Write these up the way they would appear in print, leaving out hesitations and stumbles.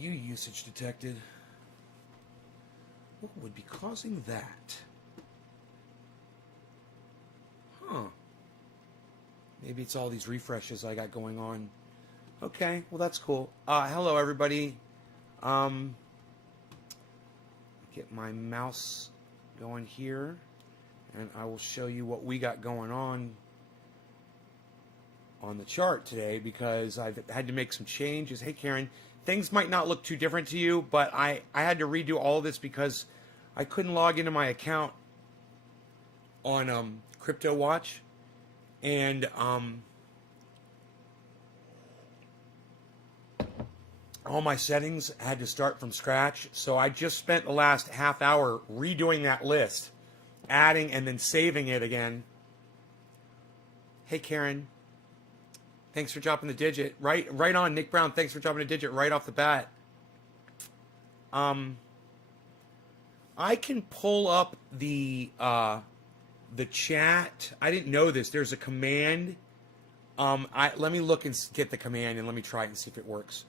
Usage detected. What would be causing that? Huh. Maybe it's all these refreshes I got going on. Okay, well that's cool. Hello everybody. Get my mouse going here, and I will show you what we got going on the chart today, because I've had to make some changes. Hey Karen, things might not look too different to you, but I had to redo all of this because I couldn't log into my account on CryptoWatch, and all my settings had to start from scratch. So I just spent the last half hour redoing that list, adding and then saving it again. Hey Karen, thanks for dropping the digit. Right on, Nick Brown. Thanks for dropping a digit right off the bat. I can pull up the chat. I didn't know this. There's a command. Let me look and get the command, and let me try it and see if it works.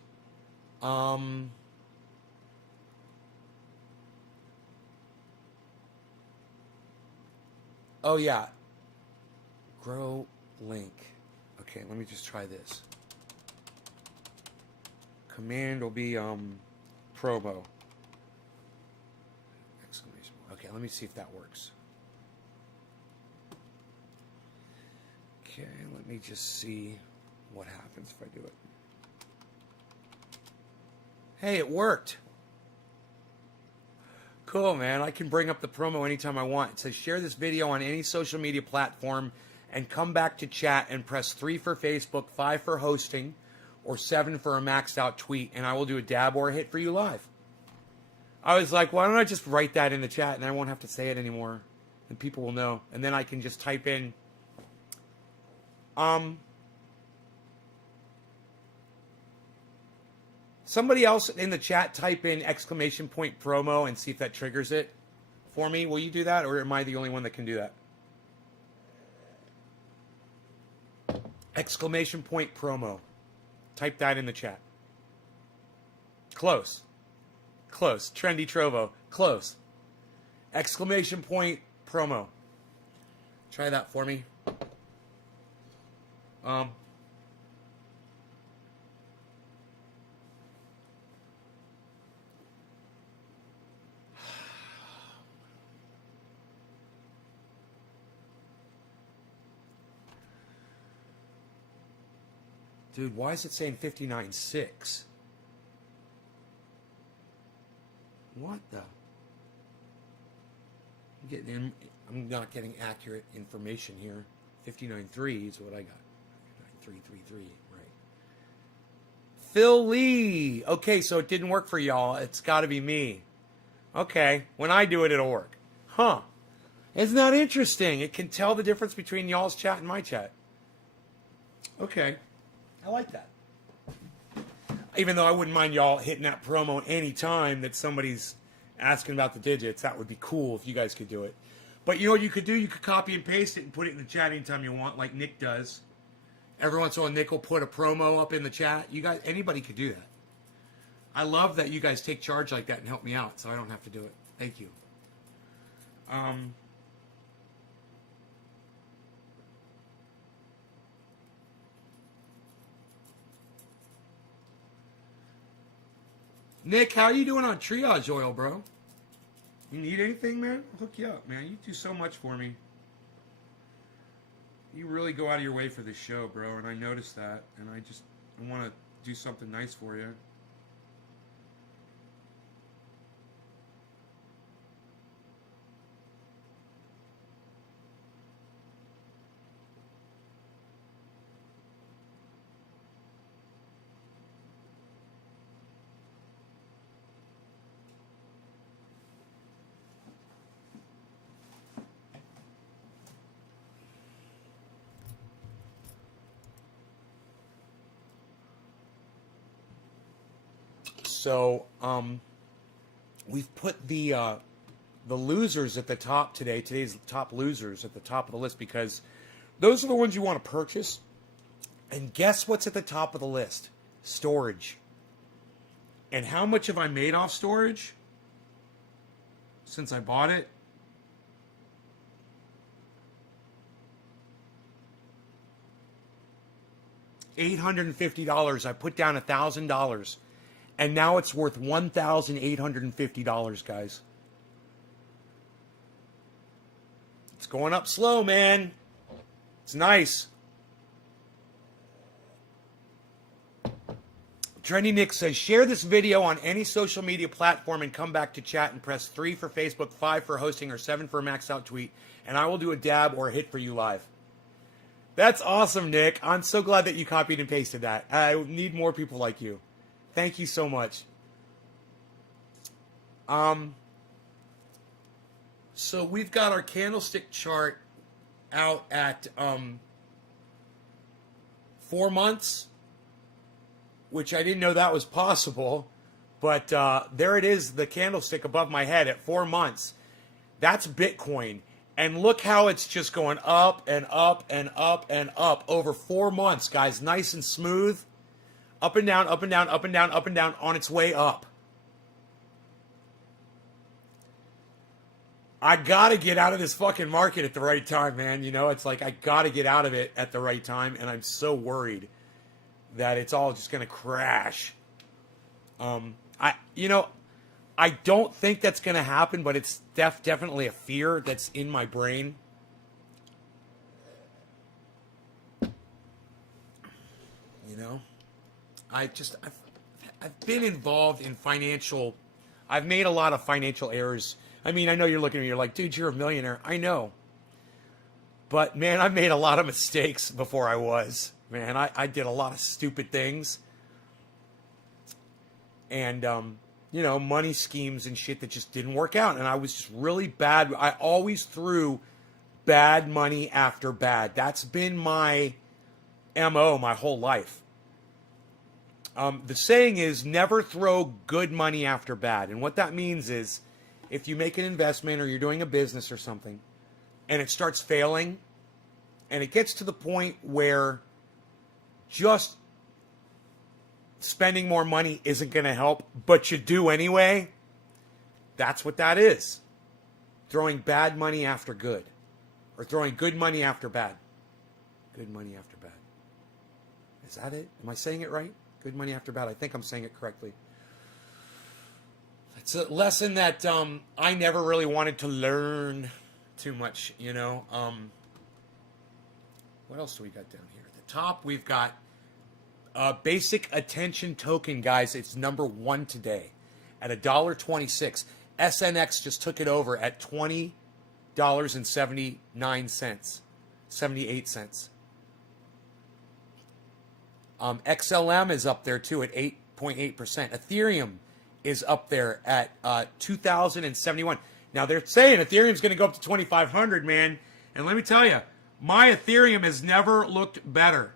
Oh yeah. Grow link. Okay, let me just try this. Command will be promo. Exclamation. Okay, let me see if that works. Okay, let me just see what happens if I do it. Hey, it worked. Cool, man. I can bring up the promo anytime I want. It says share this video on any social media platform and come back to chat and press 3 for Facebook, 5 for hosting, or 7 for a maxed out tweet, and I will do a dab or a hit for you live. I was like, why don't I just write that in the chat and I won't have to say it anymore, and people will know. And then I can just type in somebody else in the chat type in exclamation point promo and see if that triggers it for me. Will you do that, or am I the only one that can do that? Exclamation point promo. Type that in the chat. Close. Close. Trendy Trovo. Close. Exclamation point promo. Try that for me. Dude, why is it saying 59.6? What the? I'm not getting accurate information here. 59.3 is what I got. 59.333, right. Phil Lee. Okay, so it didn't work for y'all. It's got to be me. Okay, when I do it, it'll work. Huh. Isn't that interesting? It can tell the difference between y'all's chat and my chat. Okay. I like that. Even though I wouldn't mind y'all hitting that promo any time that somebody's asking about the digits. That would be cool if you guys could do it. But you know what you could do? You could copy and paste it and put it in the chat anytime you want, like Nick does. Every once in a while, Nick will put a promo up in the chat. You guys, anybody could do that. I love that you guys take charge like that and help me out, so I don't have to do it. Thank you. Nick, how are you doing on triage oil, bro? You need anything, man? I'll hook you up, man. You do so much for me. You really go out of your way for this show, bro, and I noticed that, and I want to do something nice for you. So, we've put the losers at the top today. Today's top losers at the top of the list, because those are the ones you want to purchase. And guess what's at the top of the list? Storage. And how much have I made off storage since I bought it? $850. I put down $1,000, and now it's worth $1,850, guys. It's going up slow, man. It's nice. Trendy Nick says, share this video on any social media platform and come back to chat and press 3 for Facebook, 5 for hosting, or 7 for a maxed out tweet, and I will do a dab or a hit for you live. That's awesome, Nick. I'm so glad that you copied and pasted that. I need more people like you. Thank you so much. So we've got our candlestick chart out at 4 months, which I didn't know that was possible. But there it is, the candlestick above my head at 4 months. That's Bitcoin. And look how it's just going up and up and up and up over 4 months, guys. Nice and smooth. Up and down, up and down, up and down, up and down on its way up. I got to get out of this fucking market at the right time, man. You know, it's like I got to get out of it at the right time. And I'm so worried that it's all just going to crash. I don't think that's going to happen, but it's definitely a fear that's in my brain. You know, I've been involved in I've made a lot of financial errors. I mean, I know you're looking at me, you're like, dude, you're a millionaire. I know. But, man, I made a lot of mistakes before I was. Man, I did a lot of stupid things. And, money schemes and shit that just didn't work out. And I was just really bad. I always threw bad money after bad. That's been my MO my whole life. The saying is never throw good money after bad. And what that means is if you make an investment or you're doing a business or something and it starts failing and it gets to the point where just spending more money isn't going to help, but you do anyway, that's what that is. Throwing bad money after good. Or throwing good money after bad. Good money after bad. Is that it? Am I saying it right? Good money after bad. I think I'm saying it correctly. It's a lesson that I never really wanted to learn too much, you know. What else do we got down here? At the top, we've got Basic Attention Token, guys. It's number 1 today at $1.26. SNX just took it over at $20.78. XLM is up there too at 8.8%. Ethereum is up there at 2,071. Now they're saying Ethereum's going to go up to 2,500, man. And let me tell you, my Ethereum has never looked better.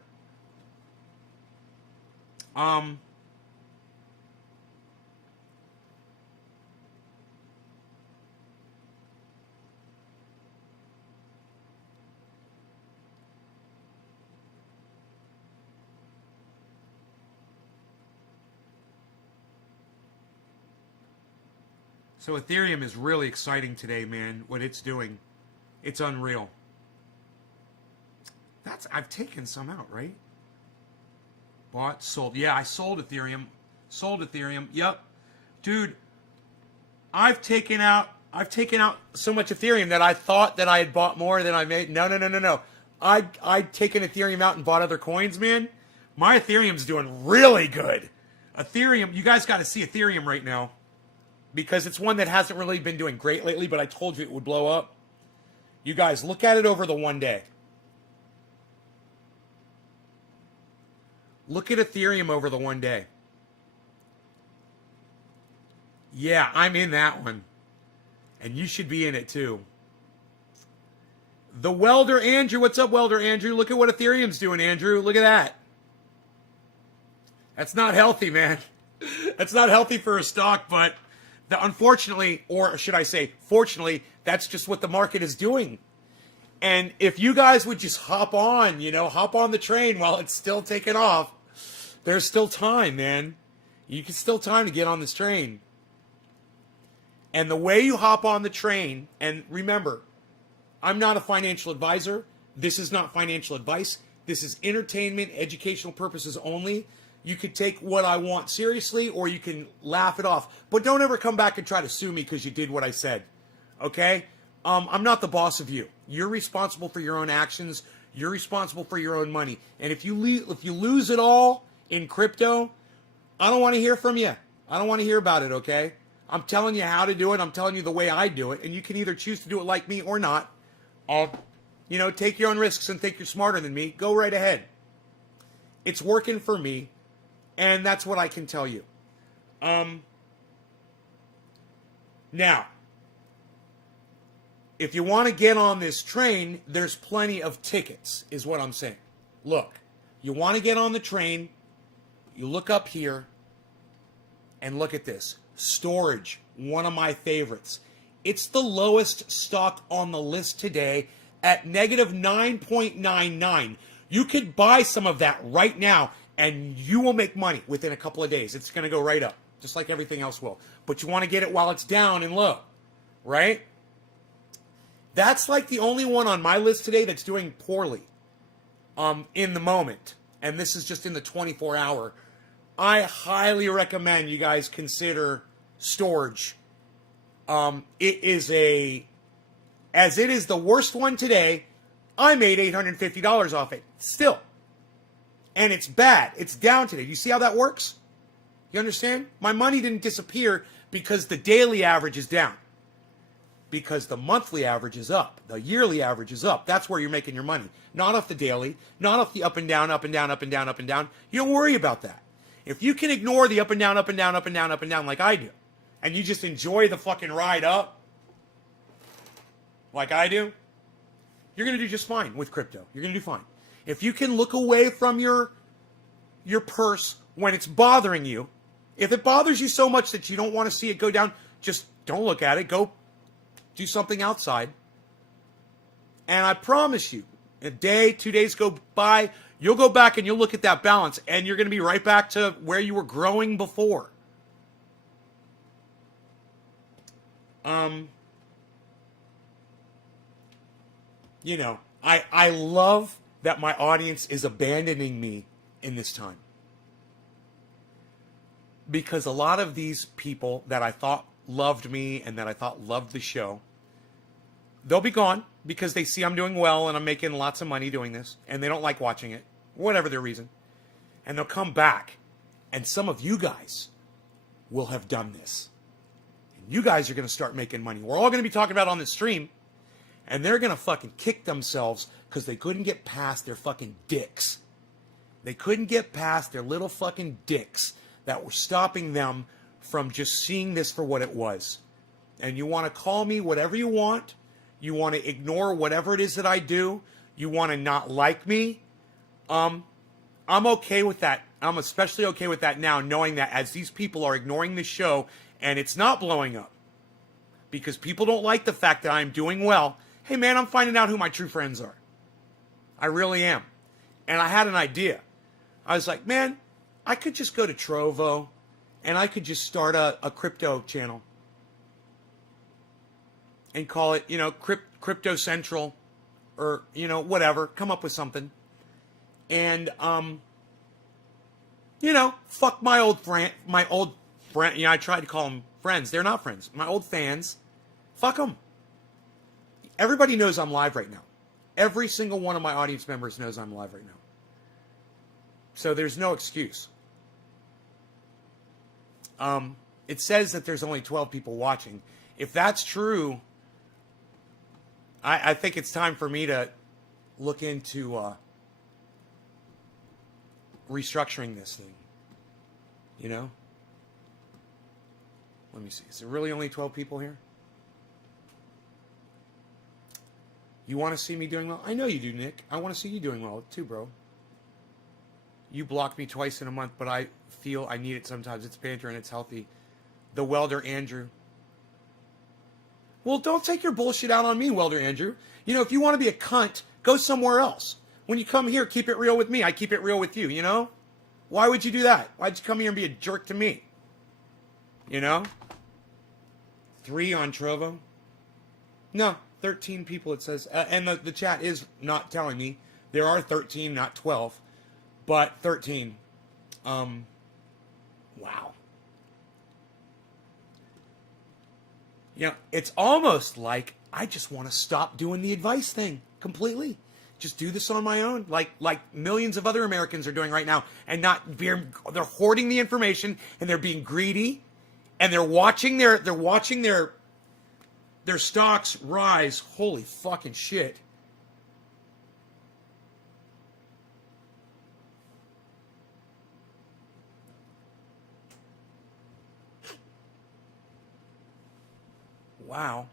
So Ethereum is really exciting today, man. What it's doing, it's unreal. I've taken some out, right? Bought, sold. Yeah, I sold Ethereum. Sold Ethereum. Yep. Dude, I've taken out so much Ethereum that I thought that I had bought more than I made. No. I'd taken Ethereum out and bought other coins, man. My Ethereum's doing really good. Ethereum, you guys got to see Ethereum right now because it's one that hasn't really been doing great lately, but I told you it would blow up. You guys, look at it over the 1 day. Look at Ethereum over the 1 day. Yeah, I'm in that one. And you should be in it too. The Welder Andrew. What's up, Welder Andrew? Look at what Ethereum's doing, Andrew. Look at that. That's not healthy, man. That's not healthy for a stock, but unfortunately, or should I say, fortunately, that's just what the market is doing. And if you guys would just hop on the train while it's still taking off, there's still time, man. You can still time to get on this train. And the way you hop on the train, and remember, I'm not a financial advisor. This is not financial advice. This is entertainment, educational purposes only. You could take what I want seriously, or you can laugh it off. But don't ever come back and try to sue me because you did what I said. Okay? I'm not the boss of you. You're responsible for your own actions. You're responsible for your own money. And if you lose it all in crypto, I don't want to hear from you. I don't want to hear about it, okay? I'm telling you how to do it. I'm telling you the way I do it. And you can either choose to do it like me or not. Take your own risks and think you're smarter than me. Go right ahead. It's working for me. And that's what I can tell you. Now, if you want to get on this train, there's plenty of tickets, is what I'm saying. Look, you want to get on the train, you look up here, and look at this. Storage, one of my favorites. It's the lowest stock on the list today at negative 9.99. You could buy some of that right now, and you will make money within a couple of days. It's going to go right up, just like everything else will. But you want to get it while it's down and low, right? That's like the only one on my list today that's doing poorly in the moment. And this is just in the 24-hour. I highly recommend you guys consider storage. As it is the worst one today, I made $850 off it. Still. And it's bad. It's down today. Do you see how that works? You understand? My money didn't disappear because the daily average is down. Because the monthly average is up. The yearly average is up. That's where you're making your money. Not off the daily. Not off the up and down, up and down, up and down, up and down. You don't worry about that. If you can ignore the up and down, up and down, up and down, up and down like I do, and you just enjoy the fucking ride up like I do, you're going to do just fine with crypto. You're going to do fine. If you can look away from your purse when it's bothering you, if it bothers you so much that you don't want to see it go down, just don't look at it. Go do something outside. And I promise you, a day, 2 days go by, you'll go back and you'll look at that balance and you're going to be right back to where you were growing before. I love that my audience is abandoning me in this time. Because a lot of these people that I thought loved me and that I thought loved the show, they'll be gone because they see I'm doing well and I'm making lots of money doing this and they don't like watching it, whatever their reason. And they'll come back and some of you guys will have done this. And you guys are going to start making money. We're all going to be talking about it on this stream and they're going to fucking kick themselves because they couldn't get past their fucking dicks. They couldn't get past their little fucking dicks that were stopping them from just seeing this for what it was. And you want to call me whatever you want. You want to ignore whatever it is that I do. You want to not like me. I'm okay with that. I'm especially okay with that now, knowing that as these people are ignoring the show and it's not blowing up because people don't like the fact that I'm doing well. Hey man, I'm finding out who my true friends are. I really am. And I had an idea. I was like, man, I could just go to Trovo and I could just start a crypto channel and call it, Crypto Central or, whatever. Come up with something. And, fuck my old friend, I tried to call them friends. They're not friends. My old fans, fuck them. Everybody knows I'm live right now. Every single one of my audience members knows I'm live right now. So there's no excuse. It says that there's only 12 people watching. If that's true, I think it's time for me to look into restructuring this thing. Let me see. Is there really only 12 people here? You want to see me doing well? I know you do, Nick. I want to see you doing well too, bro. You blocked me twice in a month, but I feel I need it sometimes. It's banter and it's healthy. The welder Andrew. Well, don't take your bullshit out on me, welder Andrew. If you want to be a cunt, go somewhere else. When you come here, keep it real with me. I keep it real with you, Why would you do that? Why'd you come here and be a jerk to me? You know? 3 on Trovo. No, 13 people it says. And the chat is not telling me. There are 13, not 12. But 13. Wow. You know, it's almost like I just want to stop doing the advice thing completely. Just do this on my own, like millions of other Americans are doing right now, and they're hoarding the information, and they're being greedy, and they're watching their stocks rise. Holy fucking shit. Wow.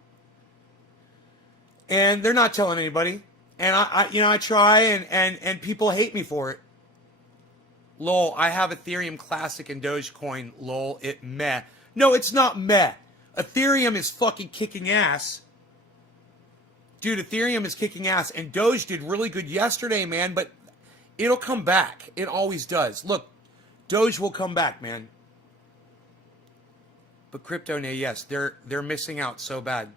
And they're not telling anybody. And I try and people hate me for it. Lol, I have Ethereum Classic and Dogecoin. Lol, it meh. No, it's not meh. Ethereum is fucking kicking ass. Dude, Ethereum is kicking ass. And Doge did really good yesterday, man. But it'll come back. It always does. Look, Doge will come back, man. But crypto, yes, they're missing out so bad.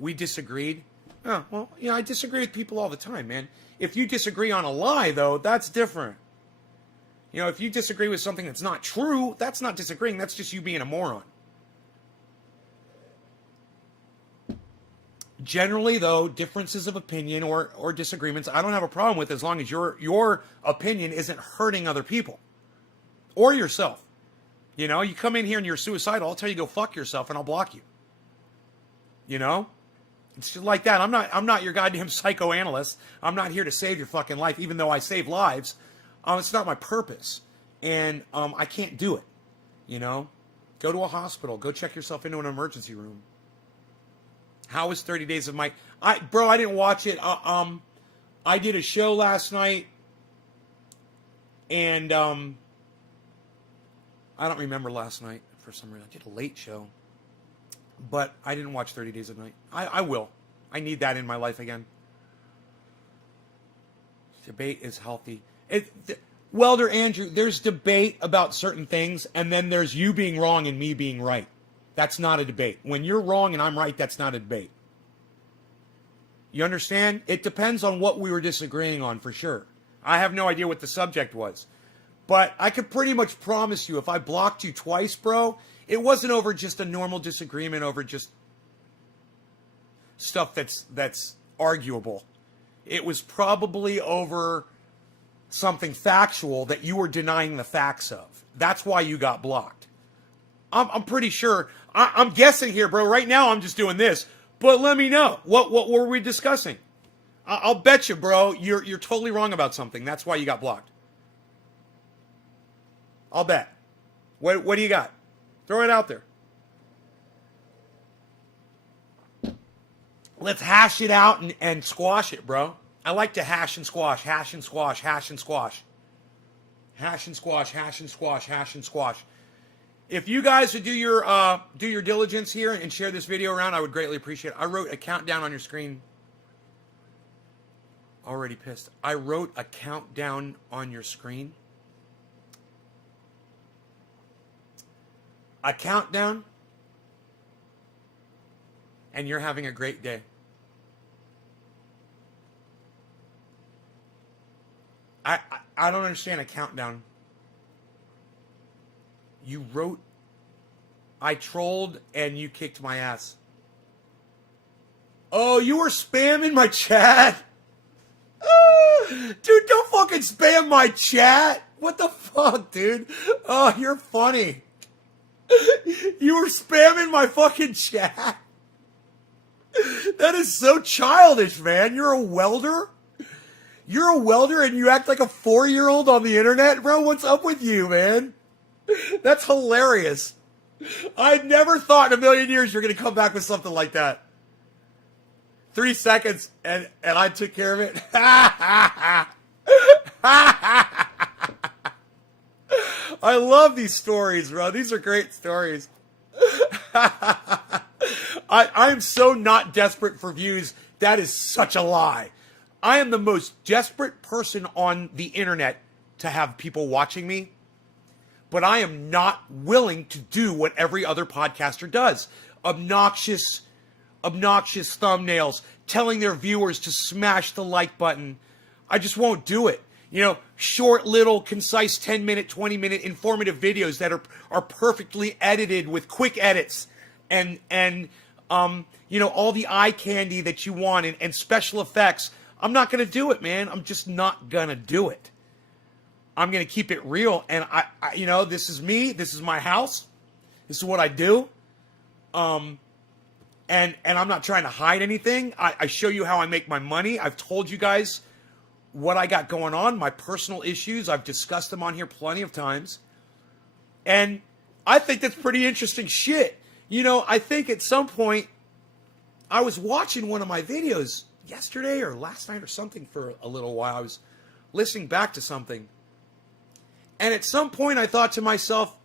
We disagreed. Oh, well, you know, I disagree with people all the time, man. If you disagree on a lie, though, that's different. You know, if you disagree with something that's not true, that's not disagreeing. That's just you being a moron. Generally, though, differences of opinion or disagreements, I don't have a problem with as long as your opinion isn't hurting other people or yourself. You know, you come in here and you're suicidal, I'll tell you go fuck yourself and I'll block you. You know? It's just like that. I'm not your goddamn psychoanalyst. I'm not here to save your fucking life, even though I save lives. It's not my purpose. And I can't do it. You know? Go to a hospital. Go check yourself into an emergency room. How was 30 Days of Mike? Bro, I didn't watch it. I did a show last night. And I don't remember last night for some reason. I did a late show. But I didn't watch 30 Days of Night. I will. I need that in my life again. Debate is healthy. Welder Andrew, there's debate about certain things, and then there's you being wrong and me being right. That's not a debate. When you're wrong and I'm right, that's not a debate. You understand? It depends on what we were disagreeing on, for sure. I have no idea what the subject was. But I could pretty much promise you, if I blocked you twice, bro, it wasn't over just a normal disagreement over just stuff that's arguable. It was probably over something factual that you were denying the facts of. That's why you got blocked. I'm pretty sure. I'm guessing here, bro. Right now, I'm just doing this. But let me know. What were we discussing? I'll bet you, bro, you're totally wrong about something. That's why you got blocked. I'll bet. What do you got? Throw it out there. Let's hash it out and squash it, bro. I like to hash and squash, hash and squash, hash and squash. Hash and squash, hash and squash, hash and squash. If you guys would do your diligence here and share this video around, I would greatly appreciate it. I wrote a countdown on your screen. Already pissed. I wrote a countdown on your screen. A countdown, and you're having a great day. I don't understand a countdown. You wrote, I trolled and you kicked my ass. Oh, you were spamming my chat? Dude, don't fucking spam my chat. What the fuck, dude? Oh, you're funny. You were spamming my fucking chat? That is so childish, man. You're a welder? You're a welder and you act like a 4-year-old on the internet? Bro, what's up with you, man? That's hilarious. I never thought in a million years you're going to come back with something like that. 3 seconds and I took care of it. I love these stories, bro. These are great stories. I'm so not desperate for views. That is such a lie. I am the most desperate person on the internet to have people watching me. But I am not willing to do what every other podcaster does. Obnoxious thumbnails, telling their viewers to smash the like button. I just won't do it. You know, short, little, concise 10-minute, 20-minute informative videos that are perfectly edited with quick edits and you know, all the eye candy that you want and special effects. I'm not going to do it, man. I'm just not going to do it. I'm going to keep it real. And I, you know, this is me. This is my house. This is what I do. And I'm not trying to hide anything. I show you how I make my money. I've told you guys what I got going on, my personal issues. I've discussed them on here plenty of times. And I think that's pretty interesting shit. You know, I think at some point, I was watching one of my videos yesterday or last night or something for a little while. I was listening back to something. And at some point I thought to myself,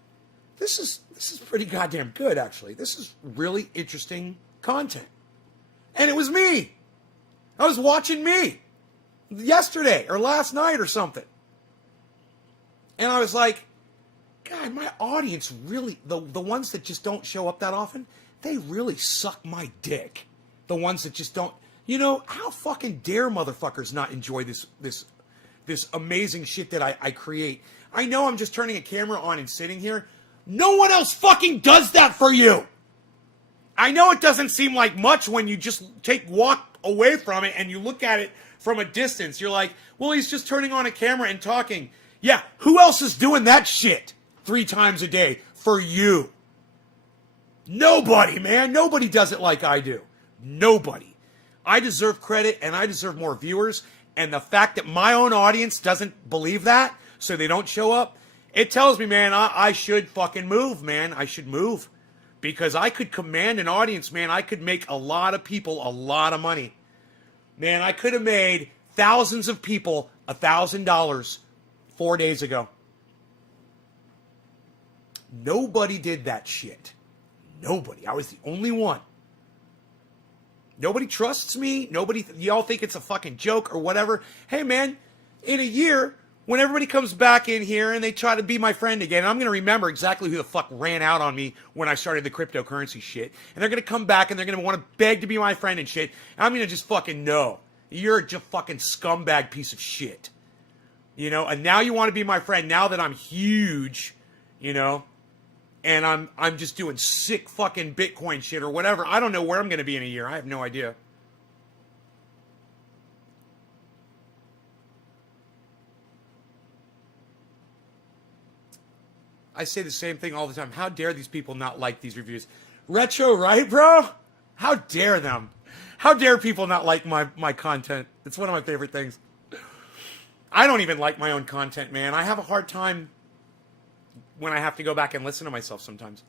this is pretty goddamn good, actually. This is really interesting content. And it was me. I was watching me yesterday or last night or something. And I was like, God, my audience really, the ones that just don't show up that often, they really suck my dick. The ones that just don't, you know, how fucking dare motherfuckers not enjoy this amazing shit that I create. I know I'm just turning a camera on and sitting here. No one else fucking does that for you. I know it doesn't seem like much when you just walk away from it and you look at it from a distance. You're like, well, he's just turning on a camera and talking. Yeah, who else is doing that shit 3 times a day for you? Nobody, man. Nobody does it like I do. Nobody. I deserve credit and I deserve more viewers. And the fact that my own audience doesn't believe that, so they don't show up, it tells me, man, I should fucking move, man. I should move. Because I could command an audience, man. I could make a lot of people a lot of money. Man, I could have made thousands of people $1,000 4 days ago. Nobody did that shit. Nobody. I was the only one. Nobody trusts me. Nobody, y'all think it's a fucking joke or whatever. Hey, man, in a year, when everybody comes back in here and they try to be my friend again, I'm going to remember exactly who the fuck ran out on me when I started the cryptocurrency shit. And they're going to come back and they're going to want to beg to be my friend and shit. And I'm going to just fucking know. You're a just fucking scumbag piece of shit. You know, and now you want to be my friend now that I'm huge, you know, and I'm just doing sick fucking Bitcoin shit or whatever. I don't know where I'm going to be in a year. I have no idea. I say the same thing all the time. How dare these people not like these reviews? Retro, right, bro? How dare them? How dare people not like my content? It's one of my favorite things. I don't even like my own content, man. I have a hard time when I have to go back and listen to myself sometimes.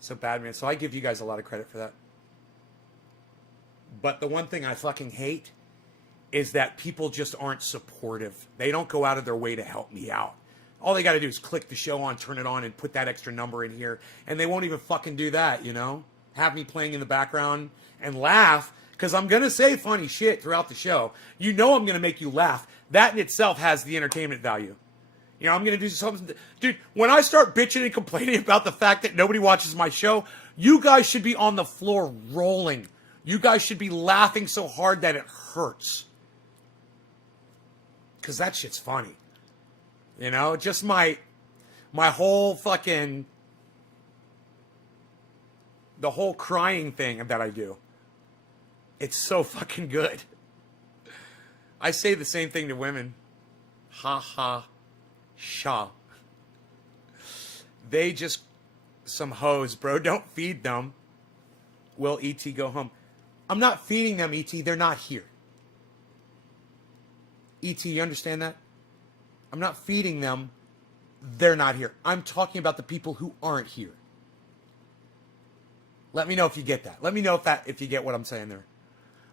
So bad, man. So I give you guys a lot of credit for that. But the one thing I fucking hate is that people just aren't supportive. They don't go out of their way to help me out. All they got to do is click the show on, turn it on, and put that extra number in here. And they won't even fucking do that, you know? Have me playing in the background and laugh, because I'm going to say funny shit throughout the show. You know I'm going to make you laugh. That in itself has the entertainment value. You know, I'm going to do something. Dude, when I start bitching and complaining about the fact that nobody watches my show, you guys should be on the floor rolling. You guys should be laughing so hard that it hurts. Because that shit's funny. You know, just my whole fucking, the whole crying thing that I do. It's so fucking good. I say the same thing to women. Ha ha, sha. They just some hoes, bro. Don't feed them. Will E.T. go home? I'm not feeding them, E.T. They're not here. E.T., you understand that? I'm not feeding them. They're not here. I'm talking about the people who aren't here. Let me know if you get that. Let me know if you get what I'm saying there.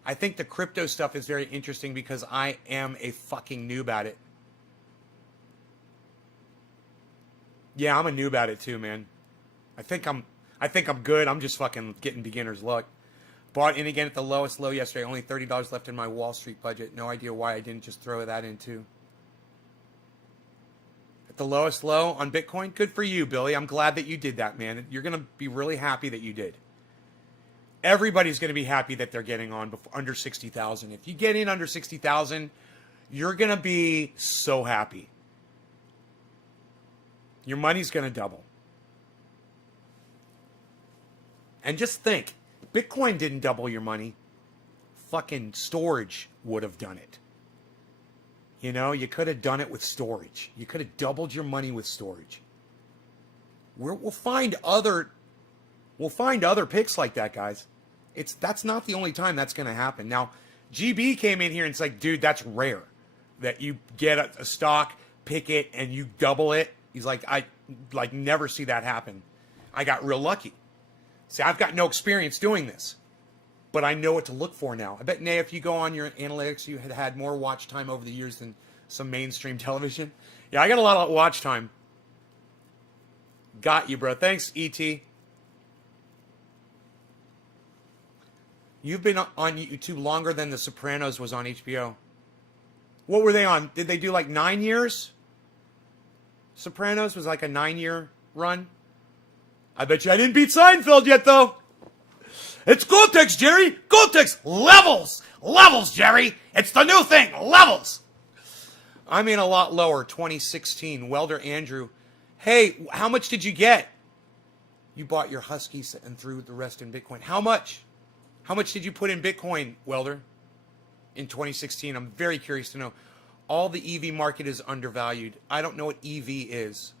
I think the crypto stuff is very interesting because I am a fucking noob at it. Yeah, I'm a noob at it too, man. I think I'm good. I'm just fucking getting beginner's luck. Bought in again at the lowest low yesterday. Only $30 left in my Wall Street budget. No idea why I didn't just throw that in too. at the lowest low on Bitcoin. Good for you, Billy. I'm glad that you did that, man. You're going to be really happy that you did. Everybody's going to be happy that they're getting on under 60,000. If you get in under 60,000, you're going to be so happy. Your money's going to double. And just think, Bitcoin didn't double your money. Fucking storage would have done it. You know, you could have done it with storage. You could have doubled your money with storage. We'll find other picks like that, guys. That's not the only time that's going to happen. Now, GB came in here and it's like, dude, that's rare that you get a stock, pick it, and you double it. He's like, I never see that happen. I got real lucky. See, I've got no experience doing this, but I know what to look for now. I bet, Nay, if you go on your analytics, you had more watch time over the years than some mainstream television. Yeah, I got a lot of watch time. Got you, bro. Thanks, E.T. You've been on YouTube longer than The Sopranos was on HBO. What were they on? Did they do like 9 years? Sopranos was like a 9-year run. I bet you I didn't beat Seinfeld yet, though. It's Gore-Tex, Jerry. Gore-Tex. Levels. Levels, Jerry. It's the new thing. Levels. I'm in a lot lower. 2016. Welder Andrew. Hey, how much did you get? You bought your Huskies and threw the rest in Bitcoin. How much? How much did you put in Bitcoin, Welder, in 2016? I'm very curious to know. All the EV market is undervalued. I don't know what EV is.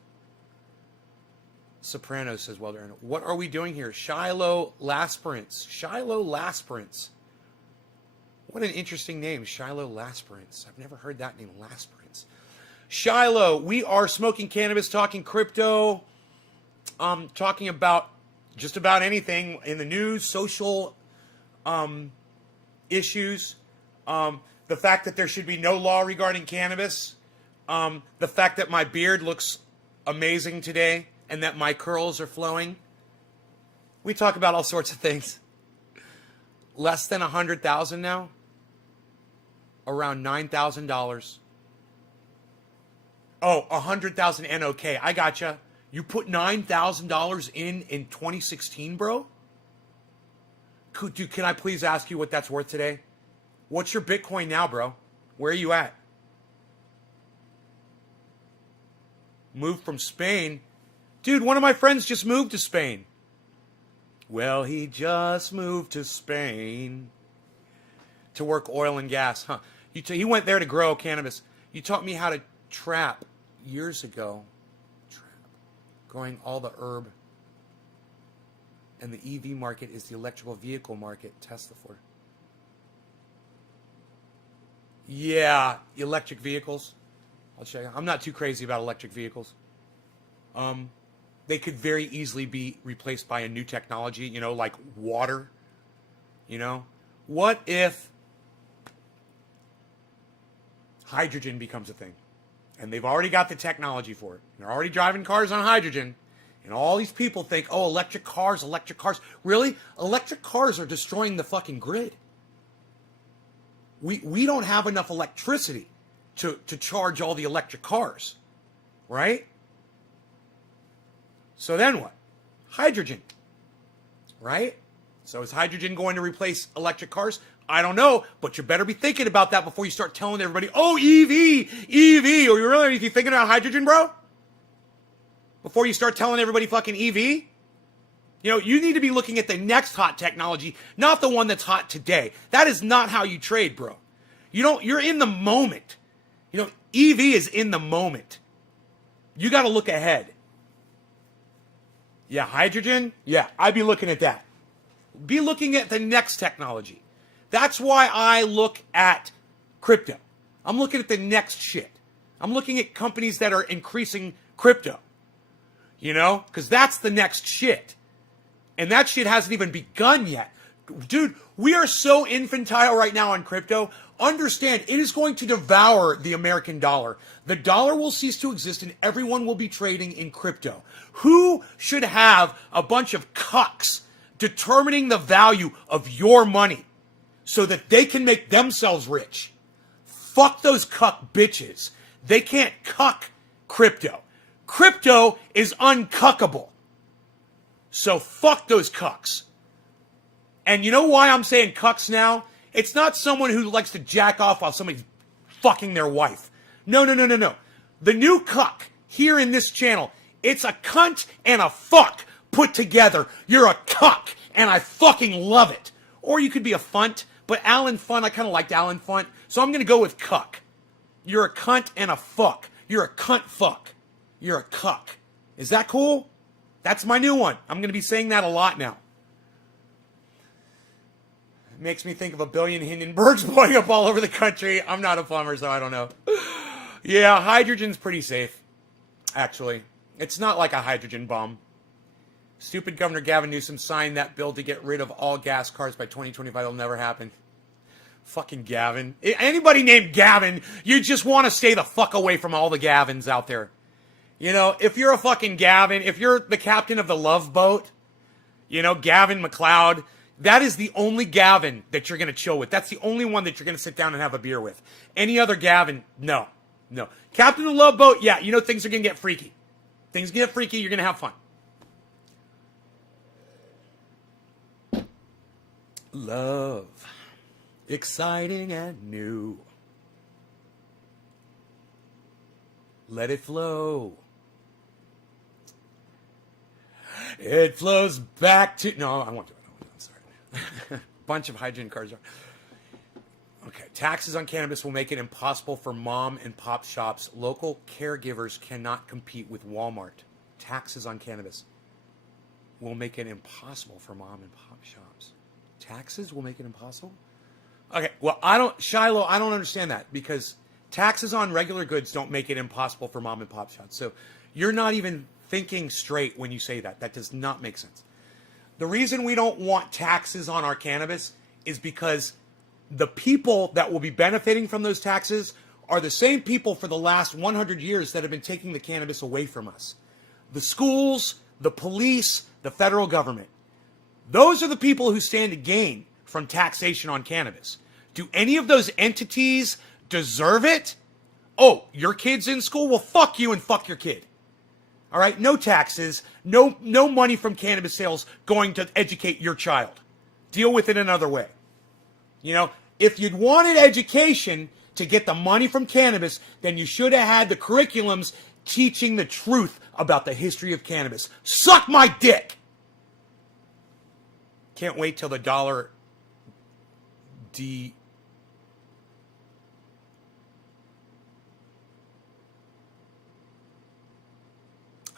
Sopranos, says Welder. What are we doing here? Shiloh Lasperance. Shiloh Lasperance. What an interesting name, Shiloh Lasperance. I've never heard that name, Lasperance. Shiloh, we are smoking cannabis, talking crypto, talking about just about anything in the news, social issues, the fact that there should be no law regarding cannabis, the fact that my beard looks amazing today, and that my curls are flowing. We talk about all sorts of things. Less than 100,000 now. Around $9,000. Oh, 100,000 NOK. I gotcha. You put $9,000 in 2016, bro? Dude, can I please ask you what that's worth today? What's your Bitcoin now, bro? Where are you at? Moved from Spain. Dude, one of my friends just moved to Spain. Well, he just moved to Spain to work oil and gas, huh? He went there to grow cannabis. You taught me how to trap years ago. Growing all the herb. And the EV market is the electrical vehicle market. Tesla for. Yeah, electric vehicles. I'll check. I'm not too crazy about electric vehicles. They could very easily be replaced by a new technology, you know, like water. You know, what if hydrogen becomes a thing? And they've already got the technology for it. They're already driving cars on hydrogen. And all these people think, oh, electric cars, electric cars. Really? Electric cars are destroying the fucking grid. We don't have enough electricity to charge all the electric cars. Right? So then what? Hydrogen. Right? So is hydrogen going to replace electric cars? I don't know, but you better be thinking about that before you start telling everybody, oh, EV. Are you really thinking about hydrogen, bro? Before you start telling everybody fucking EV? You know, you need to be looking at the next hot technology, not the one that's hot today. That is not how you trade, bro. You're in the moment. You know, EV is in the moment. You got to look ahead. Yeah, hydrogen? Yeah, I'd be looking at that. Be looking at the next technology. That's why I look at crypto. I'm looking at the next shit. I'm looking at companies that are increasing crypto. You know? Because that's the next shit. And that shit hasn't even begun yet. Dude, we are so infantile right now on crypto. Understand, it is going to devour the American dollar. The dollar will cease to exist and everyone will be trading in crypto. Who should have a bunch of cucks determining the value of your money so that they can make themselves rich? Fuck those cuck bitches. They can't cuck crypto. Crypto is uncuckable. So fuck those cucks. And you know why I'm saying cucks now? It's not someone who likes to jack off while somebody's fucking their wife. No. The new cuck here in this channel, it's a cunt and a fuck put together. You're a cuck, and I fucking love it. Or you could be a funt, but Alan Funt, I kind of liked Alan Funt, so I'm going to go with cuck. You're a cunt and a fuck. You're a cunt fuck. You're a cuck. Is that cool? That's my new one. I'm going to be saying that a lot now. It makes me think of a billion Hindenburgs blowing up all over the country. I'm not a plumber, so I don't know. Yeah, hydrogen's pretty safe, actually. It's not like a hydrogen bomb. Stupid Governor Gavin Newsom signed that bill to get rid of all gas cars by 2025. It'll never happen. Fucking Gavin. Anybody named Gavin, you just want to stay the fuck away from all the Gavins out there. You know, if you're a fucking Gavin, if you're the captain of the Love Boat, you know, Gavin McLeod, that is the only Gavin that you're going to chill with. That's the only one that you're going to sit down and have a beer with. Any other Gavin, no. Captain of the Love Boat, yeah, you know things are going to get freaky. Things get freaky, you're going to have fun. Love. Exciting and new. Let it flow. It flows back to... No, I won't do it. I'm sorry. Bunch of hydrogen cars. Okay. Taxes on cannabis will make it impossible for mom and pop shops. Local caregivers cannot compete with Walmart. Taxes on cannabis will make it impossible for mom and pop shops. Taxes will make it impossible? Okay, well, Shiloh, I don't understand that, because taxes on regular goods don't make it impossible for mom and pop shops. So you're not even thinking straight when you say that. That does not make sense. The reason we don't want taxes on our cannabis is because the people that will be benefiting from those taxes are the same people for the last 100 years that have been taking the cannabis away from us. The schools, the police, the federal government. Those are the people who stand to gain from taxation on cannabis. Do any of those entities deserve it? Oh, your kid's in school? Well, fuck you and fuck your kid. All right? No taxes, no money from cannabis sales going to educate your child. Deal with it another way. You know, if you'd wanted education to get the money from cannabis, then you should have had the curriculums teaching the truth about the history of cannabis. Suck my dick! Can't wait till the dollar I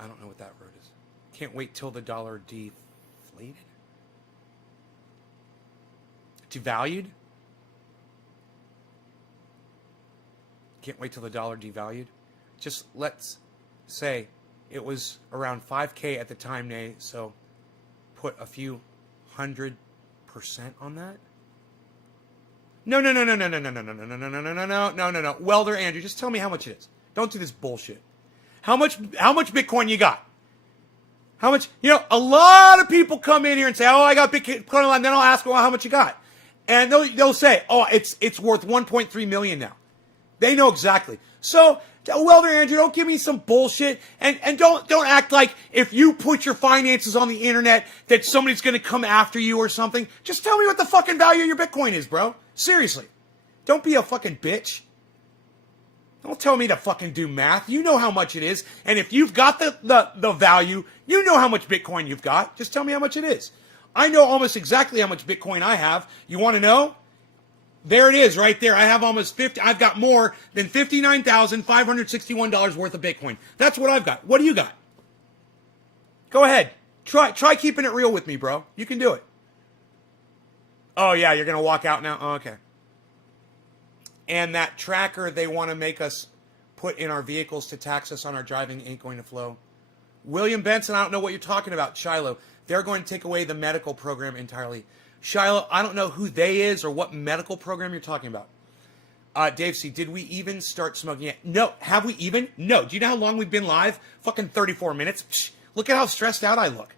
don't know what that word is. Can't wait till the dollar deflated? Devalued? Can't wait till the dollar devalued? Just let's say it was around 5K at the time, Nay, so put a few 100% on that? No. Welder Andrew, just tell me how much it is. Don't do this bullshit. How much Bitcoin you got? How much, you know, a lot of people come in here and say, oh, I got Bitcoin, and then I'll ask, well, how much you got? And they'll say, oh, it's worth 1.3 million now. They know exactly. So, Welder Andrew, don't give me some bullshit, and don't act like if you put your finances on the internet that somebody's going to come after you or something. Just tell me what the fucking value of your Bitcoin is, bro. Seriously. Don't be a fucking bitch. Don't tell me to fucking do math. You know how much it is. And if you've got the value, you know how much Bitcoin you've got. Just tell me how much it is. I know almost exactly how much Bitcoin I have. You want to know? There it is right there. I have almost 50. I've got more than $59,561 worth of Bitcoin. That's what I've got. What do you got? Go ahead. Try keeping it real with me, bro. You can do it. Oh, yeah, you're going to walk out now? Oh, okay. And that tracker they want to make us put in our vehicles to tax us on our driving ain't going to flow. William Benson, I don't know what you're talking about. Shiloh, they're going to take away the medical program entirely. Shiloh, I don't know who they is or what medical program you're talking about. Dave C., did we even start smoking yet? No. Have we even? No. Do you know how long we've been live? Fucking 34 minutes. Psh, look at how stressed out I look.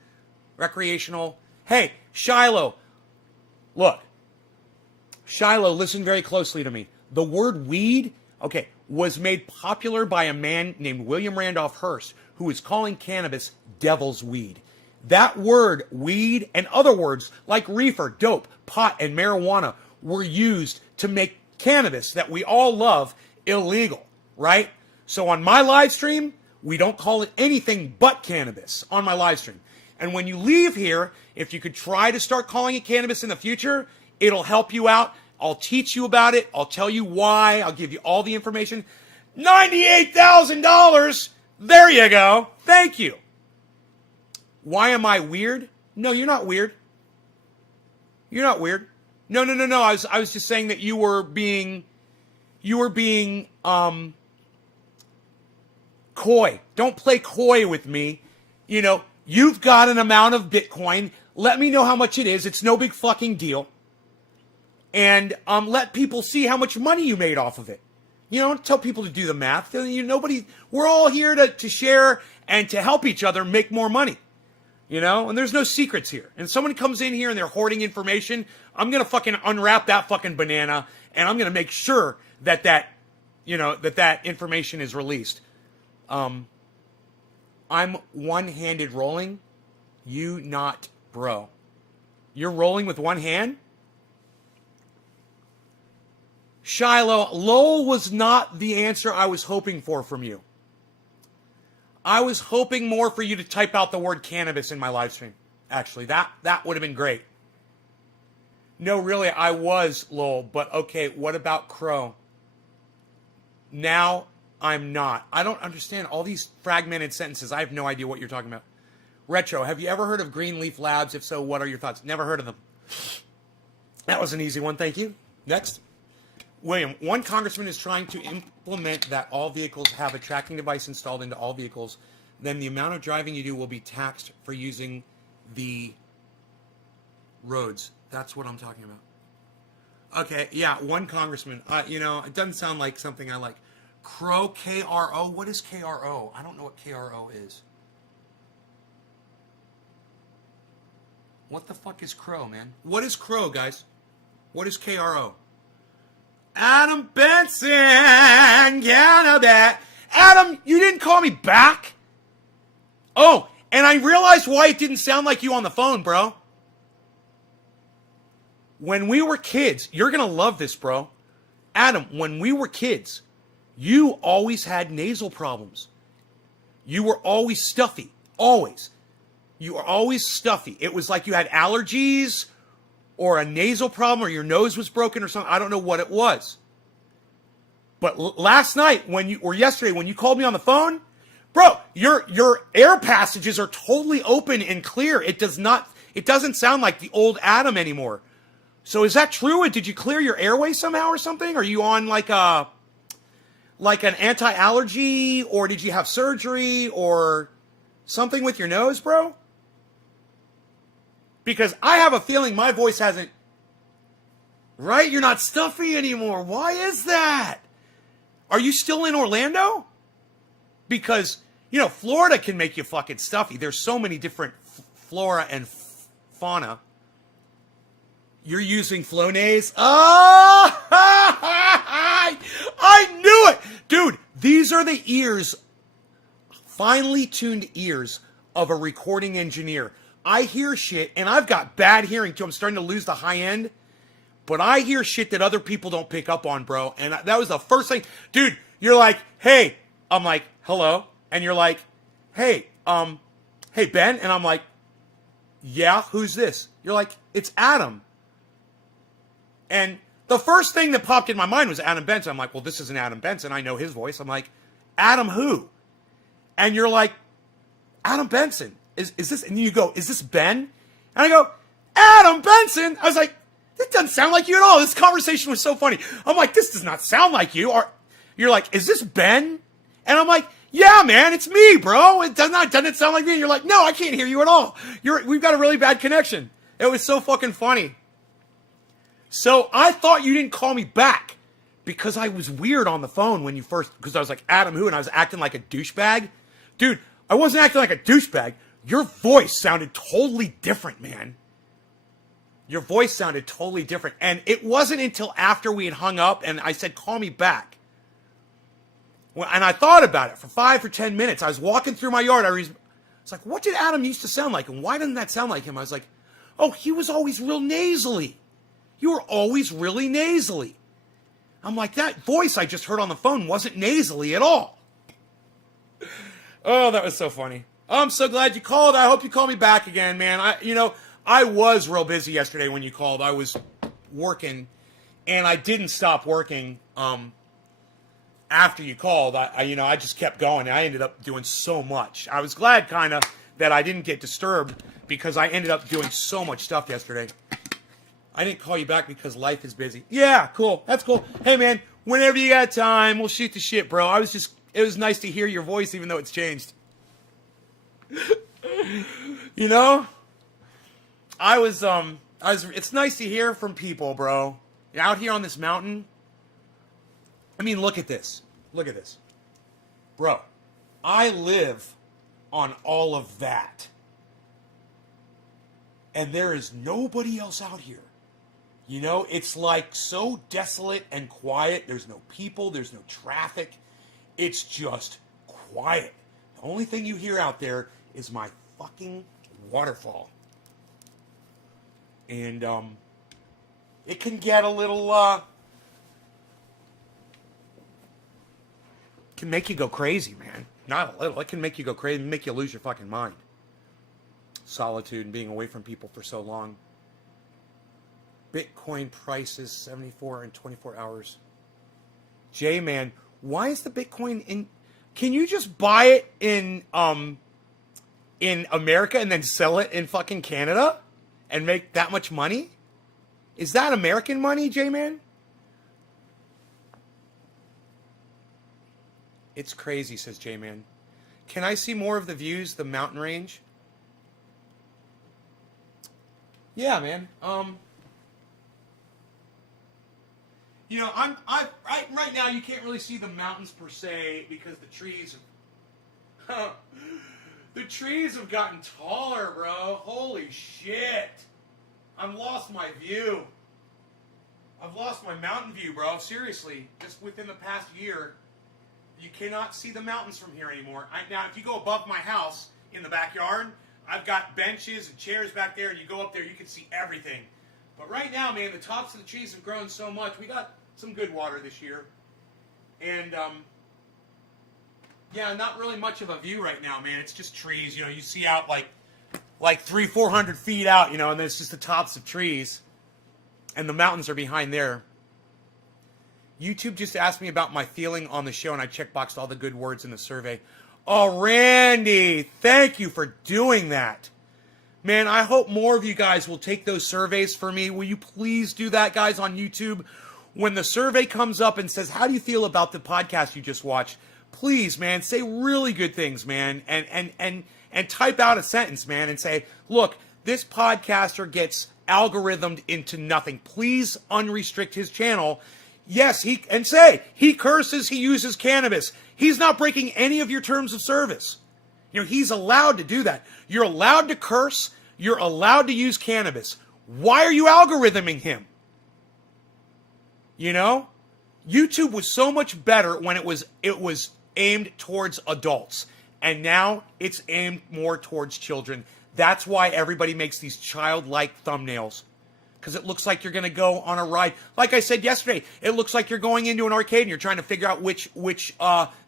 Recreational. Hey, Shiloh. Look. Shiloh, listen very closely to me. The word weed, okay, was made popular by a man named William Randolph Hearst, who was calling cannabis devil's weed. That word, weed, and other words like reefer, dope, pot, and marijuana were used to make cannabis that we all love illegal, right? So on my live stream, we don't call it anything but cannabis on my live stream. And when you leave here, if you could try to start calling it cannabis in the future, it'll help you out. I'll teach you about it. I'll tell you why. I'll give you all the information. $98,000. There you go. Thank you. Why am I weird? No, you're not weird. You're not weird. No. I was just saying that you were being coy. Don't play coy with me. You know, you've got an amount of Bitcoin. Let me know how much it is. It's no big fucking deal. And let people see how much money you made off of it. You know, tell people to do the math. We're all here to share and to help each other make more money. You know, and there's no secrets here. And if someone comes in here and they're hoarding information, I'm going to fucking unwrap that fucking banana and I'm going to make sure that information is released. I'm one-handed rolling. You not, bro. You're rolling with one hand? Shiloh, lol was not the answer I was hoping for from you. I was hoping more for you to type out the word cannabis in my live stream. Actually, that would have been great. No, really, I was, lol. But okay, what about Crow? Now I'm not. I don't understand all these fragmented sentences. I have no idea what you're talking about. Retro, have you ever heard of Greenleaf Labs? If so, what are your thoughts? Never heard of them. That was an easy one, thank you. Next. William, one congressman is trying to implement that all vehicles have a tracking device installed into all vehicles. Then the amount of driving you do will be taxed for using the roads. That's what I'm talking about. Okay, yeah, one congressman. It doesn't sound like something I like. Crow, K-R-O. What is K-R-O? I don't know what K-R-O is. What the fuck is Crow, man? What is Crow, guys? What is K-R-O? Adam Benson, that. Adam, you didn't call me back? Oh, and I realized why it didn't sound like you on the phone, bro. When we were kids, you're going to love this, bro. Adam, when we were kids, you always had nasal problems. You were always stuffy. Always. You were always stuffy. It was like you had allergies or a nasal problem or your nose was broken or something. I don't know what it was. But last night or yesterday when you called me on the phone, bro, your air passages are totally open and clear. It doesn't sound like the old Adam anymore. So is that true? And did you clear your airway somehow or something? Are you on like an anti-allergy, or did you have surgery or something with your nose, bro? Because I have a feeling my voice hasn't... Right? You're not stuffy anymore. Why is that? Are you still in Orlando? Because, Florida can make you fucking stuffy. There's so many different flora and fauna. You're using Flonase? Oh! I knew it! Dude, these are the ears, finely tuned ears of a recording engineer. I hear shit, and I've got bad hearing too. I'm starting to lose the high end. But I hear shit that other people don't pick up on, bro. And that was the first thing. Dude, you're like, hey. I'm like, hello. And you're like, hey, hey, Ben. And I'm like, yeah, who's this? You're like, it's Adam. And the first thing that popped in my mind was Adam Benson. I'm like, well, this isn't Adam Benson. I know his voice. I'm like, Adam who? And you're like, Adam Benson. Is this? And you go, is this Ben? And I go, Adam Benson. I was like, this doesn't sound like you at all. This conversation was so funny. I'm like, this does not sound like you. Or you're like, is this Ben? And I'm like, yeah, man, it's me, bro. Doesn't it sound like me? And you're like, no, I can't hear you at all. We've got a really bad connection. It was so fucking funny. So I thought you didn't call me back because I was weird on the phone when you first, because I was like, Adam who? And I was acting like a douchebag. Dude, I wasn't acting like a douchebag. Your voice sounded totally different, man. Your voice sounded totally different. And it wasn't until after we had hung up and I said, call me back. And I thought about it for 5 or 10 minutes. I was walking through my yard. It's like, what did Adam used to sound like? And why doesn't that sound like him? I was like, oh, he was always real nasally. You were always really nasally. I'm like, that voice I just heard on the phone wasn't nasally at all. Oh, that was so funny. I'm so glad you called. I hope you call me back again, man. I was real busy yesterday when you called. I was working, and I didn't stop working after you called. I just kept going. I ended up doing so much. I was glad, kind of, that I didn't get disturbed because I ended up doing so much stuff yesterday. I didn't call you back because life is busy. Yeah, cool. That's cool. Hey, man, whenever you got time, we'll shoot the shit, bro. It was nice to hear your voice, even though it's changed. You know? It's nice to hear from people, bro. Out here on this mountain. I mean, look at this. Look at this. Bro, I live on all of that. And there is nobody else out here. You know, it's like so desolate and quiet. There's no people. There's no traffic. It's just quiet. The only thing you hear out there is my fucking waterfall. And it can get a little can make you go crazy, man. Not a little. It can make you go crazy, make you lose your fucking mind. Solitude and being away from people for so long. Bitcoin prices 74 in 24 hours. J-Man, why is the Bitcoin in... Can you just buy it in America and then sell it in fucking Canada and make that much money? Is that American money, J-Man? It's crazy, says J-Man. Can I see more of the views, the mountain range? Yeah, man. You know, right now you can't really see the mountains per se because the trees have gotten taller, bro. Holy shit. I've lost my view. I've lost my mountain view, bro. Seriously, just within the past year, you cannot see the mountains from here anymore. Now, if you go above my house in the backyard, I've got benches and chairs back there, and you go up there, you can see everything. But right now, man, the tops of the trees have grown so much. We got some good water this year. And, yeah, not really much of a view right now, man. It's just trees. You know, you see out like 300-400 feet out, you know, and then it's just the tops of trees. And the mountains are behind there. YouTube just asked me about my feeling on the show, and I checkboxed all the good words in the survey. Oh, Randy, thank you for doing that. Man, I hope more of you guys will take those surveys for me. Will you please do that, guys, on YouTube? When the survey comes up and says, how do you feel about the podcast you just watched? Please, man, say really good things, man, and type out a sentence, man, and say, look, this podcaster gets algorithmed into nothing. Please unrestrict his channel. Yes, he curses, he uses cannabis. He's not breaking any of your terms of service. You know, he's allowed to do that. You're allowed to curse. You're allowed to use cannabis. Why are you algorithming him? You know? YouTube was so much better when it was aimed towards adults. And now it's aimed more towards children. That's why everybody makes these childlike thumbnails. Because it looks like you're going to go on a ride. Like I said yesterday, it looks like you're going into an arcade and you're trying to figure out which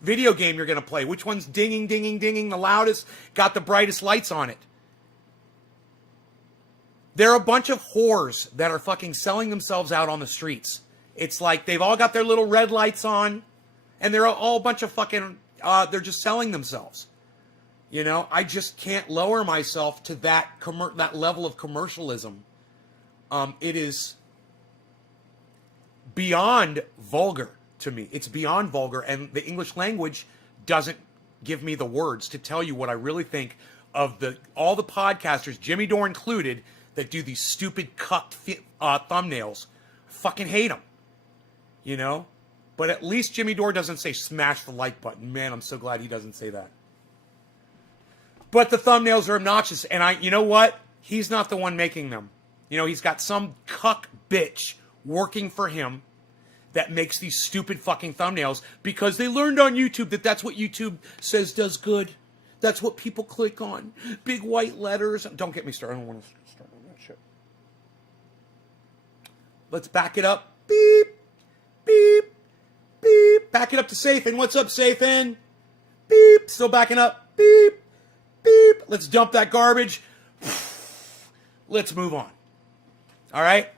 video game you're going to play. Which one's dinging, dinging, dinging the loudest, got the brightest lights on it. They're a bunch of whores that are fucking selling themselves out on the streets. It's like they've all got their little red lights on, and they're all a bunch of fucking, they're just selling themselves. You know, I just can't lower myself to that level of commercialism. It is beyond vulgar to me. It's beyond vulgar, and the English language doesn't give me the words to tell you what I really think of all the podcasters, Jimmy Dore included, that do these stupid cut thumbnails. I fucking hate them. You know? But at least Jimmy Dore doesn't say smash the like button. Man, I'm so glad he doesn't say that. But the thumbnails are obnoxious, and you know what? He's not the one making them. You know, he's got some cuck bitch working for him that makes these stupid fucking thumbnails because they learned on YouTube that that's what YouTube says does good. That's what people click on. Big white letters. Don't get me started. I don't want to start on that shit. Let's back it up. Beep, beep, beep. Back it up to Safin. What's up, Safin? Beep. Still backing up. Beep, beep. Let's dump that garbage. Let's move on. All right?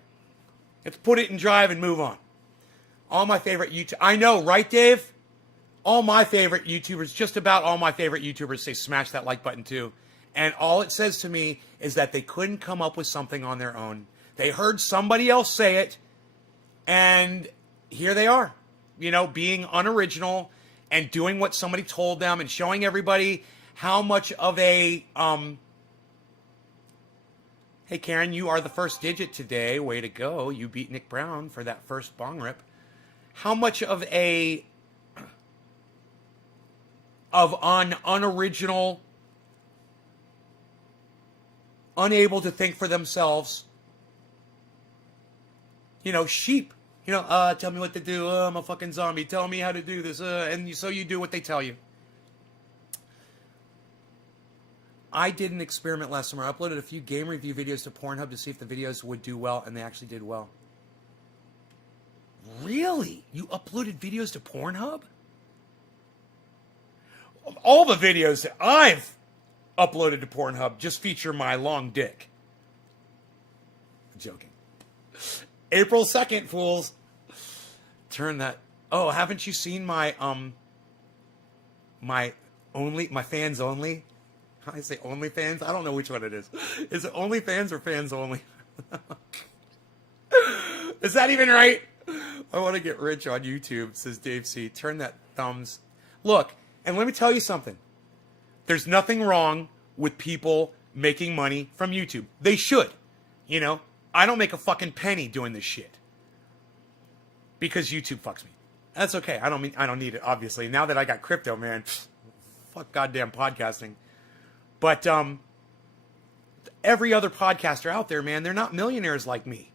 Let's put it in drive and move on. All my favorite YouTube... I know, right, Dave? All my favorite YouTubers, just about all my favorite YouTubers say smash that like button too. And all it says to me is that they couldn't come up with something on their own. They heard somebody else say it, and here they are. You know, being unoriginal and doing what somebody told them and showing everybody how much of a... Hey, Karen, you are the first digit today. Way to go. You beat Nick Brown for that first bong rip. How much of a... unoriginal, unable to think for themselves, you know, sheep. You know, tell me what to do. I'm a fucking zombie. Tell me how to do this. So you do what they tell you. I did an experiment last summer. I uploaded a few game review videos to Pornhub to see if the videos would do well, and they actually did well. Really? You uploaded videos to Pornhub? All the videos that I've uploaded to Pornhub just feature my long dick. I'm joking. April 2nd, fools. Turn that... Oh, haven't you seen my my fans only? How do I say OnlyFans? I don't know which one it is. Is it OnlyFans or fans only? Is that even right? I want to get rich on YouTube, says Dave C. Turn that thumbs. Look, and let me tell you something. There's nothing wrong with people making money from YouTube. They should. You know, I don't make a fucking penny doing this shit. Because YouTube fucks me. That's okay. I don't need it, obviously. Now that I got crypto, man, fuck goddamn podcasting. But every other podcaster out there, man, they're not millionaires like me.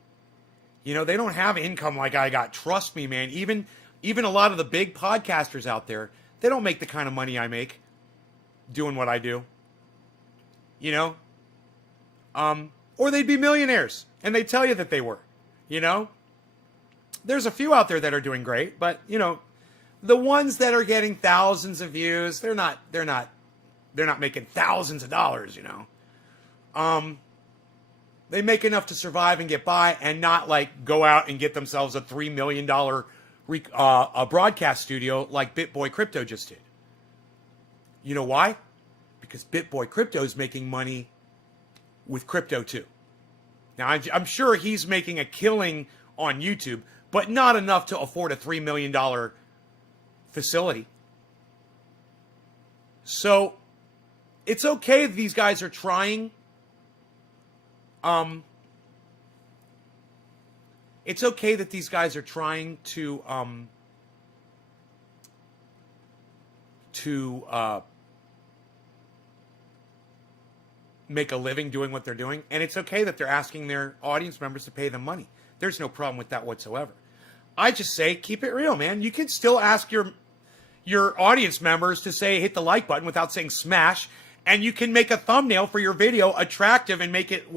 You know, they don't have income like I got. Trust me, man. Even a lot of the big podcasters out there, they don't make the kind of money I make doing what I do. You know? Or they'd be millionaires, and they tell you that they were. You know? There's a few out there that are doing great, but, you know, the ones that are getting thousands of views, they're not making thousands of dollars, you know. They make enough to survive and get by and not, like, go out and get themselves a $3 million a broadcast studio like BitBoy Crypto just did. You know why? Because BitBoy Crypto is making money with crypto too. Now, I'm sure he's making a killing on YouTube, but not enough to afford a $3 million facility. So, it's okay that these guys are trying. It's okay that these guys are trying to make a living doing what they're doing, and it's okay that they're asking their audience members to pay them money. There's no problem with that whatsoever. I just say keep it real, man. You can still ask your audience members to say hit the like button without saying smash, and you can make a thumbnail for your video attractive and make it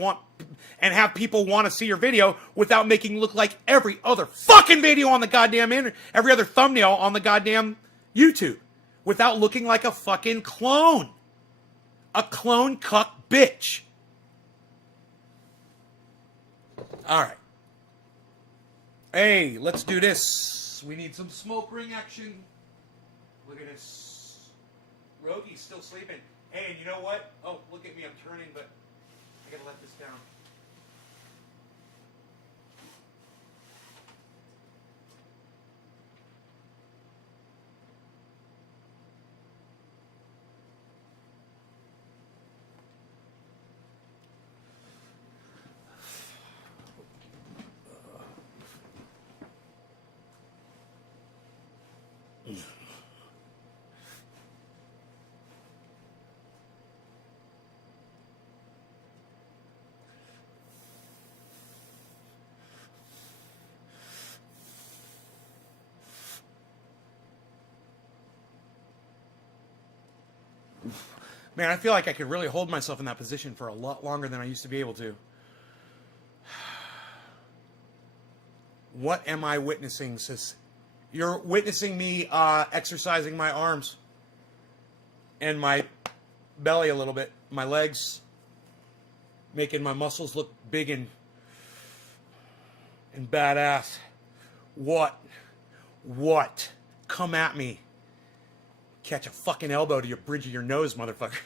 and have people want to see your video without making it look like every other fucking video on the goddamn internet, every other thumbnail on the goddamn YouTube, without looking like a fucking clone. A clone cuck bitch. All right. Hey, let's do this. We need some smoke ring action. Look at this. Rogi's still sleeping. Hey, and you know what? Oh, look at me. I'm turning, but I gotta let this down. Man, I feel like I could really hold myself in that position for a lot longer than I used to be able to. What am I witnessing, sis? You're witnessing me exercising my arms and my belly a little bit, my legs, making my muscles look big and badass. What? Come at me. Catch a fucking elbow to your bridge of your nose, motherfucker.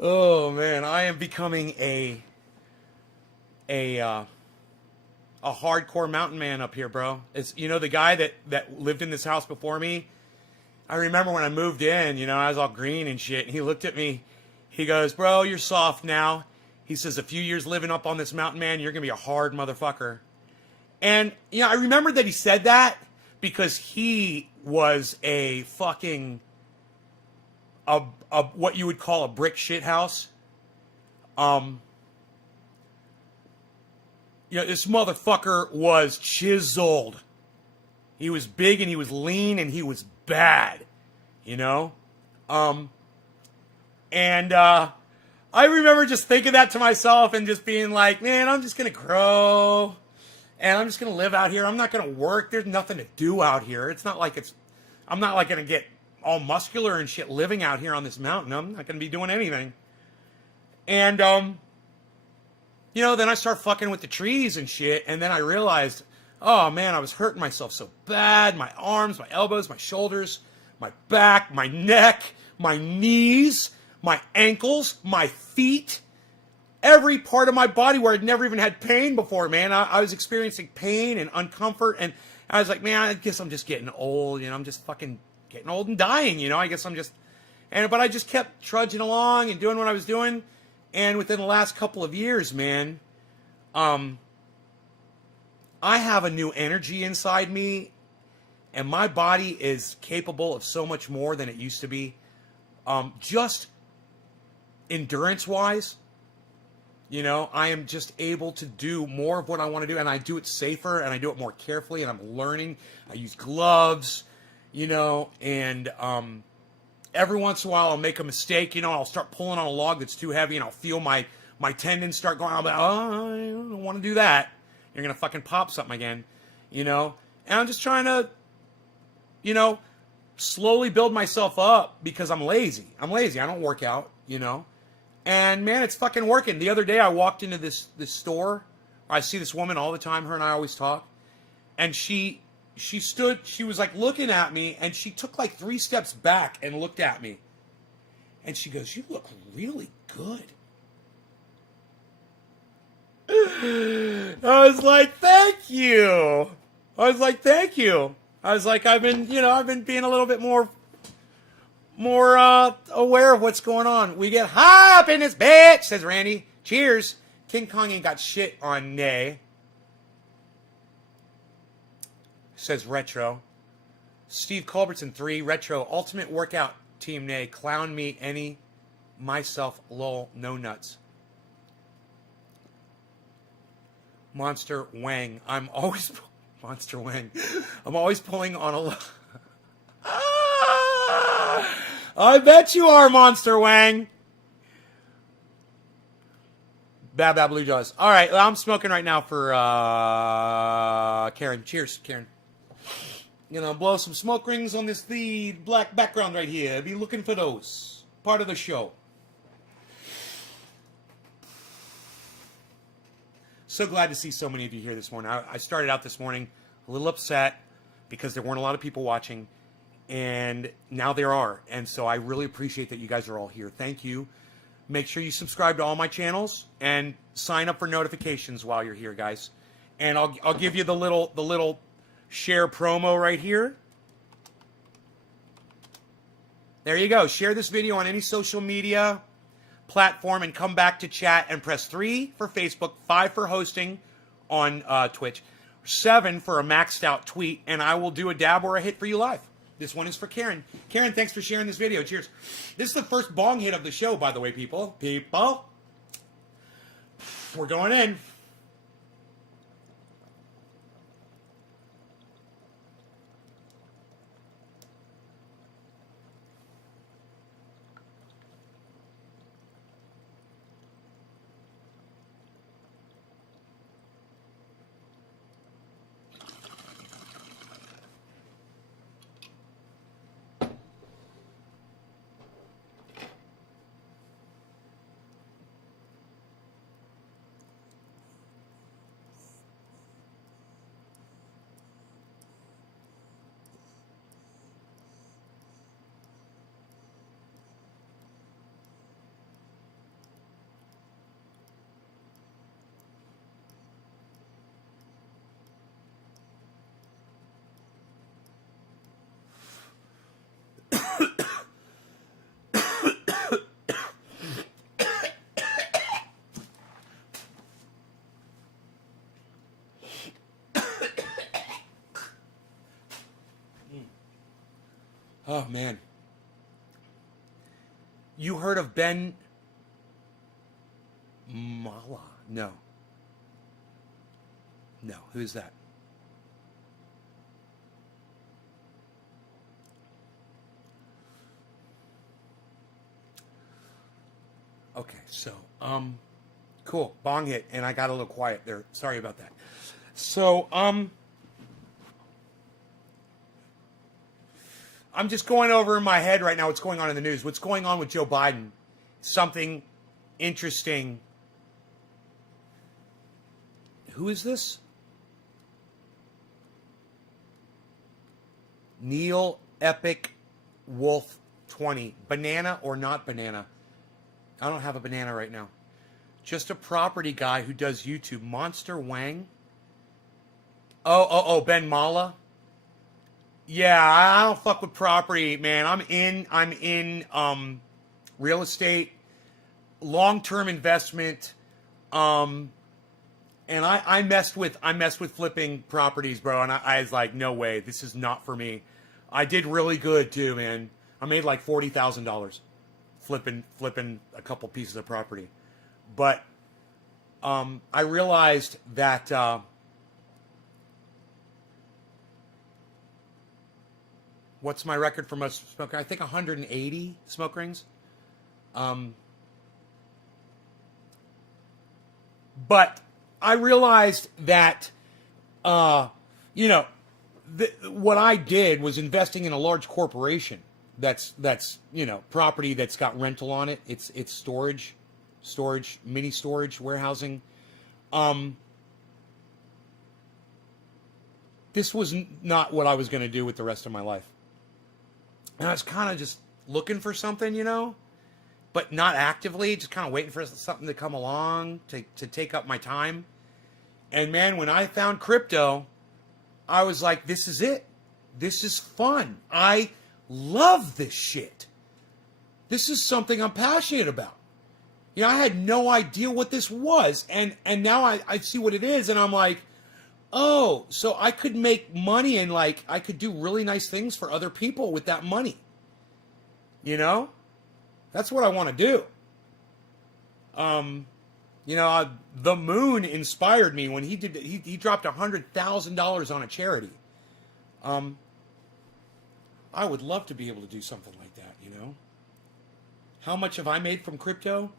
Oh man, I am becoming a hardcore mountain man up here, bro. It's, you know, the guy that lived in this house before me. I remember when I moved in, you know, I was all green and shit, and he looked at me. He goes, "Bro, you're soft now." He says, "A few years living up on this mountain, man, you're gonna be a hard motherfucker." And you know, I remember that he said that because he was a fucking what you would call a brick shit house. You know, this motherfucker was chiseled. He was big and he was lean and he was bad, you know? I remember just thinking that to myself and just being like, man, I'm just going to grow and I'm just going to live out here. I'm not going to work. There's nothing to do out here. It's not like I'm not like going to get all muscular and shit living out here on this mountain. I'm not going to be doing anything. And, you know, then I start fucking with the trees and shit. And then I realized, oh man, I was hurting myself so bad. My arms, my elbows, my shoulders, my back, my neck, my knees, my ankles, my feet, every part of my body where I'd never even had pain before, man. I was experiencing pain and uncomfort. And I was like, man, I guess I'm just getting old. You know, I'm just fucking getting old and dying. You know, I guess I'm just, but I just kept trudging along and doing what I was doing. And within the last couple of years, man, I have a new energy inside me, and my body is capable of so much more than it used to be. Just endurance-wise, you know, I am just able to do more of what I want to do, and I do it safer, and I do it more carefully, and I'm learning. I use gloves, you know, and every once in a while I'll make a mistake, you know, I'll start pulling on a log that's too heavy, and I'll feel my tendons start going. I'll be like, oh, I don't want to do that. You're going to fucking pop something again, you know? And I'm just trying to, you know, slowly build myself up because I'm lazy. I'm lazy. I don't work out, you know? And, man, it's fucking working. The other day I walked into this store. I see this woman all the time. Her and I always talk. And she was, like, looking at me, and she took, like, 3 steps back and looked at me. And she goes, "You look really good." I was like, thank you. I was like, I've been being a little bit more aware of what's going on. We get high up in this bitch, says Randy. Cheers. King Kong ain't got shit on Nay, says Retro. Steve Culbertson 3, Retro, Ultimate Workout Team Nay, Clown Me, Any, Myself, Lol, No Nuts. Monster Wang. Monster Wang. I'm always pulling on a... I bet you are, Monster Wang. Bad Blue Jaws. All right, I'm smoking right now for Karen. Cheers, Karen. You know, blow some smoke rings on this black background right here. Be looking for those. Part of the show. So glad to see so many of you here this morning. I started out this morning a little upset because there weren't a lot of people watching, and now there are. And so I really appreciate that you guys are all here. Thank you. Make sure you subscribe to all my channels and sign up for notifications while you're here, guys. And I'll give you the little share promo right here. There you go. Share this video on any social media platform and come back to chat and press 3 for Facebook, 5 for hosting on Twitch, 7 for a maxed out tweet, and I will do a dab or a hit for you live. This one is for Karen. Karen, thanks for sharing this video. Cheers. This is the first bong hit of the show, by the way, people. We're going in. Oh, man. You heard of Ben Mala? No. No. Who's that? Okay, so, cool. Bong hit, and I got a little quiet there. Sorry about that. So, I'm just going over in my head right now what's going on in the news. What's going on with Joe Biden? Something interesting. Who is this? Neil Epic Wolf 20. Banana or not banana? I don't have a banana right now. Just a property guy who does YouTube. Monster Wang? Oh, Ben Mala? Yeah, I don't fuck with property, man. I'm in real estate, long-term investment, and I messed with flipping properties, bro, and I was like, no way, this is not for me. I did really good too, man. I made like $40,000 flipping a couple pieces of property. But I realized that what's my record for most smoke? I think 180 smoke rings. But I realized that, what I did was investing in a large corporation that's property that's got rental on it. It's storage, mini storage, warehousing. This was not what I was going to do with the rest of my life. And I was kind of just looking for something, but not actively, just kind of waiting for something to come along to take up my time. And man, when I found crypto, I was like, this is it. This is fun. I love this shit. This is something I'm passionate about. I had no idea what this was. And now I see what it is, and I'm like, oh, so I could make money and like I could do really nice things for other people with that money. That's what I want to do. The Moon inspired me when he dropped $100,000 on a charity. I would love to be able to do something like that, How much have I made from crypto?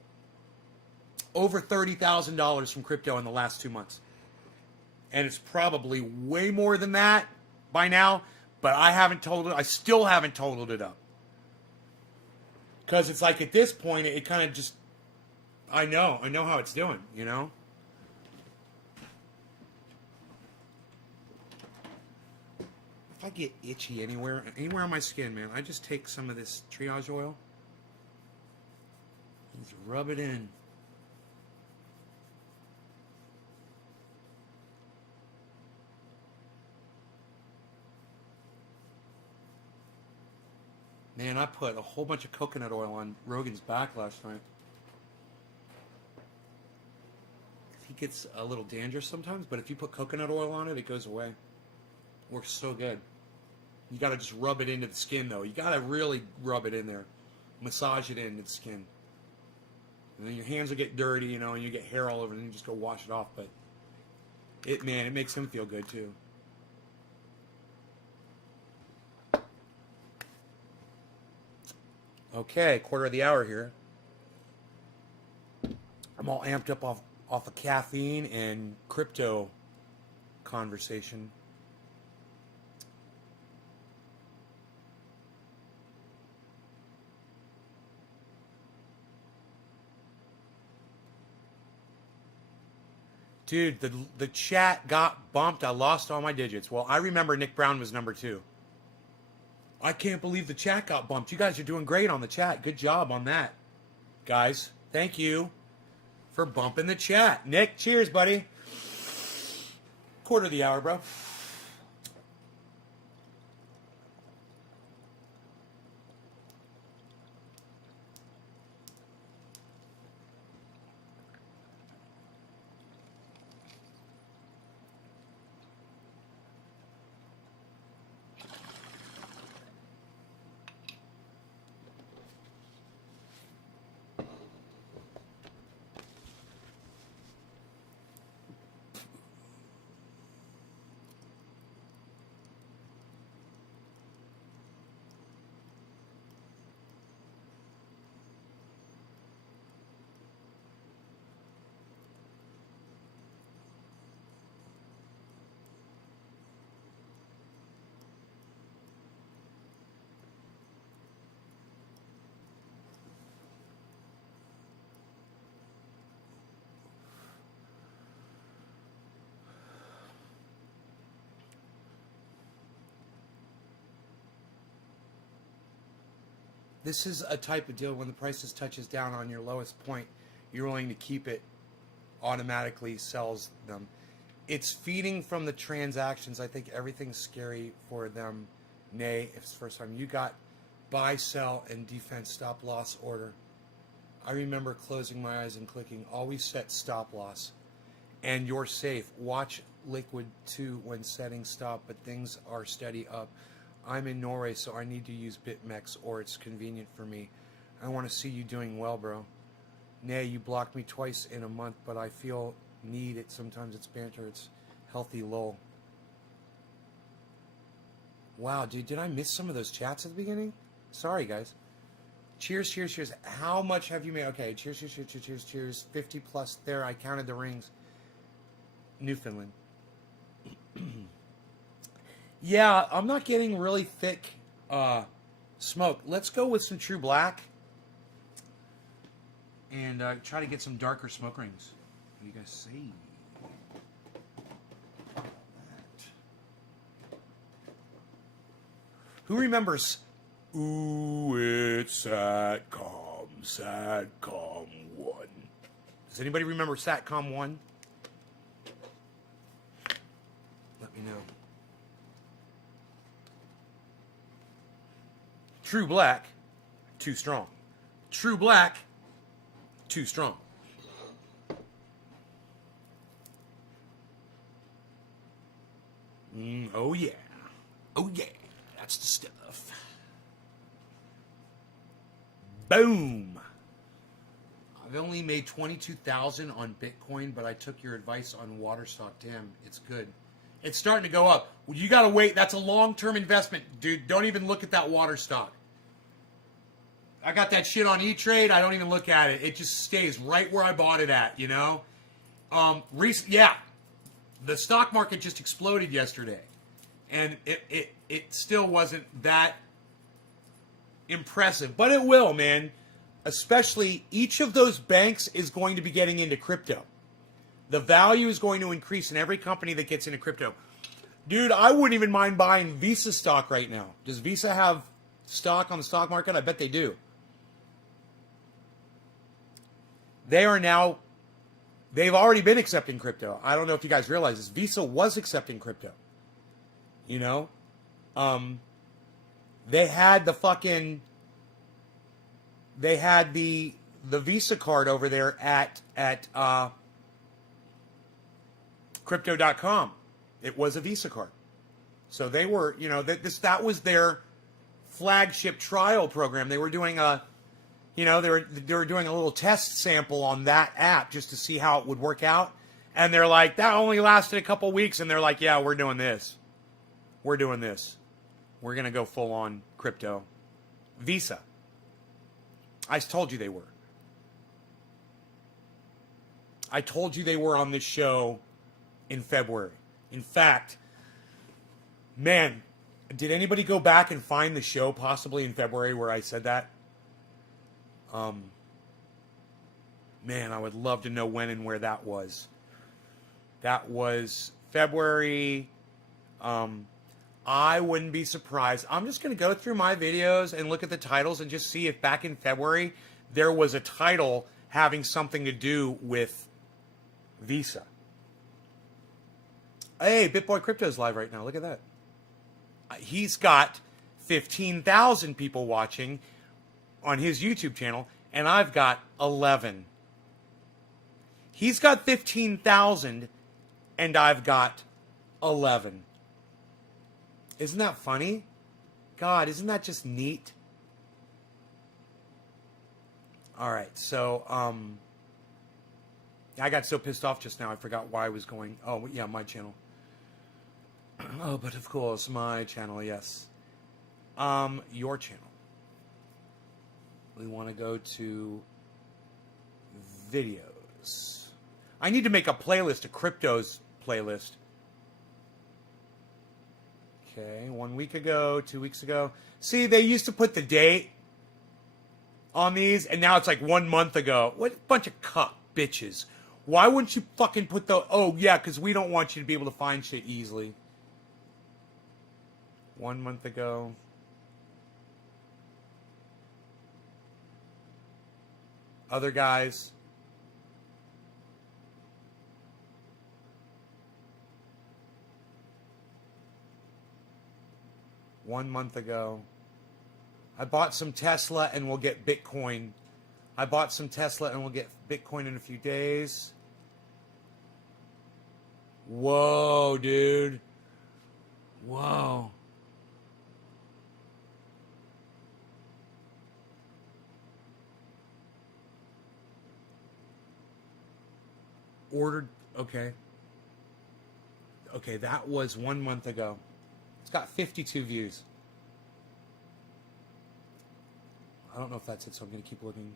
Over $30,000 from crypto in the last 2 months. And it's probably way more than that by now, but I still haven't totaled it up. Because it's like at this point, it kind of just, I know how it's doing, If I get itchy anywhere on my skin, man, I just take some of this triage oil and just rub it in. Man, I put a whole bunch of coconut oil on Rogan's back last night. He gets a little dandruff sometimes, but if you put coconut oil on it, it goes away. Works so good. You got to just rub it into the skin, though. You got to really rub it in there. Massage it into the skin. And then your hands will get dirty, and you get hair all over, and you just go wash it off. But it makes him feel good, too. Okay, quarter of the hour here. I'm all amped up off of caffeine and crypto conversation. Dude, the chat got bumped. I lost all my digits. Well, I remember Nick Brown was number 2. I can't believe the chat got bumped. You guys are doing great on the chat. Good job on that, guys. Thank you for bumping the chat. Nick, cheers, buddy. Quarter of the hour, bro. This is a type of deal when the prices touches down on your lowest point, you're willing to keep it, automatically sells them. It's feeding from the transactions. I think everything's scary for them. Nay, if it's the first time you got buy, sell, and defense stop loss order. I remember closing my eyes and clicking, always set stop loss. And you're safe. Watch Liquid 2 when setting stop, but things are steady up. I'm in Norway, so I need to use BitMEX, or it's convenient for me. I want to see you doing well, bro. Nay, you blocked me twice in a month, but I feel need it. Sometimes it's banter. It's healthy lull. Wow, dude, did I miss some of those chats at the beginning? Sorry, guys. Cheers, cheers, cheers. How much have you made? Okay, cheers, cheers, cheers, cheers, cheers, cheers. 50 plus there. I counted the rings. Newfoundland. Yeah, I'm not getting really thick smoke. Let's go with some True Black and try to get some darker smoke rings. What do you guys say? Who remembers? Ooh, it's Satcom 1. Does anybody remember Satcom 1? Let me know. True Black, too strong. True Black, too strong. Oh yeah. Oh yeah. That's the stuff. Boom. I've only made 22,000 on Bitcoin, but I took your advice on Waterstock. Damn, it's good. It's starting to go up. You got to wait. That's a long-term investment, dude. Don't even look at that Waterstock. I got that shit on E-Trade. I don't even look at it. It just stays right where I bought it at, you know? Yeah. The stock market just exploded yesterday. And it still wasn't that impressive. But it will, man. Especially each of those banks is going to be getting into crypto. The value is going to increase in every company that gets into crypto. Dude, I wouldn't even mind buying Visa stock right now. Does Visa have stock on the stock market? I bet they do. They've already been accepting crypto. I don't know if you guys realize this. Visa was accepting crypto. You know? They had the Visa card over there at crypto.com. It was a Visa card. So they were, you know, that was their flagship trial program. They were doing they were doing a little test sample on that app just to see how it would work out. And they're like, that only lasted a couple weeks. And they're like, yeah, we're doing this. We're doing this. We're going to go full on crypto. Visa. I told you they were. I told you they were on this show in February. In fact, man, did anybody go back and find the show possibly in February where I said that? Man, I would love to know when and where that was. That was February. I wouldn't be surprised. I'm just going to go through my videos and look at the titles and just see if back in February there was a title having something to do with Visa. Hey, BitBoy Crypto is live right now. Look at that. He's got 15,000 people watching on his YouTube channel, and I've got 11. He's got 15,000, and I've got 11. Isn't that funny? God, isn't that just neat? All right, so I got so pissed off just now, I forgot why I was going. Oh, yeah, my channel. Oh, but of course, my channel, yes. Your channel. We want to go to videos. I need to make a playlist, a cryptos playlist. Okay, 1 week ago, 2 weeks ago. See, they used to put the date on these, and now it's like 1 month ago. What a bunch of cuck bitches. Why wouldn't you fucking put the... Oh, yeah, because we don't want you to be able to find shit easily. 1 month ago. Other guys. One month ago. I bought some Tesla and we'll get Bitcoin. I bought some Tesla and we'll get Bitcoin in a few days. Whoa, dude. Whoa. Ordered, okay. Okay, that was 1 month ago. It's got 52 views. I don't know if that's it, so I'm going to keep looking.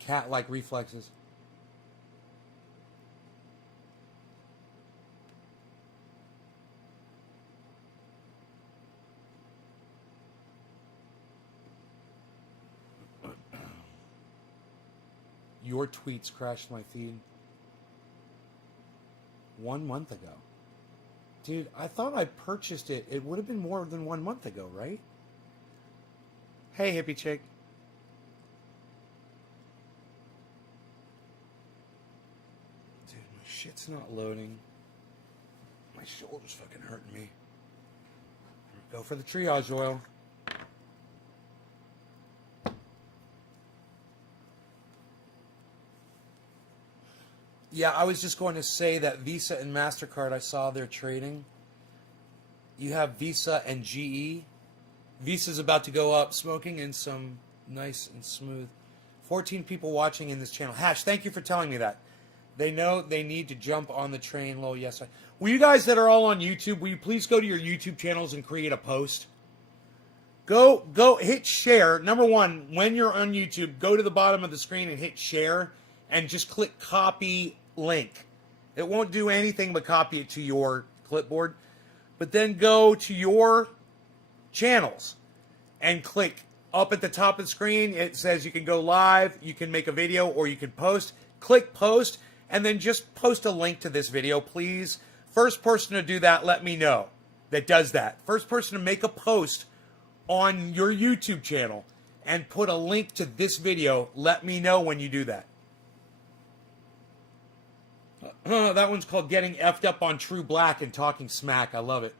Cat-like reflexes. Your tweets crashed my feed 1 month ago. Dude, I thought I purchased it. It would have been more than 1 month ago, right? Hey, hippie chick. Dude, my shit's not loading. My shoulder's fucking hurting me. Go for the triage oil. Yeah, I was just going to say that Visa and MasterCard, I saw they're trading. You have Visa and GE. Visa's about to go up, smoking in some nice and smooth. 14 people watching in this channel. Hash, thank you for telling me that. They know they need to jump on the train. Low, yes. Will you guys that are all on YouTube, will you please go to your YouTube channels and create a post? Go hit share. Number one, when you're on YouTube, go to the bottom of the screen and hit share and just click copy link. It won't do anything but copy it to your clipboard. But then go to your channels and click up at the top of the screen. It says you can go live, you can make a video, or you can post. Click post, and then just post a link to this video, please. First person to do that, let me know that does that. First person to make a post on your YouTube channel and put a link to this video, let me know when you do that. That one's called Getting Effed Up on True Black and Talking Smack. I love it.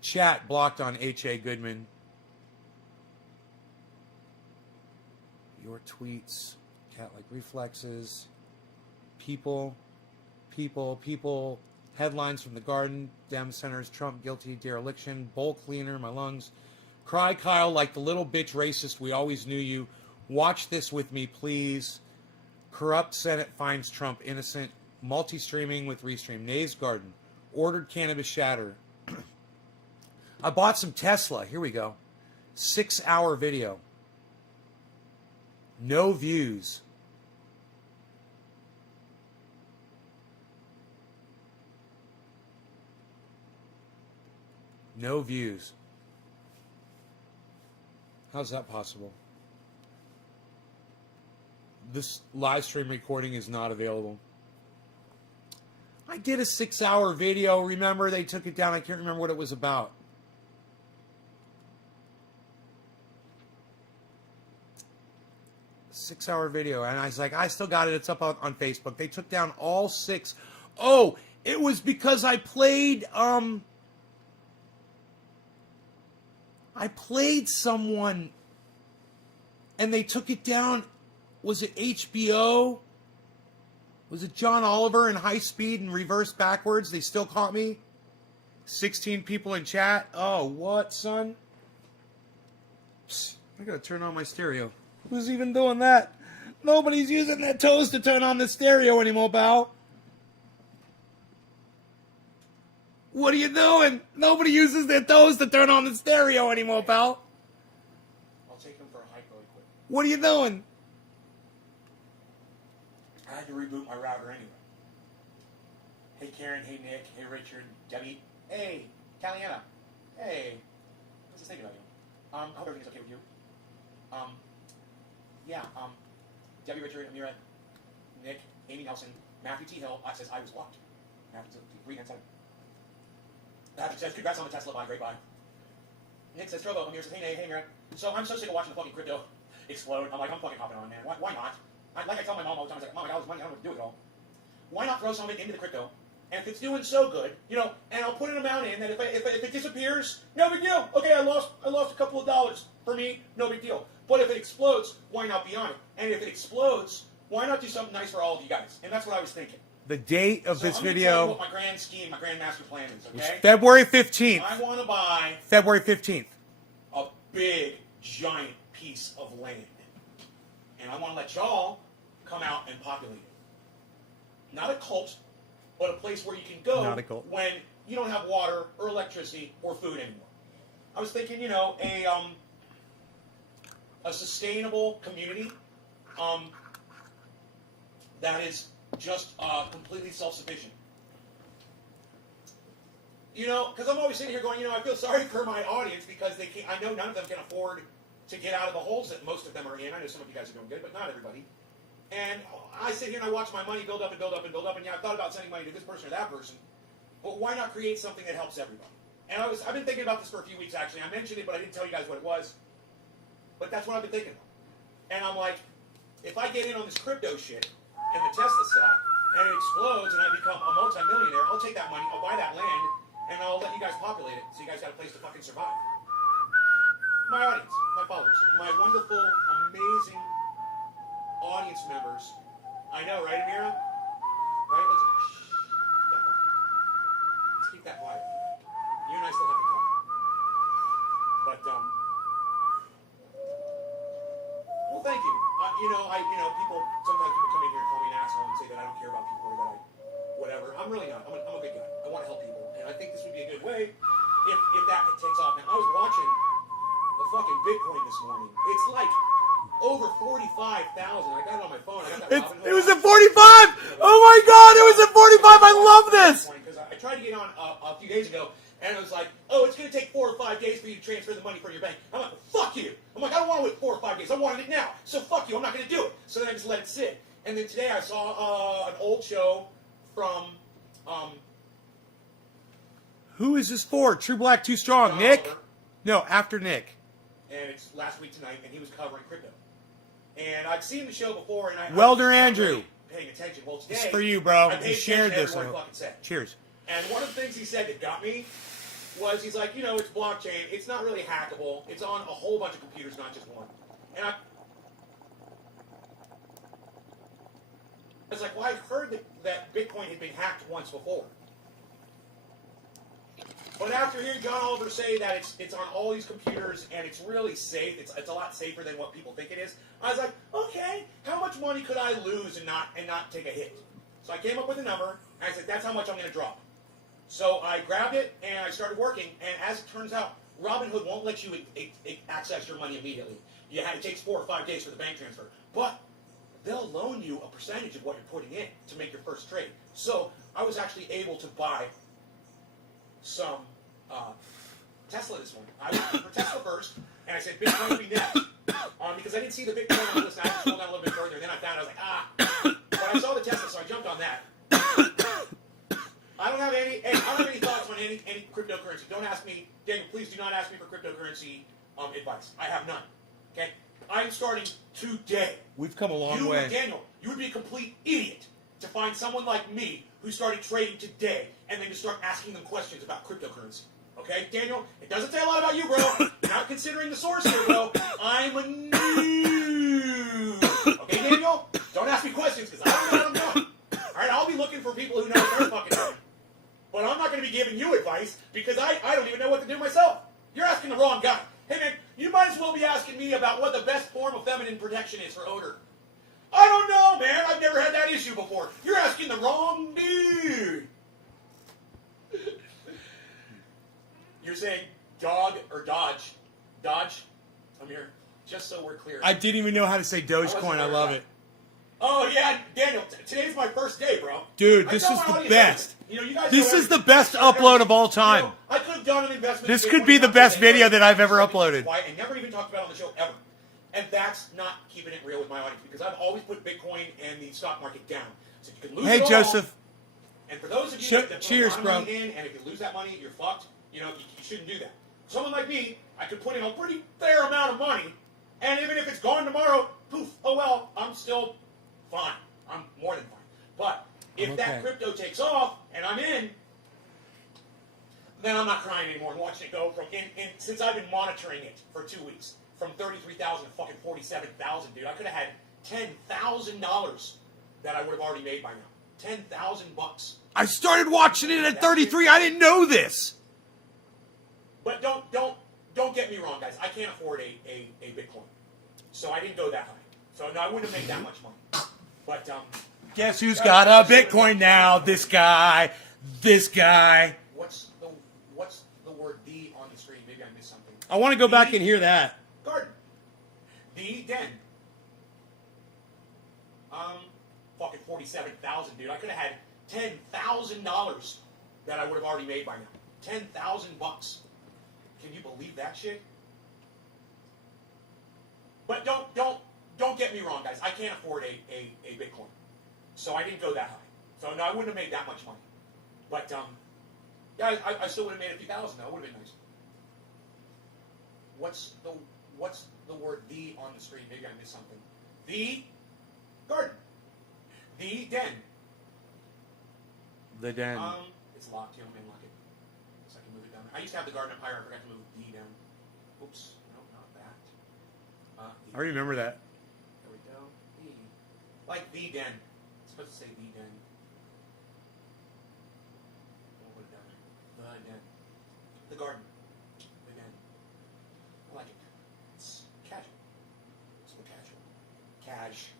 Chat blocked on H.A. Goodman. Your tweets. Cat-like reflexes. People. Headlines from the Garden. Dem Centers. Trump guilty. Dereliction. Bowl cleaner. My lungs. Cry Kyle like the little bitch racist. We always knew you. Watch this with me, please. Corrupt Senate finds Trump innocent. Multi-streaming with Restream. Nays Garden. Ordered cannabis shatter. I bought some Tesla. Here we go. 6-hour video. No views. No views. How's that possible? This live stream recording is not available. I did a 6-hour video. Remember, they took it down. I can't remember what it was about. Six-hour video. And I was like, I still got it. It's up on Facebook. They took down all 6. Oh, it was because I played someone and they took it down. Was it HBO? Was it John Oliver in high speed and reverse backwards? They still caught me. 16 people in chat. Oh, what, son? Psst, I gotta turn on my stereo. Who's even doing that? Nobody's using their toes to turn on the stereo anymore, pal. What are you doing? Nobody uses their toes to turn on the stereo anymore, pal. I'll take him for a hike really quick. What are you doing? I had to reboot my router anyway. Hey Karen, hey Nick, hey Richard, Debbie, hey Caliana, hey. What's this thinking about you? I hope everything's okay with you. Debbie, Richard, Amira, Nick, Amy Nelson, Matthew T. Hill says I was blocked. Matthew T. 3 and 7. Patrick says, congrats on the Tesla buy, great buy. Nick says, Trovo, I'm here, says, hey, man. So I'm so sick of watching the fucking crypto explode. I'm like, I'm fucking hopping on, man. Why not? Like I tell my mom all the time, I was like, Mom, I got all this money, I don't know what to do with it all. Why not throw some of it into the crypto? And if it's doing so good, you know, and I'll put an amount in that if it disappears, no big deal. Okay, I lost a couple of dollars. For me, no big deal. But if it explodes, why not be on it? And if it explodes, why not do something nice for all of you guys? And that's what I was thinking. The date of this I'm gonna tell video you what my grand scheme, my grand master plan is, okay? February 15th. I want to buy February 15th. a big, giant piece of land. And I want to let y'all come out and populate it. Not a cult, but a place where you can go Not a cult. when you don't have water or electricity or food anymore. I was thinking, you know, a sustainable community that is just completely self-sufficient. You know, because I'm always sitting here going, you know, I feel sorry for my audience because they can't, I know none of them can afford to get out of the holes that most of them are in. I know some of you guys are doing good, but not everybody. And I sit here and I watch my money build up and build up and build up, and yeah, I thought about sending money to this person or that person, but why not create something that helps everybody? And I've been thinking about this for a few weeks, actually. I mentioned it, but I didn't tell you guys what it was. But that's what I've been thinking about. And I'm like, if I get in on this crypto shit and the Tesla stuff, and it explodes and I become a multi-millionaire, I'll take that money, I'll buy that land, and I'll let you guys populate it so you guys got a place to fucking survive. My audience, my followers, my wonderful, amazing audience members. I know, right, Amira? Right? Let's keep that quiet. You and I still have to talk. But, well, thank you. People, sometimes people come in here and call me an asshole and say that I don't care about people or that I, whatever. I'm really not. I'm a big guy. I want to help people. And I think this would be a good way if that takes off. Now, I was watching the fucking Bitcoin this morning. It's like over 45,000. I got it on my phone. I got that Robinhood. It was at 45! Oh my god, it was at 45! I love this! Because I tried to get on a few days ago, and it was like, oh, it's going to take 4 or 5 days for you to transfer the money from your bank. I'm like, well, fuck you. I'm like, I don't want to wait 4 or 5 days. I wanted it now. So fuck you. I'm not going to do it. So then I just let it sit. And then today I saw an old show from... Who is this for? True Black Too Strong. John Nick? Oliver. No, after Nick. And it's last week tonight, and he was covering crypto. And I've seen the show before, and I Welder was not Andrew. really paying attention. Well, today, It's for you, bro. I paid You shared attention to this. every word he fucking said. Cheers. And one of the things he said that got me was he's like, you know, it's blockchain. It's not really hackable. It's on a whole bunch of computers, not just one. And I was like, well, I heard that Bitcoin had been hacked once before. But after hearing John Oliver say that it's on all these computers and it's really safe, it's a lot safer than what people think it is, I was like, okay, how much money could I lose and not take a hit? So I came up with a number, and I said, that's how much I'm going to drop. So I grabbed it, and I started working, and as it turns out, Robinhood won't let you access your money immediately. It takes 4 or 5 days for the bank transfer. But they'll loan you a percentage of what you're putting in to make your first trade. So I was actually able to buy some Tesla this morning. I went for Tesla first, and I said Bitcoin would be next. Because I didn't see the Bitcoin on the list, I had to scroll down a little bit further, and then I found it, I was like, But I saw the Tesla, so I jumped on that. I don't have any thoughts on any cryptocurrency. Don't ask me, Daniel, please do not ask me for cryptocurrency advice. I have none. Okay? I'm starting today. We've come a long way. Daniel, you would be a complete idiot to find someone like me who started trading today and then to start asking them questions about cryptocurrency. Okay, Daniel, it doesn't say a lot about you, bro. Not considering the source here, bro. I'm a noob. Okay, Daniel? Don't ask me questions because I don't know what I'm doing. All right, I'll be looking for people who know what they're fucking doing. But I'm not going to be giving you advice because I don't even know what to do myself. You're asking the wrong guy. Hey, man, you might as well be asking me about what the best form of feminine protection is for odor. I don't know, man. I've never had that issue before. You're asking the wrong dude. You're saying dog or dodge? Dodge? I'm here. Just so we're clear. I didn't even know how to say Dogecoin. I love it. Oh, yeah, Daniel, today's my first day, bro. Dude, this is the best. This is the best upload upload of all time. I could have done an investment. This could be the best video that I've ever uploaded. I never even talked about it on the show, ever. And that's not keeping it real with my audience because I've always put Bitcoin and the stock market down. So you can lose it Hey, all, Joseph. And for those of you that put Cheers, a lot of money in, and if you lose that money, you're fucked. You know, you shouldn't do that. Someone like me, I could put in a pretty fair amount of money, and even if it's gone tomorrow, poof, oh well, I'm still fine. I'm more than fine. But if that crypto takes off and I'm in, then I'm not crying anymore and watching it go from since I've been monitoring it for 2 weeks, from 33,000 to fucking 47,000, dude. I could have had $10,000 that I would have already made by now. 10,000 bucks. I started watching it at 33. I didn't know this. But don't get me wrong, guys. I can't afford a Bitcoin, so I didn't go that high. So no, I wouldn't have made that much money. But guess who's got a Bitcoin now? This guy. This guy. What's the word "the" on the screen? Maybe I missed something. I want to go back and hear that. Garden. The den. Fucking 47,000, dude. I could have had $10,000 that I would have already made by now. 10,000 bucks. Can you believe that shit? But don't get me wrong, guys. I can't afford a Bitcoin, so I didn't go that high. So no, I wouldn't have made that much money. But yeah, I still would have made a few thousand. That would have been nice. What's the word "the" on the screen? Maybe I missed something. The garden. The den. The den. It's locked. Here, let me unlock it. So I can move it down. I used to have the garden up higher. I forgot to move the down. Oops. No, not that. I remember that. There we go. The. Like the den. It's supposed to say the den. We'll put it down there. The den. The garden. The den. I like it. It's casual. It's a little casual. Cash.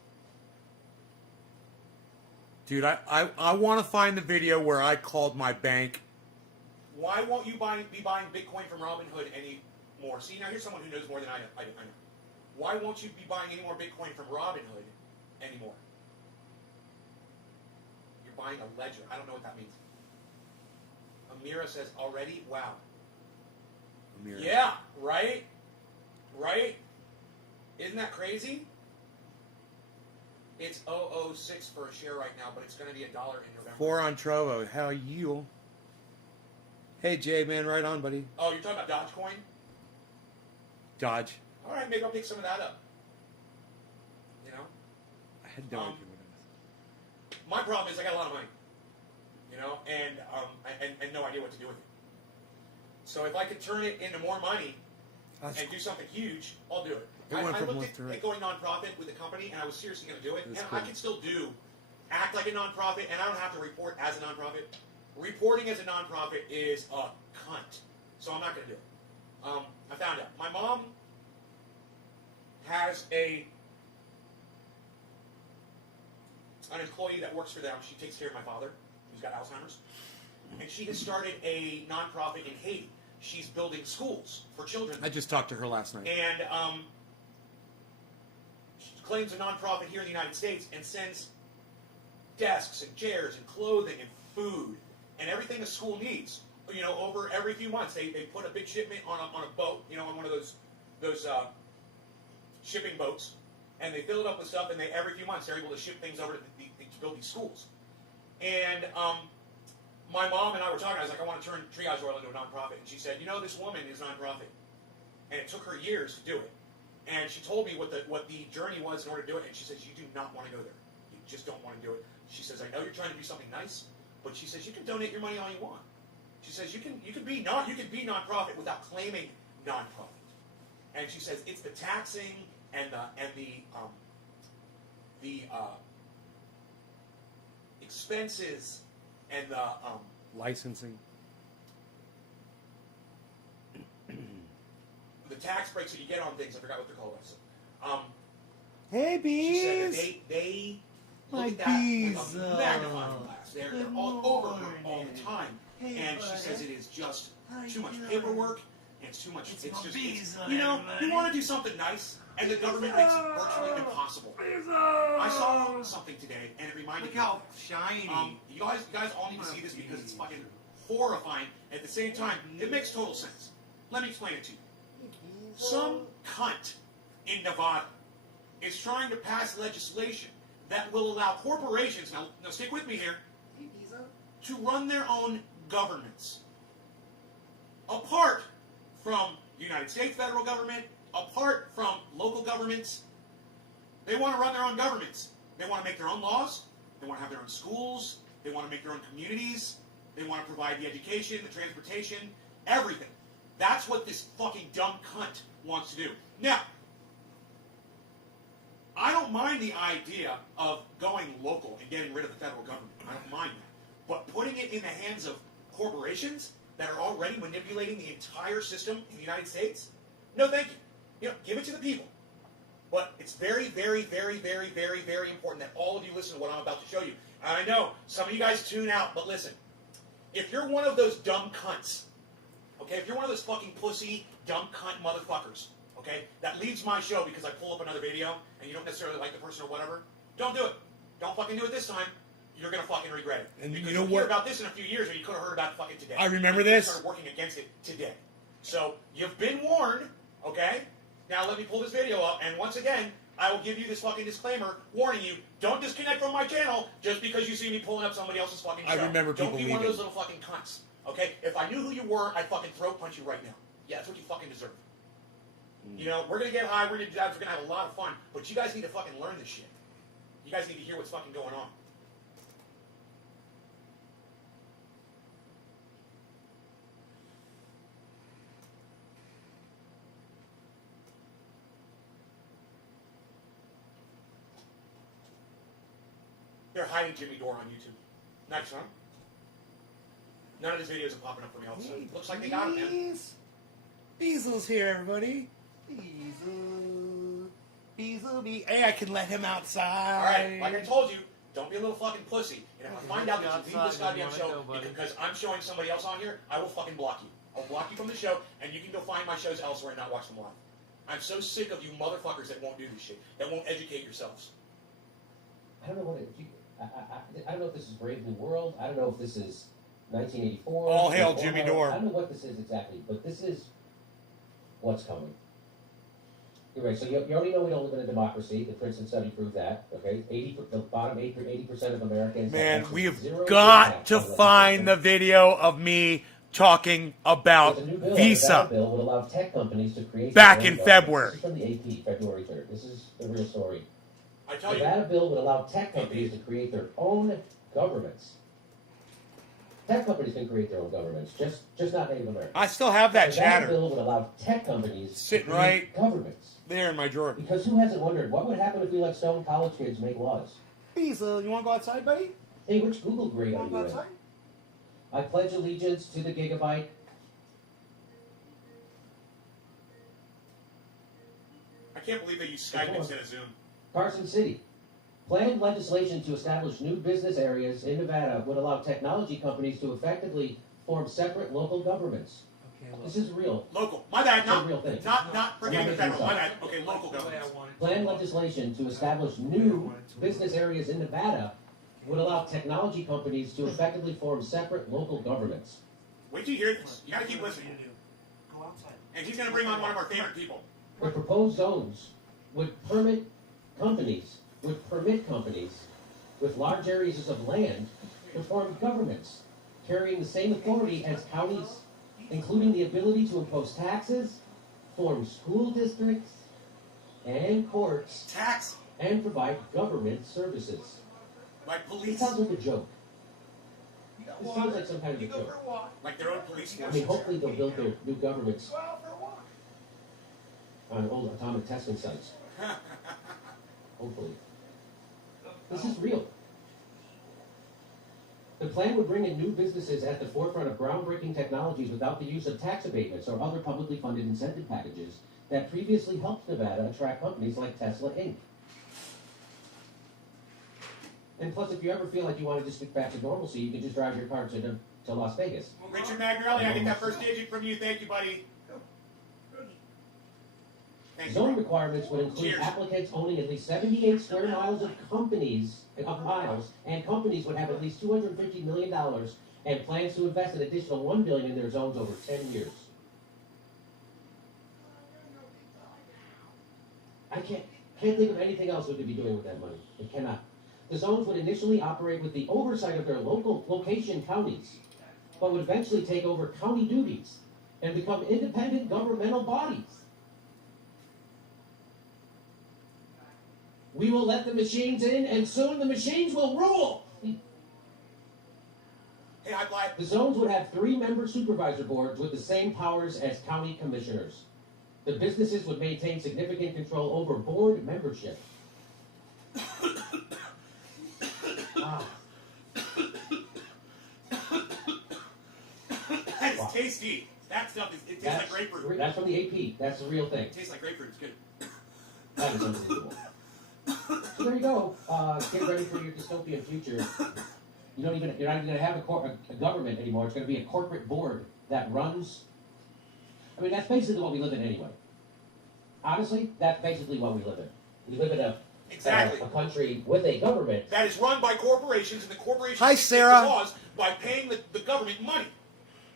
Dude, I want to find the video where I called my bank. Why won't you be buying Bitcoin from Robinhood anymore? See, now here's someone who knows more than I know. Why won't you be buying any more Bitcoin from Robinhood anymore? You're buying a ledger. I don't know what that means. Amira says, already? Wow. Amira. Yeah, right? Right? Isn't that crazy? It's 006 for a share right now, but it's going to be $1 in November. 4 on Trovo. How you? Hey, Jay, man, right on, buddy. Oh, you're talking about Dogecoin? Dodge. All right, maybe I'll pick some of that up. You know? I had no idea what it was. My problem is I got a lot of money. You know, and no idea what to do with it. So if I could turn it into more money and do something huge, I'll do it. I looked at going nonprofit with the company, and I was seriously going to do it. And I can still act like a nonprofit, and I don't have to report as a nonprofit. Reporting as a nonprofit is a cunt, so I'm not going to do it. I found out. My mom has an employee that works for them. She takes care of my father, who's got Alzheimer's. And she has started a nonprofit in Haiti. She's building schools for children. I just talked to her last night. And she claims a nonprofit here in the United States and sends desks and chairs and clothing and food and everything a school needs. You know, over every few months, they put a big shipment on a boat, you know, on one of those shipping boats, and they fill it up with stuff. And every few months they're able to ship things over to build these schools. And my mom and I were talking. I was like, I want to turn Triage Oil into a nonprofit. And she said, you know, this woman is a nonprofit. And it took her years to do it. And she told me what the journey was in order to do it. And she says, you do not want to go there. You just don't want to do it. She says, I know you're trying to do something nice, but she says, you can donate your money all you want. She says, you can be nonprofit without claiming nonprofit. And she says, it's the taxing and the expenses and the licensing. The tax breaks that you get on things. I forgot what they're called. Hey, bees. She said that they look at that with a magnifying glass. They're all over her all the time. And she says it is just too much paperwork. And it's too much. It's you know, you want to do something nice, and the government makes it virtually impossible. I saw something today, and it reminded me. Look how shiny. You guys all need to see this because it's fucking horrifying. At the same time, it makes total sense. Let me explain it to you. Some cunt in Nevada is trying to pass legislation that will allow corporations, now stick with me here, to run their own governments. Apart from the United States federal government, apart from local governments, they want to run their own governments. They want to make their own laws. They want to have their own schools. They want to make their own communities. They want to provide the education, the transportation, everything. That's what this fucking dumb cunt wants to do. Now, I don't mind the idea of going local and getting rid of the federal government. I don't mind that. But putting it in the hands of corporations that are already manipulating the entire system in the United States, no thank you. You know, give it to the people. But it's very, very, very, very, very, very important that all of you listen to what I'm about to show you. And I know some of you guys tune out, but listen. If you're one of those dumb cunts, okay, if you're one of those fucking pussy, dumb cunt motherfuckers, okay, that leaves my show because I pull up another video and you don't necessarily like the person or whatever, don't do it. Don't fucking do it this time. You're gonna fucking regret it. And because you know you'll hear what? about this in a few years, or you could have heard about it fucking today. I remember And you this. started working against it today. So you've been warned, okay? Now let me pull this video up, and once again, I will give you this fucking disclaimer warning you, don't disconnect from my channel just because you see me pulling up somebody else's fucking show. I remember Don't people be one of leaving. those little fucking cunts, okay? If I knew who you were, I'd fucking throat punch you right now. Yeah, that's what you fucking deserve. You know, we're gonna get high, we're gonna have a lot of fun, but you guys need to fucking learn this shit. You guys need to hear what's fucking going on. They're hiding Jimmy Dore on YouTube. Nice, huh? None of his videos are popping up for me all of a sudden. Looks like they got him, man. Beasel's here, everybody. Beazel. Hey, I can let him outside. All right, like I told you, don't be a little fucking pussy. And if I find out that you leave this goddamn show because I'm showing somebody else on here, I will fucking block you. I'll block you from the show, and you can go find my shows elsewhere and not watch them live. I'm so sick of you motherfuckers that won't do this shit, that won't educate yourselves. I don't know what I don't know if this is Brave New World. I don't know if this is 1984. All hail Jimmy Dore. I don't know what this is exactly, but this is what's coming. You're right. So you already know we don't live in a democracy. The Princeton study proved that. Okay, the bottom 80% of Americans. Man, we have zero got impact to on find the legislation. video of me talking about There's a new bill. The Visa. Nevada bill would allow tech companies to create Back their own in governments. February. This is from the AP, February 3rd. This is the real story. I tell The you, Nevada bill would allow tech companies to create their own governments. Tech companies can create their own governments, just not Native Americans. I still have that The Nevada chatter bill would allow tech companies Sitting to create right governments. there in my drawer. Because who hasn't wondered what would happen if we let stone college kids make laws? Beazel, you want to go outside, buddy? Hey, which Google grade You are want to you go in? outside? I pledge allegiance to the gigabyte. I can't believe they use Skype instead of Zoom. Carson City. Planned legislation to establish new business areas in Nevada would allow technology companies to effectively form separate local governments. This is real. Local. My bad. It's a real thing. Not forgetting the federal. My bad. Okay, local governments. Planned legislation to establish new business areas in Nevada would allow technology companies to effectively form separate local governments. Wait till you hear this. You gotta keep listening. Go outside. And he's gonna bring on one of our favorite people. The proposed zones would permit companies with large areas of land to form governments, carrying the same authority as counties, including the ability to impose taxes, form school districts and courts, Tax and provide government services. like It police, sounds like a joke. You got It water. sounds like some kind of You a go for joke. a walk. like their own police I force. mean, hopefully they'll build their new governments Go out for a walk. on old atomic testing sites. Hopefully. This is real. The plan would bring in new businesses at the forefront of groundbreaking technologies without the use of tax abatements or other publicly funded incentive packages that previously helped Nevada attract companies like Tesla Inc. And plus, if you ever feel like you want to just get back to normalcy, you can just drive your car to Las Vegas. Richard Magnarelli, I get that first digit from you. Thank you, buddy. Thank Zone you. requirements would include Cheers. applicants owning at least 78 square miles of miles, and companies would have at least $250 million and plans to invest an additional $1 billion in their zones over 10 years. I can't think of anything else we could be doing with that money. It cannot. The zones would initially operate with the oversight of their local location counties, but would eventually take over county duties and become independent governmental bodies. We will let the machines in, and soon the machines will rule. Hey, I lied. The zones would have 3-member supervisor boards with the same powers as county commissioners. The businesses would maintain significant control over board membership. That is tasty. That stuff it tastes like grapefruit. That's from the AP. That's the real thing. It tastes like grapefruit. It's good. That is unbelievable. So there you go. Get ready for your dystopian future. You're not even going to have a government anymore. It's going to be a corporate board that runs. I mean, that's basically what we live in anyway. Honestly, that's basically what we live in. We live in Exactly. a country with a government. That is run by corporations, and the corporations Hi, make Sarah. the laws by paying the government money.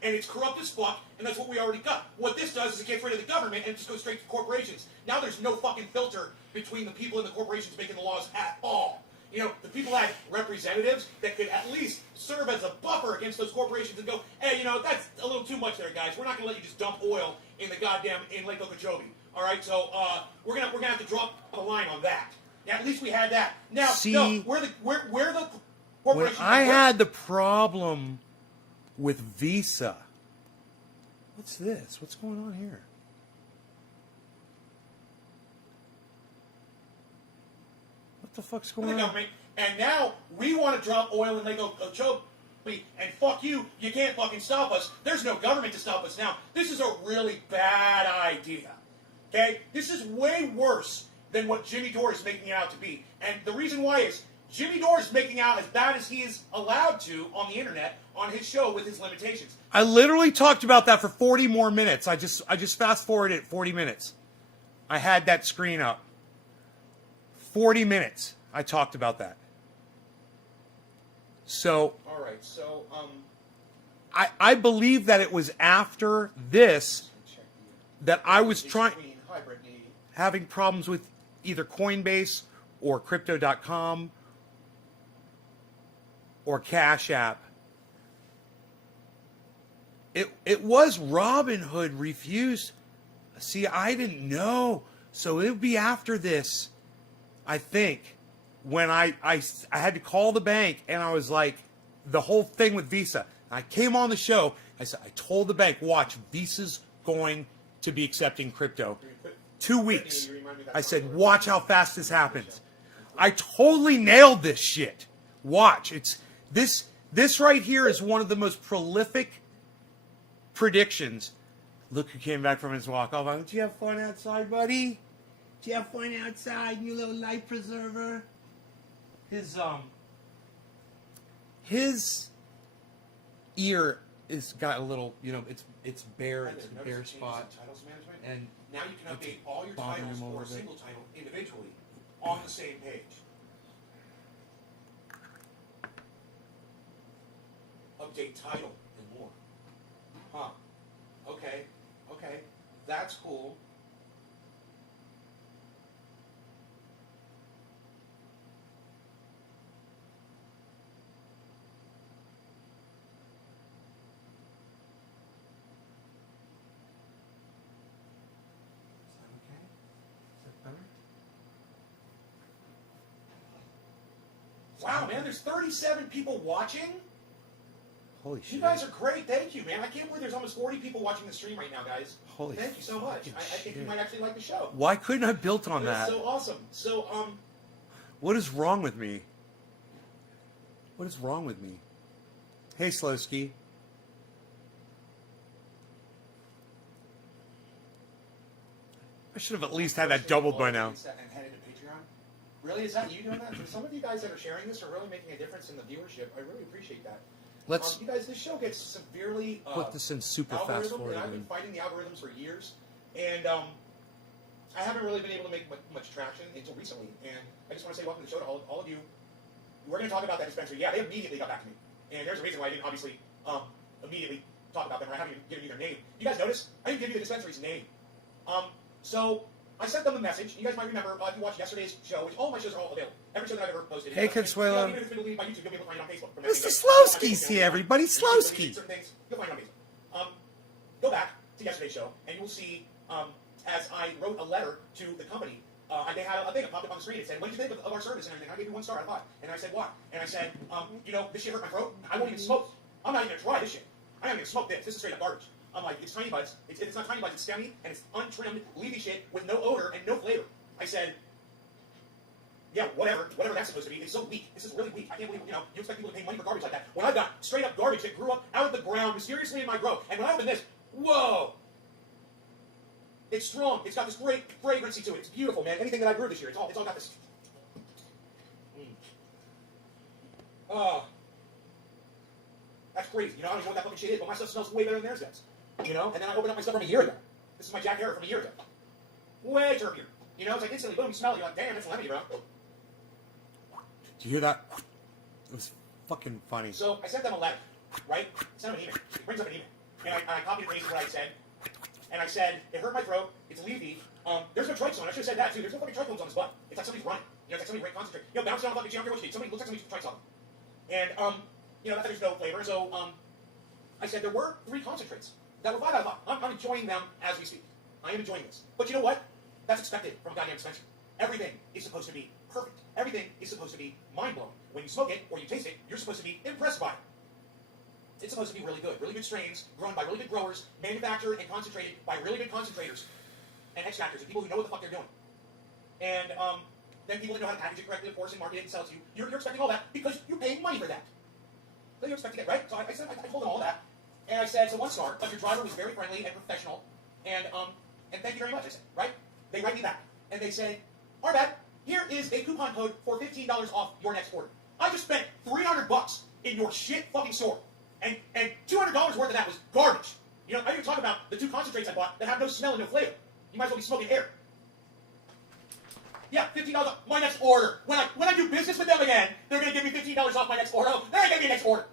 And it's corrupt as fuck, and that's what we already got. What this does is it gets rid of the government and it just goes straight to corporations. Now there's no fucking filter between the people and the corporations making the laws at all. You know, the people had representatives that could at least serve as a buffer against those corporations and go, hey, you know, that's a little too much there, guys. We're not going to let you just dump oil in the goddamn, in Lake Okeechobee. All right, so we're gonna have to drop the line on that. Now, at least we had that. Now, See, no, we're the When corporation. I had the problem with Visa, what's this? What's going on here? What the fuck's the going on? government, and now we want to drop oil in Lake Okeechobee, and fuck you, you can't fucking stop us. There's no government to stop us now. This is a really bad idea. Okay? This is way worse than what Jimmy Dore is making it out to be. And the reason why is Jimmy Dore is making out as bad as he is allowed to on the internet on his show with his limitations. I literally talked about that for 40 more minutes. I just fast forwarded it 40 minutes. I had that screen up. 40 minutes. I talked about that. So All right, so I believe that it was after this check that I was the trying screen. Hi, Brittany. having problems with either Coinbase or Crypto.com or Cash App. It was Robinhood refused. See, I didn't know. So it would be after this, I think, when I had to call the bank and I was like, the whole thing with Visa. I came on the show. I said, I told the bank, watch, Visa's going to be accepting crypto. 2 weeks. I said, watch how fast this happens. I totally nailed this shit. Watch. It's this right here is one of the most prolific predictions. Look who came back from his walk. Oh, did you have fun outside, buddy? Did you have fun outside, you little life preserver? His ear is got a little, it's bare. I've It's a noticed bare changes in spot. titles management. And Now you can it's update all your bothering titles him a or a little bit. single title individually on the same page. Update title and more. Huh. Okay. Okay. That's cool. Wow, man, there's 37 people watching. Holy shit. You guys are great. Thank you, man. I can't believe there's almost 40 people watching the stream right now, guys. Holy Thank you so much. fucking I think you shit. might actually like the show. Why couldn't I have built on That's that? so awesome. So, What is wrong with me? What is wrong with me? Hey, Slowski. I should have at least had that doubled by now. And headed to Patreon. Really? Is that you doing that? Some of you guys that are sharing this are really making a difference in the viewership. I really appreciate that. Let's you guys, this show gets severely put this in super fast algorithm, forward and I've been again. fighting the algorithms for years, and I haven't really been able to make much traction until recently. And I just want to say welcome to the show to all of you. We're going to talk about that dispensary. Yeah, they immediately got back to me, and there's a reason why I didn't obviously immediately talk about them. Or I haven't even given you their name. You guys notice? I didn't give you the dispensary's name. So I sent them a message. You guys might remember if you watched yesterday's show, which all my shows are all available. Every show that I've ever posted. Hey, Consuelo. Even if it's been deleted by YouTube, you'll be able to find it on Facebook. From Mr. everything. Slowski's here, everybody. If you delete Slowski. certain things, you'll find it on Facebook. Go back to yesterday's show, and you will see as I wrote a letter to the company. They had a thing that popped up on the screen. It said, "What did you think of our service and everything?" I gave you 1 star out of 5. And I said, "What?" And I said, "This shit hurt my throat. I won't even smoke. I'm not even gonna try this shit. I'm not even gonna smoke this. This is straight up garbage." I'm like, "It's tiny buds. It's not tiny buds. It's stemmy and it's untrimmed, leafy shit with no odor and no flavor." I said, "Yeah, whatever that's supposed to be. It's so weak. This is really weak. I can't believe you expect people to pay money for garbage like that. When I've got straight up garbage that grew up out of the ground mysteriously in my grow. And when I open this, whoa." It's strong. It's got this great fragrancy to it. It's beautiful, man. Anything that I grew this year, it's all got this. That's crazy. I don't even know what that fucking shit is, but my stuff smells way better than theirs does. And then I open up my stuff from a year ago. This is my Jack Harrow from a year ago. Way terpier. It's like instantly, boom, you smell it. You're like, damn, it's lemony, bro. Did you hear that? It was fucking funny. So I sent them a letter, right? Sent them an email. It brings up an email. And I copied and pasted what I said. And I said, "It hurt my throat. It's leafy. There's no trichome." I should have said that too. There's no fucking trichomes on his butt. It's like somebody's running. It's like somebody great concentrate. Bouncing on a fucking jump. Somebody looks like somebody's trying something. And that's there's no flavor. So I said there were 3 concentrates that were 5 out of 5. I'm enjoying them as we speak. I am enjoying this. But you know what? That's expected from a goddamn dispenser. Everything is supposed to be perfect. Everything is supposed to be mind blowing. When you smoke it or you taste it, you're supposed to be impressed by it. It's supposed to be really good. Really good strains, grown by really good growers, manufactured and concentrated by really good concentrators and extractors, and people who know what the fuck they're doing. And then people that know how to package it correctly, of course, and market it and sell it to you. You're expecting all that because you're paying money for that. So you expect to get, right? So I told them all that. And I said, "It's a 1 star, but your driver was very friendly and professional. And thank you very much," I said, right? They write me back. And they say, "Our bad. Here is a coupon code for $15 off your next order." I just spent $300 in your shit fucking store. And $200 worth of that was garbage. I didn't even talk about the 2 concentrates I bought that have no smell and no flavor. You might as well be smoking air. Yeah, $15 off my next order. When I do business with them again, they're going to give me $15 off my next order. Oh, they're going to give me a next order.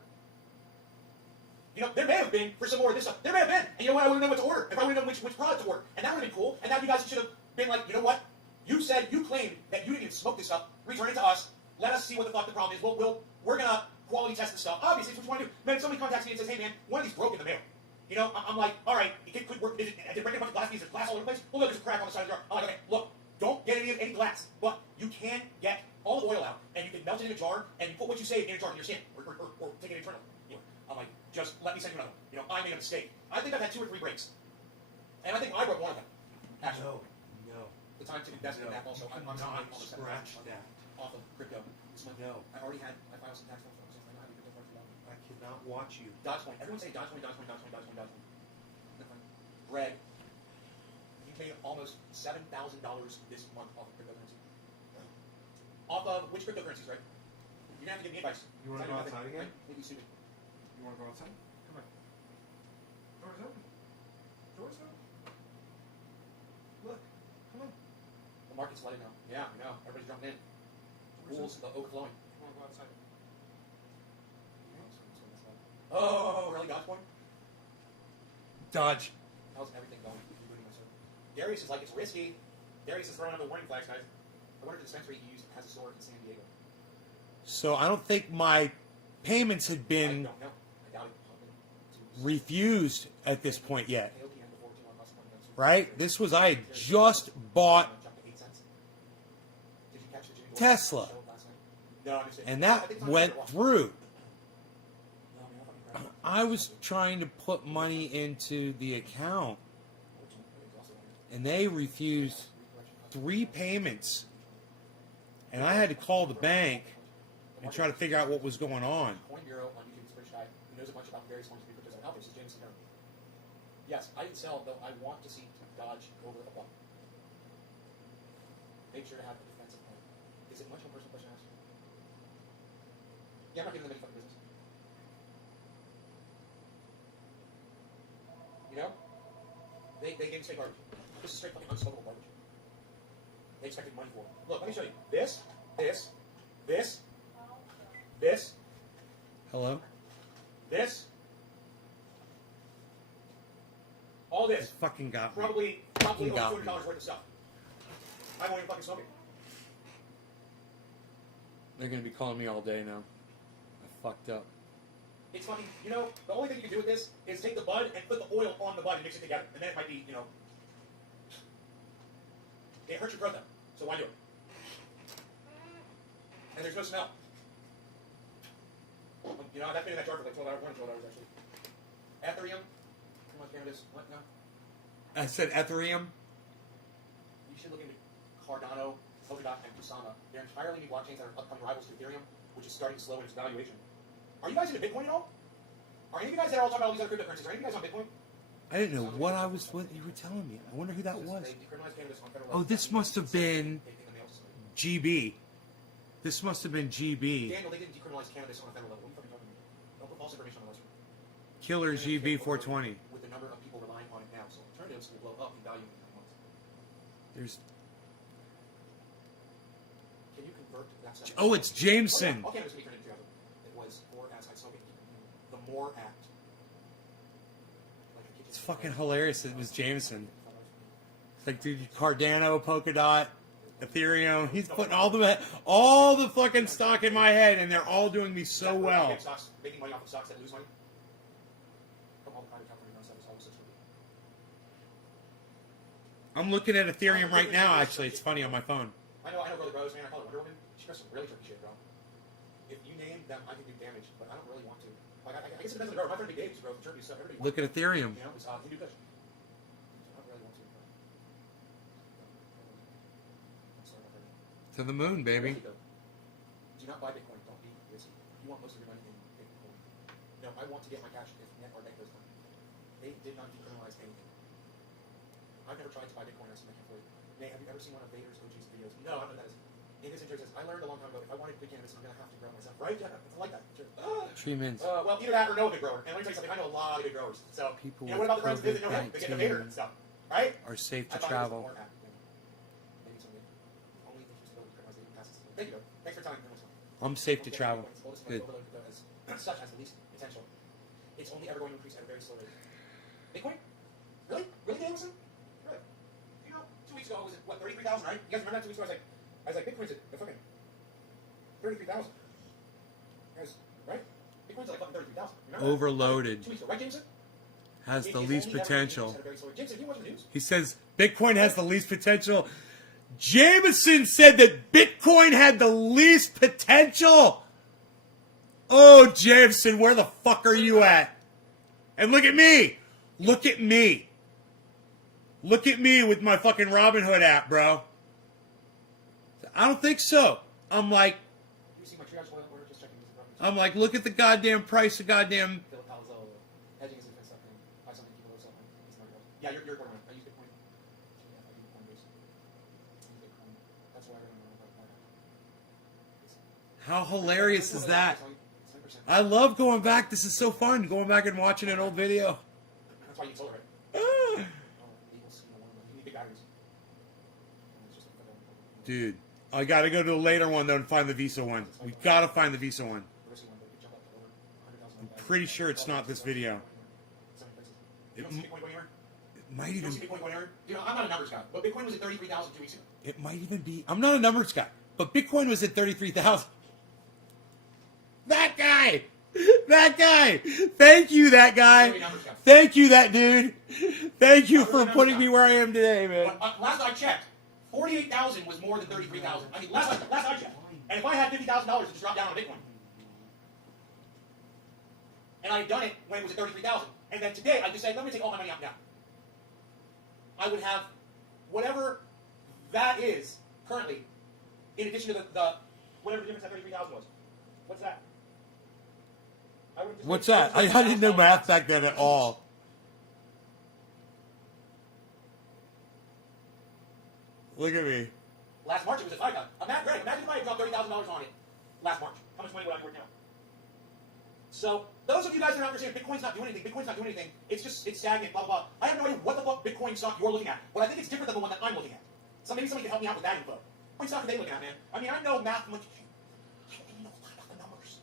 There may have been for some more of this stuff. There may have been. And you know what? I wouldn't know what to order. If I would have known which product to order. And that would have been cool. And now you guys should have been like, "You know what? You claimed that you didn't even smoke this stuff. Return it to us. Let us see what the fuck the problem is. We're going to quality test the stuff." Obviously, it's what you want to do. Man, somebody contacts me and says, "Hey, man, one of these broke in the mail." I'm like, "All right, it could work. Did it break a bunch of glass pieces? There's glass all over the place? Well, look, there's a crack on the side of the jar." I'm like, "Okay, look, don't get any glass, but you can get all the oil out, and you can melt it in a jar, and you put what you save in a jar in your skin, or take it internally." I'm like, "Just let me send you another one." I made a mistake. I think I've had 2 or 3 breaks, and I think I broke one of them. Actually, No. the time to invest in that also. I'm Not almost scratch that. off of crypto. No. I already had. I filed some tax forms. So I know how to crypto for that. I cannot watch you. Dogecoin. Everyone say Dogecoin, Dogecoin, Dogecoin, Dogecoin, Dogecoin. Greg, you made almost $7,000 this month off of cryptocurrency. Off of which cryptocurrencies, right? You're gonna have to give me advice. You wanna I go know nothing, outside again? right? Maybe sue me. You want to go outside? Come on. Door's open. Door's open. Look. Come on. The market's flooded now. Yeah, I know. Everybody's jumping in. Rules, the overflowing. You want to go outside? Oh, really, Dogecoin? Dodge. How's everything going? Rebooting my server. Darius is like, "It's risky." Darius is throwing out the warning flags, guys. I wonder if the dispensary he used has a store in San Diego. So I don't think my payments had I been don't know. I doubt it. refused at this point yet. AOPM before 2 on cost of money. Right? This was, I had just bought Jumped to 8 cents. Did you catch the Jimmy Dore Tesla. show last night? No, I missed it. and I that think it's on went Twitter. through. No, man, I fucking cried. I was trying to put money into the account, and they refused 3 payments. And I had to call the bank and try to figure out what was going on. Coin Bureau on YouTube is a British guy who knows a bunch about various forms of cryptos that are out there. This is Jameson Curran. Yes, I didn't sell, though I want to see Dodge over a buck. Make sure to have a defensive plan. Is it much of a personal question to ask? Yeah, I'm not giving them any fucking business. They gave me straight garbage. This is straight fucking unsmokable garbage. They expected money for it. Look, let me show you. This, Hello? this, all It this. fucking got me. Probably Fucking over got $200 worth of stuff. I won't even fucking smoke it. They're gonna be calling me all day now. I fucked up. It's fucking, you know, the only thing you can do with this is take the bud and put the oil on the bud and mix it together. And then it might be, you know, it hurts your throat though. So why do it? And there's no smell. You know, that's been in that jar for like 12 hours, 1 to 12 hours actually. Ethereum, come on, cannabis, what? No? I said Ethereum. You should look into Cardano, Polkadot, and Kusama. They're entirely new blockchains that are upcoming rivals to Ethereum, which is starting to slow in its valuation. Are you guys into Bitcoin at all? Are any of you guys that are all talking about all these other cryptocurrencies? Are any of you guys on Bitcoin? I didn't know what you were telling me. I wonder who that was. They decriminalized cannabis on federal Oh, level. this must have been GB. This must have been GB. Daniel, they didn't decriminalize cannabis on a federal level. What are you fucking talking about? Don't put false information on the website. Killer GB 420. With the number of people relying on it now, so alternatives will blow up in value in the coming months. There's. Can you convert that stuff? Oh, it's Jameson. All cannabis can be turned into 2000. It was for as I smoke it. The MORE Act. It's fucking hilarious. It was Jameson. It's like, dude, Cardano, Polkadot, Ethereum. He's putting all the fucking stock in my head, and they're all doing me so well. Stocks, making money off of stocks that lose money. From all the private companies, that's always such a I'm looking at Ethereum right now. Actually, it's funny on my phone. I know Girly Bros, man. I call her Wonder Woman. She does some really tricky shit, bro. If you name them, I can do damage, but I don't really want to. Like, I guess it depends on the grower. My friend Big Dave used to grow turkey stuff. Everybody Look at Ethereum. You know, it's Hindu Kush. I don't really want to. I'm sorry, my friend. To the moon, baby. Do not buy Bitcoin. Don't be risky. You want most of your money in Bitcoin. No, I want to get my cash if net or bank goes down. They did not decriminalize anything. I've never tried to buy Bitcoin. I've seen my for you. Nate, have you ever seen one of Vader's OG's videos? No, I don't know what that is. In his intro, it says, I learned a long time ago if I wanted big cannabis, I'm going to have to grow it myself. Right? Yeah, it's like that. Sure. Treatments. Well, either that or know a good grower. And let me tell you something, I know a lot of good growers. So, People you know, what about the friends with that know him? They get the COVID-19 Vader and stuff. Right? are safe to I thought it was travel. more apt, you know. Maybe someday. Only interest in criminals, they can pass this. Thank you, though. Thanks for your time. I'm safe to travel. Good. Such has the least potential. It's only ever going to increase at a very slow rate. Bitcoin? Really? Really, Danielson? Really? You know, 2 weeks ago, was it, what, 33,000, right? You guys remember that 2 weeks ago? I was like, Bitcoin's at fucking 33,000. Guys, right? Bitcoin's at like fucking 33,000. Remember that? Overloaded. 2 weeks ago, right, Jameson? Has It the is least only ever going to potential. increase at a very slow rate. Jameson, you watching the news? He says Bitcoin has the least potential. Jameson said that Bitcoin had the least potential. Oh, Jameson, where the fuck are you at? And look at me. Look at me. Look at me with my fucking Robinhood app, bro. I don't think so. I'm like, You see my triage oil order? Just checking this. I'm like, look at the goddamn price of goddamn. Philip Palazzolo, hedging is against something. Buy something people will sell. It's not real. Yeah, you're born. I use Bitcoin. Yeah, I use Coinbase. I use Bitcoin. That's why I don't know about that. How hilarious is that? 10%. I love going back. This is so fun. Going back and watching an old video. That's why you need solar, right? Ah. Oh, Eagles, you need big batteries. And it's just like a- Dude, I gotta go to the later one though and find the Visa one. We gotta find the Visa one. risky one, but it could jump up to over 100,000. I'm pretty sure it's not this video. You don't see Bitcoin going anywhere? It might You don't even. see Bitcoin going anywhere? You know, I'm not a numbers guy, but Bitcoin was at 33,000 2 weeks ago. It might even be. I'm not a numbers guy, but Bitcoin was at 33,000. That guy. That guy. Thank you, that guy. Thank you, that dude. Thank you for putting me where I am today, man. But, last I checked, 48,000 was more than 33,000. I mean, last I checked. And if I had $50,000 to just drop down on Bitcoin, and I had done it when it was at 33,000, and then today I just said, let me take all my money out now, I would have whatever that is currently, in addition to the whatever the difference at 33,000 was. What's that? I would just What's that? I didn't know math back then at all. Look at me. Last March it was at 5,000. Greg, imagine if I had dropped $30,000 on it last March. How much money would I be worth now? So, those of you guys that don't understand, Bitcoin's not doing anything. Bitcoin's not doing anything. It's stagnant, blah, blah, blah. I have no idea what the fuck Bitcoin stock you're looking at. But I think it's different than the one that I'm looking at. So maybe somebody can help me out with that info. What stock are they looking at, man? I mean, I know math much. I don't know a lot about the numbers.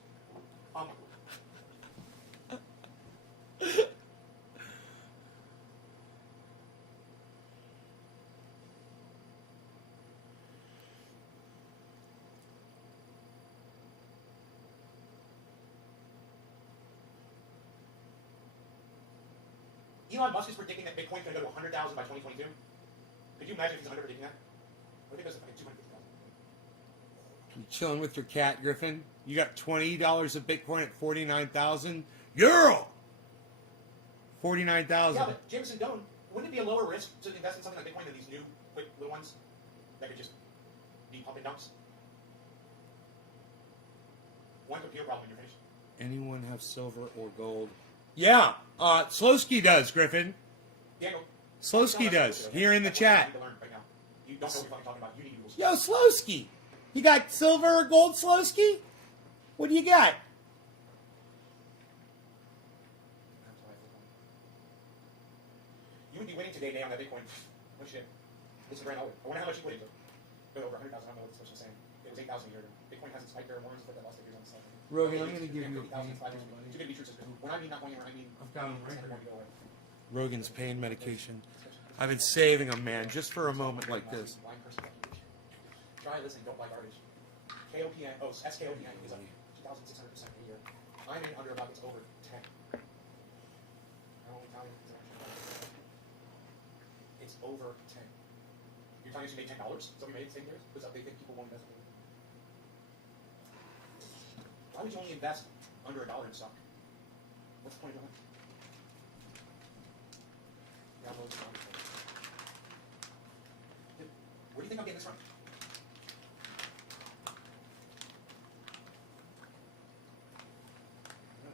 Elon Musk is predicting that Bitcoin's going to go to 100,000 by 2022? Could you imagine if he's under predicting that? What if it goes to fucking 250,000? You chilling with your cat, Griffin? You got $20 of Bitcoin at 49,000. Girl, 49,000. Yeah, but Jameson Doan, wouldn't it be a lower risk to invest in something like Bitcoin than these new, quick little ones that could just be pump and dumps? One computer problem and you're finished. Anyone have silver or gold? Yeah, Slowski does, Griffin. Daniel. Slowski does, here in the chat. You need to learn right now. You don't know what you're fucking talking about. You need to Google. Yo, Slowski. You got silver or gold, Slowski? What do you got? You would be winning today, Nay, on that Bitcoin. No shit. It's a grand older. I wonder how much you put into it. Go over 100,000. I don't know what the social saying. It was 8,000 a year. Bitcoin has its spike there. Warren's put that lost figures on the side. Rogan, I'm going to give you 50,000, 5,000. Too good to be true, sister. When I mean not going anywhere, I mean I've got 'em right it's never here. going to go away. Rogan's pain medication. I've been saving them, man, just for a moment like this. Blind person. Try listening. Don't buy garbage. KOPN. Oh, SKOPN is up 2,600% a year. I'm in under about it's over 10. I don't tell you it's over 10. You're telling us you made $10? So we made it 10 years? Because they think people won't invest in it. Why would you only invest under $1 in stock? What's the point of that? Download the stock. Where do you think I'm getting this from?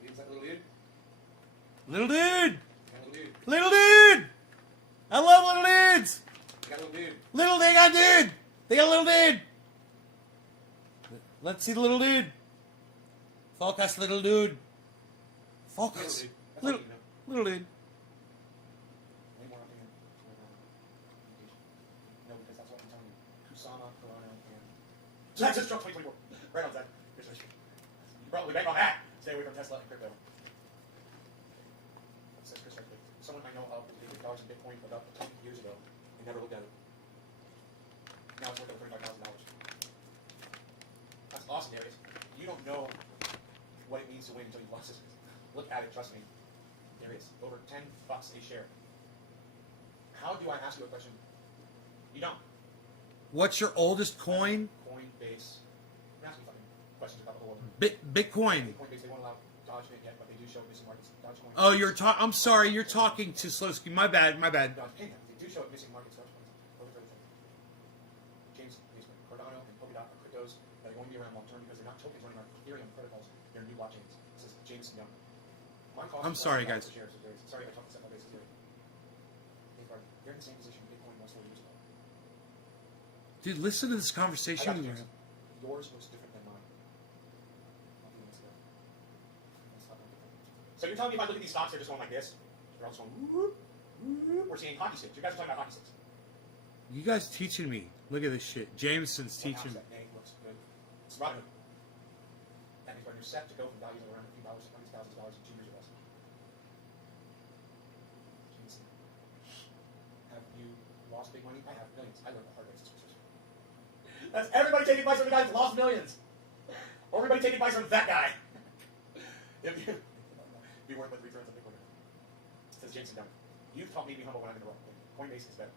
Is that little dude? Little dude! That little dude. Little dude! I love little dudes! That little dude. Little, they got dude! They got little dude! Let's see the little dude. Focus, little dude. Focus. Little dude. That's all Little, you know. little dude. Way more up here. No, because that's what I'm telling you. Kusama, Corona, and... Texas Trump 2024. Right on, Zach. Here's what you probably bank on that. Stay away from Tesla and crypto. It says Chris Redfield. Someone I know of with $50 in Bitcoin about 10 years ago and never looked at it. Now it's worth over $35,000. That's awesome, Darius. You don't know what it means to win until you've lost it. Look at it, trust me. There is over $10 a share. How do I ask you a question? You don't. What's your oldest coin? Coinbase. I'm asking fucking questions about the whole world. Bitcoin. Coinbase, they won't allow Doge yet, but they do show missing markets. Dogecoin. Oh, I'm sorry, you're talking to Slowski. My bad, my bad. Doge, hey, they do show missing markets. Dogecoin. Over 30. James, Cardano and Polkadot are cryptos that are going to be around long term because they're not tokens running on Ethereum protocols. They're new blockchains. It says James Young. I'm sorry, guys. Sorry, I talked to Seth basis here. You're in the same position Bitcoin was 4 years ago. Dude, listen to this I got conversation. it, James. Yours looks different than mine. I'll give you this guy. That's not different. So you're telling me if I look at these stocks, they're just going like this? They're all just going whoop, whoop. We're seeing hockey sticks. You guys are talking about hockey sticks. You guys teaching me. Look at this shit. Jameson's teaching me. That name looks good. It's Robin. That means when you're set to go from values of around a few dollars to hundreds of thousands of dollars in 2 years or less. Jameson. Have you lost big money? I have millions. I learned the hard way. That's everybody taking advice from the guy who's lost millions. Or everybody taking advice from that guy. If you be worth with returns on Bitcoin. Says Jameson Dunn. You've taught me to be humble when I'm in the wrong. Coinbase is better.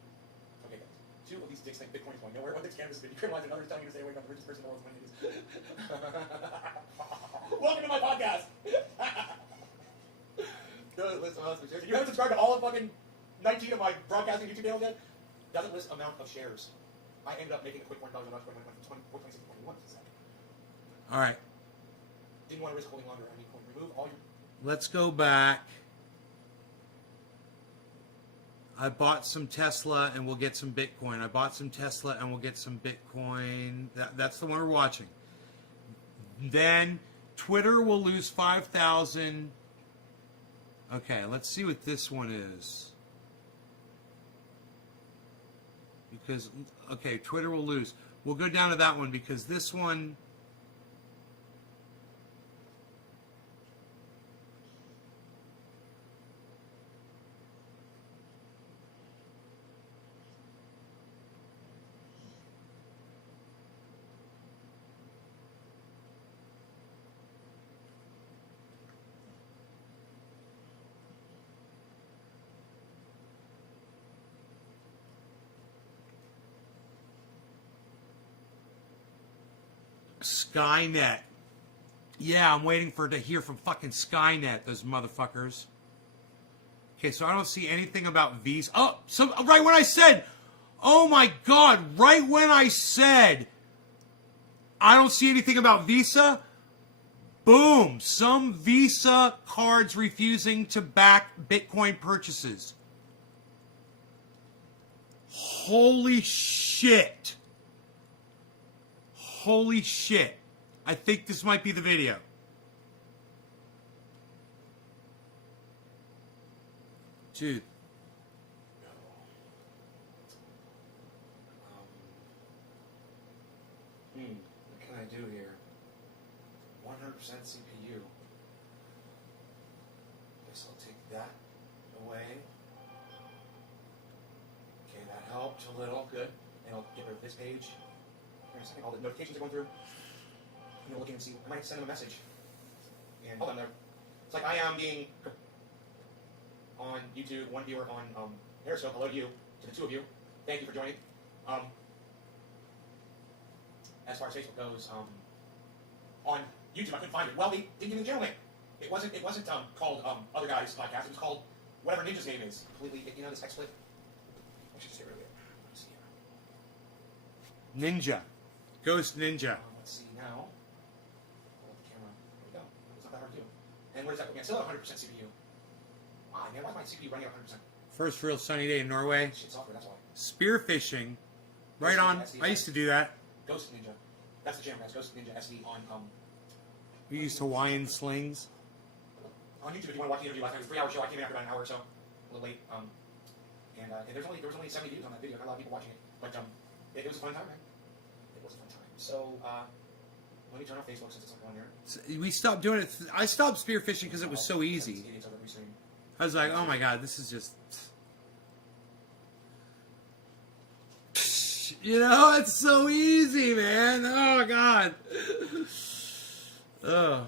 Okay, guys. 2 of these dicks think Bitcoin is going nowhere. One think's cannabis is good. You criminalize another, telling you to stay away from the richest person in the world's money is. Welcome to my podcast. Good, list of shares. You haven't subscribed to all of fucking 19 of my broadcasting YouTube channels yet? Doesn't list amount of shares. I ended up making a quick $1,000 when I went from 426 to 21. All right, Didn't want to risk holding longer. I mean, remove all your. let's go back. I bought some Tesla and we'll get some Bitcoin. I bought some Tesla and we'll get some Bitcoin. That's the one we're watching. Then Twitter will lose 5,000. Okay, let's see what this one is. Because, okay, Twitter will lose. We'll go down to that one because this one... Skynet. Yeah, I'm waiting to hear from fucking Skynet, those motherfuckers. Okay, so I don't see anything about Visa. Oh, right when I said, oh my God, right when I said, I don't see anything about Visa, boom, some Visa cards refusing to back Bitcoin purchases. Holy shit. Holy shit. I think this might be the video. Dude. What can I do here? 100% CPU. Guess I'll take that away. Okay, that helped a little. Good. And I'll get rid of this page. Here in a second, all the notifications are going through. I'm gonna look in and see. I might send them a message. And hold on there. It's like I am being on YouTube, one viewer on Periscope. Hello to you, to the two of you. Thank you for joining. As far as Facebook goes, on YouTube I couldn't find it. Well, they didn't give me the channel name. It wasn't called Other Guys Podcast. It was called whatever Ninja's name is. Completely, you know, this XSplit. I should just get rid of it. Let's see here. Ninja. Ghost Ninja. Let's see now. Hold the camera. There we go. It's not that hard to do. And where does that go again? Still at 100% CPU. Ah, man, why is my CPU running at 100%? First real sunny day in Norway. Shit software, that's why. Spearfishing. Right on. I used to do that. Ghost Ninja. That's the channel, guys. Ghost Ninja SD on We used Hawaiian slings. on YouTube. If you want to watch the interview last night, it was a 3-hour show. I came in after about an hour or so, a little late. And there was only 70 views on that video. Not a lot of people watching it, but it was a fun time, man. It was a fun time. So let me turn off Facebook since it's not on there. We stopped doing it. I stopped spearfishing because it was so easy. Idiots over at Restream. I was like, oh my God, this is just... You know, it's so easy, man. Oh, God. Ugh.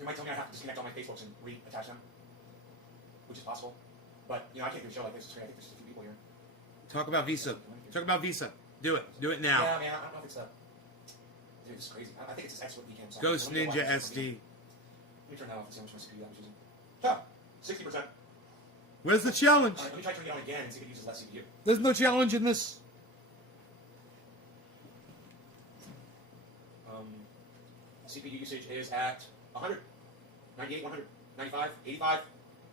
You might tell me I have to disconnect all my Facebooks and reattach them, which is possible. But, you know, I can't do a show like this. I think there's just a few people here. Talk about Visa. Talk about Visa. Do it. Do it now. Yeah, man, I don't know if it's the... Dude, this is crazy. I think it's this XSplit VCAM. Ghost Let me go Ninja watch this SD. Let me turn that off and see how much more CPU I was using. Huh, 60%. Where's the challenge? Alright, let me try turning it on again and see if it uses less CPU. There's no challenge in this. CPU usage is at 100, 98, 100, 95, 85.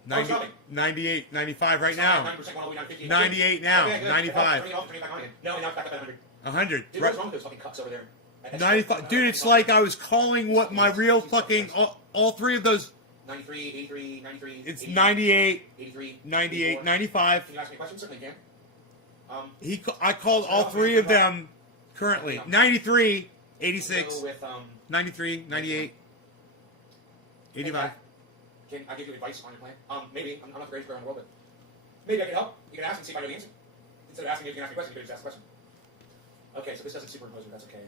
90, 98, 95 right now. 90% going all the way down to 58. 98 now. Okay, good. 95. Turn it off, turn it back on again. No, now it's back up at 100. 100. Dude, Right. what's wrong with those fucking cups over there? 95. Dude, it's like I was calling what my real fucking... All three of those... 93, 83, 93. It's 80, 98, 83, 98, 84. 95. Can you ask me a question? Certainly can. I called all three of them currently. 93, 86, Go with, 93, 98, 85. Can I give you advice on your plan? Maybe. I'm not the greatest girl in the world, but maybe I can help. You can ask and see if I know the answer. Instead of asking if you can ask me a question, you could just ask a question. Okay, so this doesn't superimpose, but that's okay.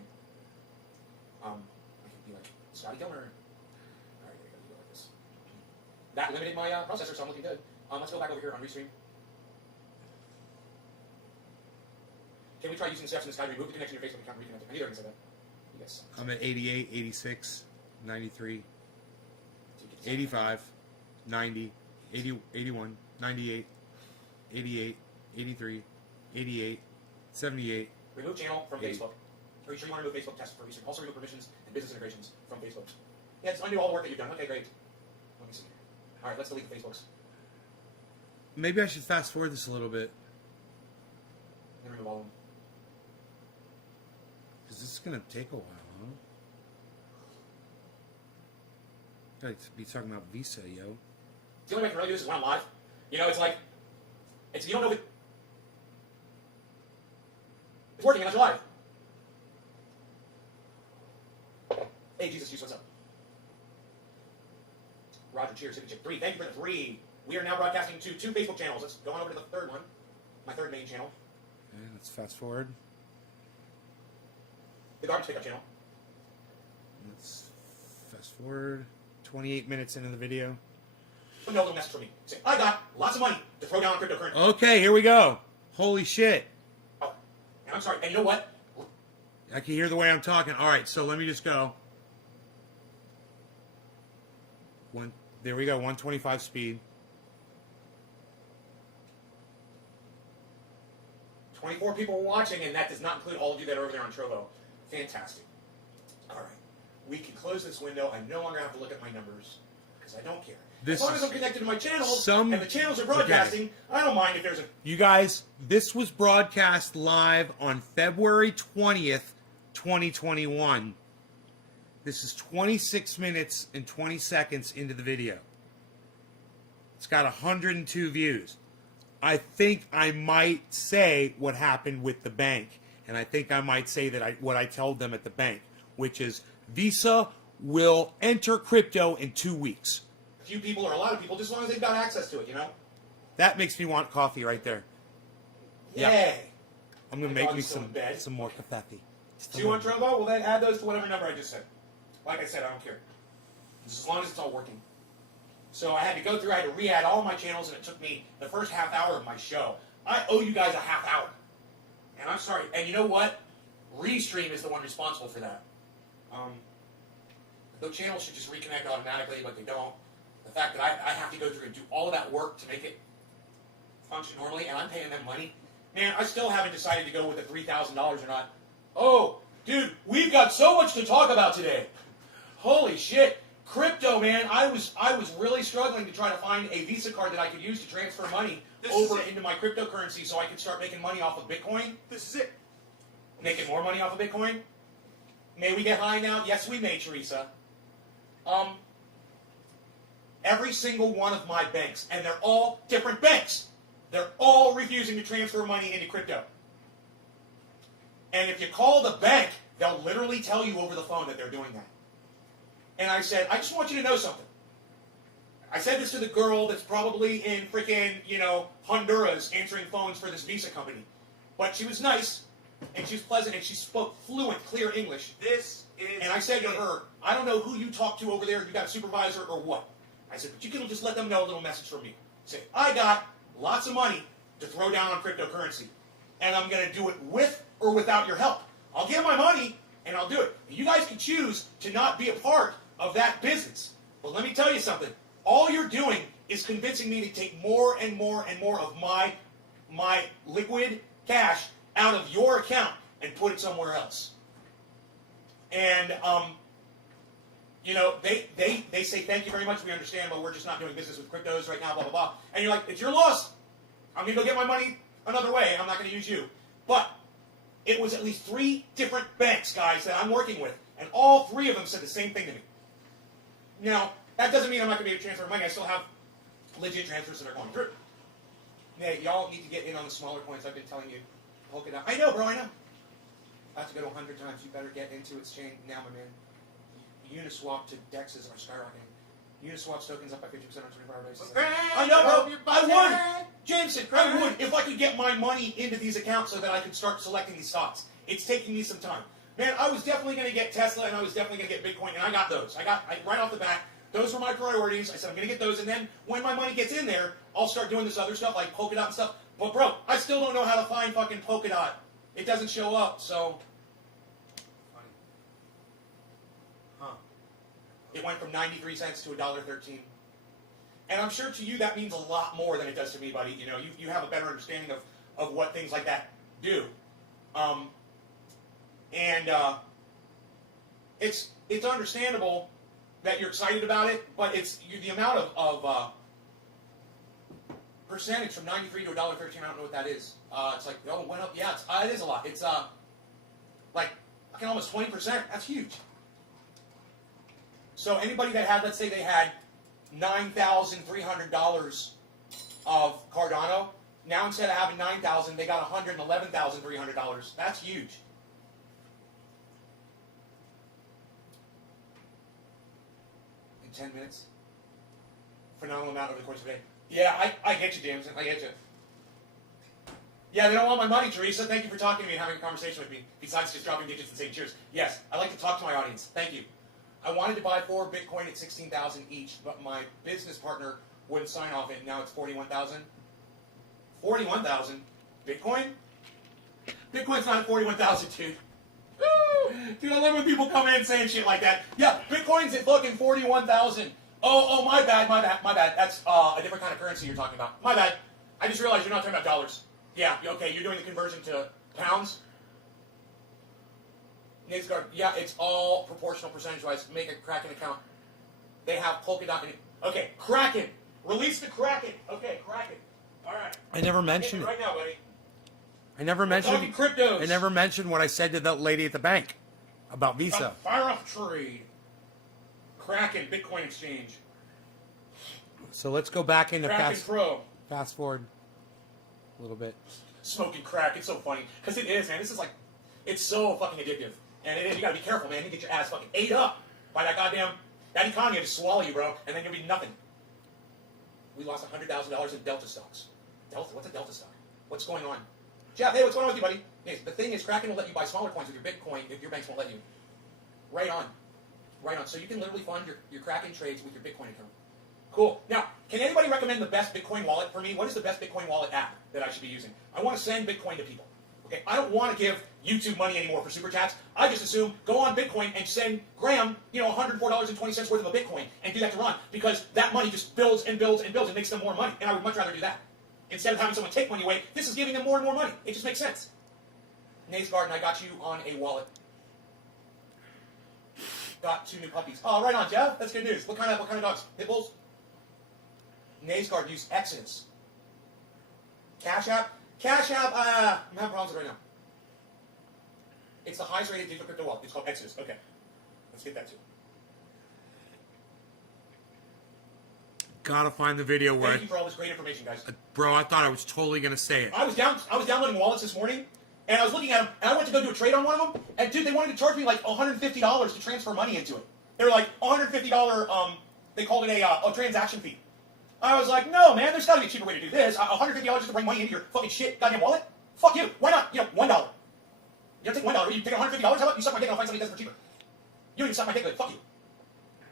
I could be like, Scotty Kilmer. Alright, there you go like this. That limited my processor, so I'm looking good. Let's go back over here on Restream. Can we try using steps in the sky to remove the connection to your Facebook account and reconnect it? I knew they were going to say that. You guys suck. I'm at 88, 86, 93, 85, 90, 80, 81, 98, 88, 83, 88, 78. Remove channel from 8. Facebook. Are you sure you want to remove Facebook test for Restream? Also remove permissions and business integrations from Facebook. Yeah, just undo all the work that you've done. Okay, great. Let me see here. Alright, let's delete the Facebooks. Maybe I should fast forward this a little bit. And remove all of them. Because this is going to take a while, huh? Gotta be talking about Visa, yo. The only way I can really do this is when I'm live. You know, it's like, you don't know if it's working unless you're live. Hey, Jesus, Juice, what's up? Roger, cheers, Hippie Chick 3. Thank you for the 3. We are now broadcasting to 2 Facebook channels. Let's go on over to the third one. My third main channel. Okay, let's fast forward. The garbage pickup channel. Let's fast forward. 28 minutes into the video. But no little message from me. Say, I got lots of money to throw down on cryptocurrency. Okay, here we go. Holy shit. Oh, and I'm sorry. And you know what? I can hear the way I'm talking. All right, so let me just go. There we go, 125 speed. 24 people were watching, and that does not include all of you that are over there on Trovo. Fantastic. All right. We can close this window. I no longer have to look at my numbers because I don't care. This as long is as I'm connected to my channels some- and the channels are broadcasting, I don't mind if there's a... You guys, this was broadcast live on February 20th, 2021. This is 26 minutes and 20 seconds into the video. It's got 102 views. I think I might say what happened with the bank, and I think I might say that what I told them at the bank, which is Visa will enter crypto in 2 weeks. A few people or a lot of people, just as long as they've got access to it, you know? That makes me want coffee right there. Yeah. Yay. I'm gonna My make dog me is still in bed. some more coffee. Do you want Trovo? Well, then add those to whatever number I just said. Like I said, I don't care. Just as long as it's all working. So I had to go through, I had to re-add all my channels, and it took me the first half hour of my show. I owe you guys a half hour. And I'm sorry. And you know what? Restream is the one responsible for that. The channels should just reconnect automatically, but they don't. The fact that I have to go through and do all of that work to make it function normally, and I'm paying them money. Man, I still haven't decided to go with the $3,000 or not. Oh, dude, we've got so much to talk about today. Holy shit. Crypto, man, I was really struggling to try to find a Visa card that I could use to transfer money over into my cryptocurrency so I could start making money off of Bitcoin. This is it. Making more money off of Bitcoin. May we get high now? Yes, we may, Teresa. Every single one of my banks, and they're all different banks, they're all refusing to transfer money into crypto. And if you call the bank, they'll literally tell you over the phone that they're doing that. And I said, I just want you to know something. I said this to the girl that's probably in freaking, Honduras answering phones for this Visa company. But she was nice, and she was pleasant, and she spoke fluent, clear English. This is And I said to it. her, I don't know who you talk to over there, if you got a supervisor or what. I said, but you can just let them know a little message from me. Say, I got lots of money to throw down on cryptocurrency. And I'm going to do it with or without your help. I'll give my money, and I'll do it. You guys can choose to not be a part of that business. But let me tell you something. All you're doing is convincing me to take more and more and more of my liquid cash out of your account and put it somewhere else. And, they say, thank you very much, we understand, but we're just not doing business with cryptos right now, blah, blah, blah. And you're like, it's your loss. I'm going to go get my money another way. I'm not going to use you. But it was at least 3 different banks, guys, that I'm working with. And all 3 of them said the same thing to me. Now, that doesn't mean I'm not going to be able to transfer money. I still have legit transfers that are going through. Hey, y'all need to get in on the smaller coins. I've been telling you. Polkadot. I know, bro, I know. I have to go to 100 times. You better get into its chain now, my man. Uniswap to DEXs are skyrocketing. Uniswap's tokens up by 50% on a 24-hour basis. I know, bro. I would. Jameson, I would if I could get my money into these accounts so that I could start selecting these stocks. It's taking me some time. Man, I was definitely going to get Tesla and I was definitely going to get Bitcoin, and I got those. Right off the bat, those were my priorities. I said, I'm going to get those, and then when my money gets in there, I'll start doing this other stuff like Polkadot and stuff. But, bro, I still don't know how to find fucking Polkadot. It doesn't show up, so... Funny. Huh. It went from 93 cents to $1.13. And I'm sure to you that means a lot more than it does to me, buddy. You have a better understanding of what things like that do. It's understandable that you're excited about it, but it's the amount of percentage from 93 to $1.13. I don't know what that is. It's like, oh, it went up. Yeah, it is a lot. It's like almost 20%. That's huge. So anybody that had, let's say they had $9,300 of Cardano, now instead of having $9,000, they got $111,300. That's huge. In 10 minutes. Phenomenal amount over the course of a day. Yeah, I get you, James. I get you. Yeah, they don't want my money, Teresa. Thank you for talking to me and having a conversation with me, besides just dropping digits and saying cheers. Yes, I like to talk to my audience. Thank you. I wanted to buy 4 Bitcoin at $16,000 each, but my business partner wouldn't sign off it. Now it's $41,000. $41,000? Bitcoin? Bitcoin's not at 41,000, dude. Dude, I love when people come in saying shit like that. Yeah, Bitcoin's at fucking 41,000. Oh, my bad. That's a different kind of currency you're talking about. My bad. I just realized you're not talking about dollars. Yeah, okay, you're doing the conversion to pounds. Nasgard, yeah, it's all proportional percentage-wise. Make a Kraken account. They have Polkadot in it. Okay, Kraken. Release the Kraken. Okay, Kraken. All right. I never mentioned Hit it. me right now, buddy. I never mentioned. Talking cryptos. I never mentioned what I said to that lady at the bank about Visa. Fire off trade. Kraken Bitcoin exchange. So let's go back into Kraken Pro. fast forward a little bit. Smoking crack. It's so funny because it is, man. This is like, it's so fucking addictive, and it is. You gotta be careful, man. You get your ass fucking ate up by that economy will just swallow you, bro, and then you'll be nothing. We lost $100,000 in Delta stocks. Delta? What's a Delta stock? What's going on? Jeff, hey, what's going on with you, buddy? Hey, the thing is, Kraken will let you buy smaller coins with your Bitcoin if your banks won't let you. Right on. Right on. So you can literally fund your Kraken trades with your Bitcoin account. Cool. Now, can anybody recommend the best Bitcoin wallet for me? What is the best Bitcoin wallet app that I should be using? I want to send Bitcoin to people. Okay, I don't want to give YouTube money anymore for super chats. I just assume go on Bitcoin and send Graham, $104.20 worth of a Bitcoin and do that to Ron because that money just builds and builds and builds and makes them more money. And I would much rather do that. Instead of having someone take money away, this is giving them more and more money. It just makes sense. Naze Garden, I got you on a wallet. Got 2 new puppies. Oh, right on, Jeff. That's good news. What kind of dogs? Pit bulls? Naze Guard use Exodus. Cash App? Cash App, I'm having problems with it right now. It's the highest rated digital crypto wallet. It's called Exodus. Okay. Let's get that too. Gotta find the video where, Thank you for all this great information, guys. bro. I thought I was totally gonna say it. I was downloading wallets this morning, and I was looking at them, and I went to go do a trade on one of them, and dude, they wanted to charge me like $150 to transfer money into it. They were like $150. They called it a transaction fee. I was like, no, man, there's got to be a cheaper way to do this. $150 just to bring money into your fucking shit goddamn wallet? Fuck you. Why not? $1. You don't take $1. You take $150. How about you suck my dick and I'll find somebody that does it for cheaper? You don't even suck my dick, but fuck you.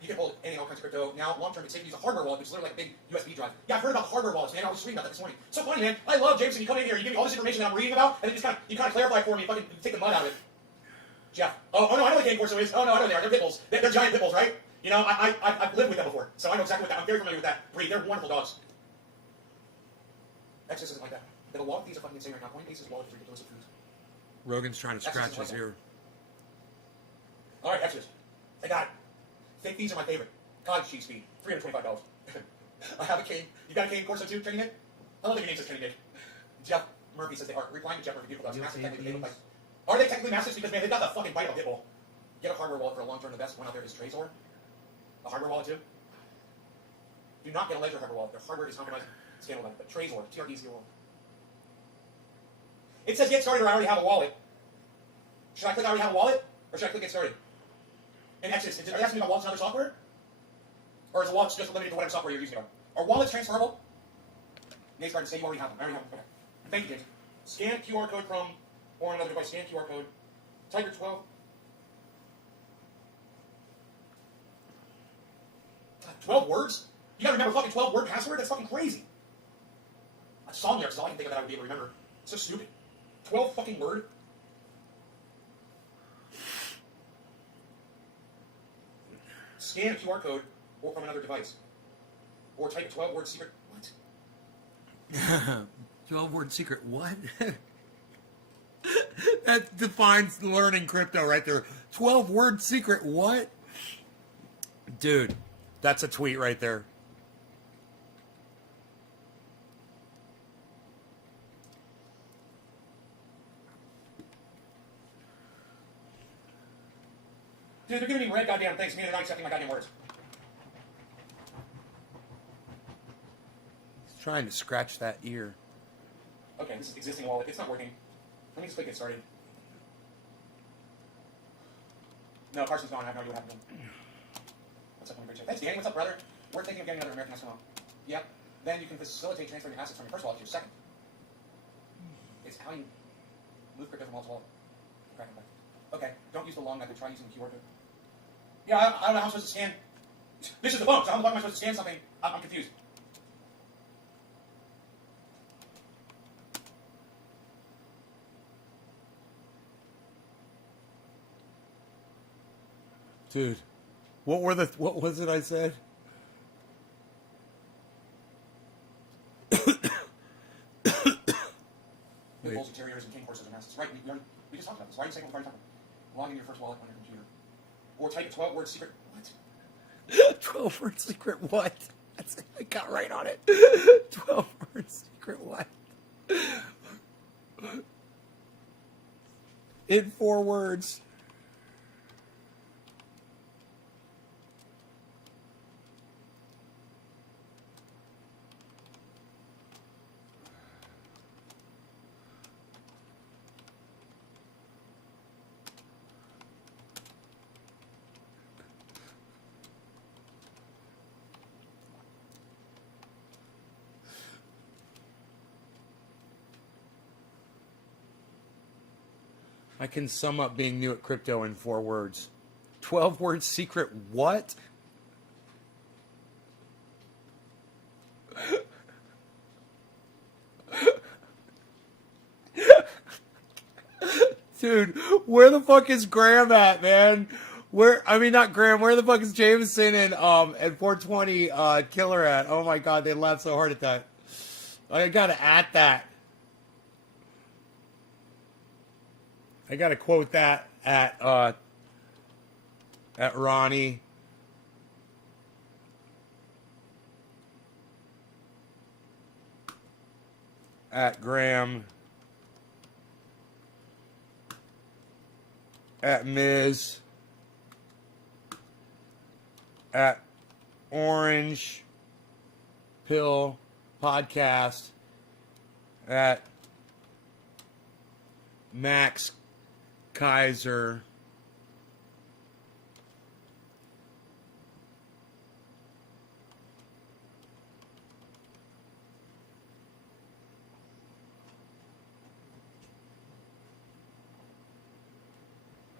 You can hold any all kinds of crypto. Now, long term, it's safe to use a hardware wallet, which is literally like a big USB drive. Yeah, I've heard about the hardware wallets, man. I was just reading about that this morning. So funny, man. I love Jameson. You come in here, you give me all this information that I'm reading about, and then you kind of clarify for me, fucking take the mud out of it. Jeff. Oh no, I know what cane corso is. Oh no, I know they are. They're pit bulls. They're giant pit bulls, right? I've lived with them before, so I know exactly what that. I'm very familiar with that breed. They're wonderful dogs. Exodus isn't like that. The wallet fees are fucking insane right now. Coinbase's wallet is ridiculous. Rogan's trying to scratch his ear. All right, Exodus. I got it. Fake fees are my favorite. Cottage cheese fee, $325. I have a cane. You got a cane Corso too, Kenny Nick? I love that your name says Kenny Nick. Jeff Murphy says they are. Replying to Jeff Murphy, beautiful dogs. Massive, technically, they look like. Are they technically massive? Because, man, they've got the fucking bite of a pit bull. Get a hardware wallet for a long term. The best one out there is Trezor. A hardware wallet too. Do not get a Ledger hardware wallet. Their hardware is compromised. Scandal about it. But Trezor, TREZOR. It says get started or I already have a wallet. Should I click I already have a wallet? Or should I click get started? And Exodus, are you asking me about wallets and other software? Or is the wallet just limited to whatever software you're using it on? Are wallets transferable? Nate's going to say you already have them. I already have them. Okay. Thank you, James. Scan QR code from or another device. Scan QR code. Type your 12. 12 words? You gotta remember a fucking 12-word password? That's fucking crazy. A song lyrics is all I can think of that I would be able to remember. It's so stupid. 12 fucking word? Scan a QR code or from another device. Or type a 12-word secret. What? 12-word secret. What? That defines learning crypto right there. 12-word secret. What? Dude, that's a tweet right there. Dude, they're giving me red goddamn things. Me, they're not accepting my goddamn words. He's trying to scratch that ear. Okay, this is existing wallet. It's not working. Let me just click get started. No, Carson's gone. I have no idea what happened to him. What's up, Great Thanks, Danny. What's up, brother? We're thinking of getting another American National. Yep. Then you can facilitate transferring your assets from your first wallet to your second. It's how you move crypto from wallet to wallet. Cracking back. Okay, don't use the long method. Try using the QR code. Yeah, I don't know how I'm supposed to scan. This is the phone, so how the fuck am I supposed to scan something? I'm confused. Dude, what was it I said? Pit bulls and terriers and cane horses and masses. Right, we just talked about this. Why are you saying what we're already talking about? Log in your first wallet on your computer. Or type a 12-word secret. What? 12-word secret what? I got right on it. 12-word secret what? In 4 words. I can sum up being new at crypto in 4 words. 12-word secret what? Dude, where the fuck is Graham at, man? Not Graham, where the fuck is Jameson and 420 Killer at? Oh my god, they laughed so hard at that. I gotta add that. I gotta quote that at Ronnie. At Graham. At Miz. At Orange Pill Podcast. At Max Kaiser.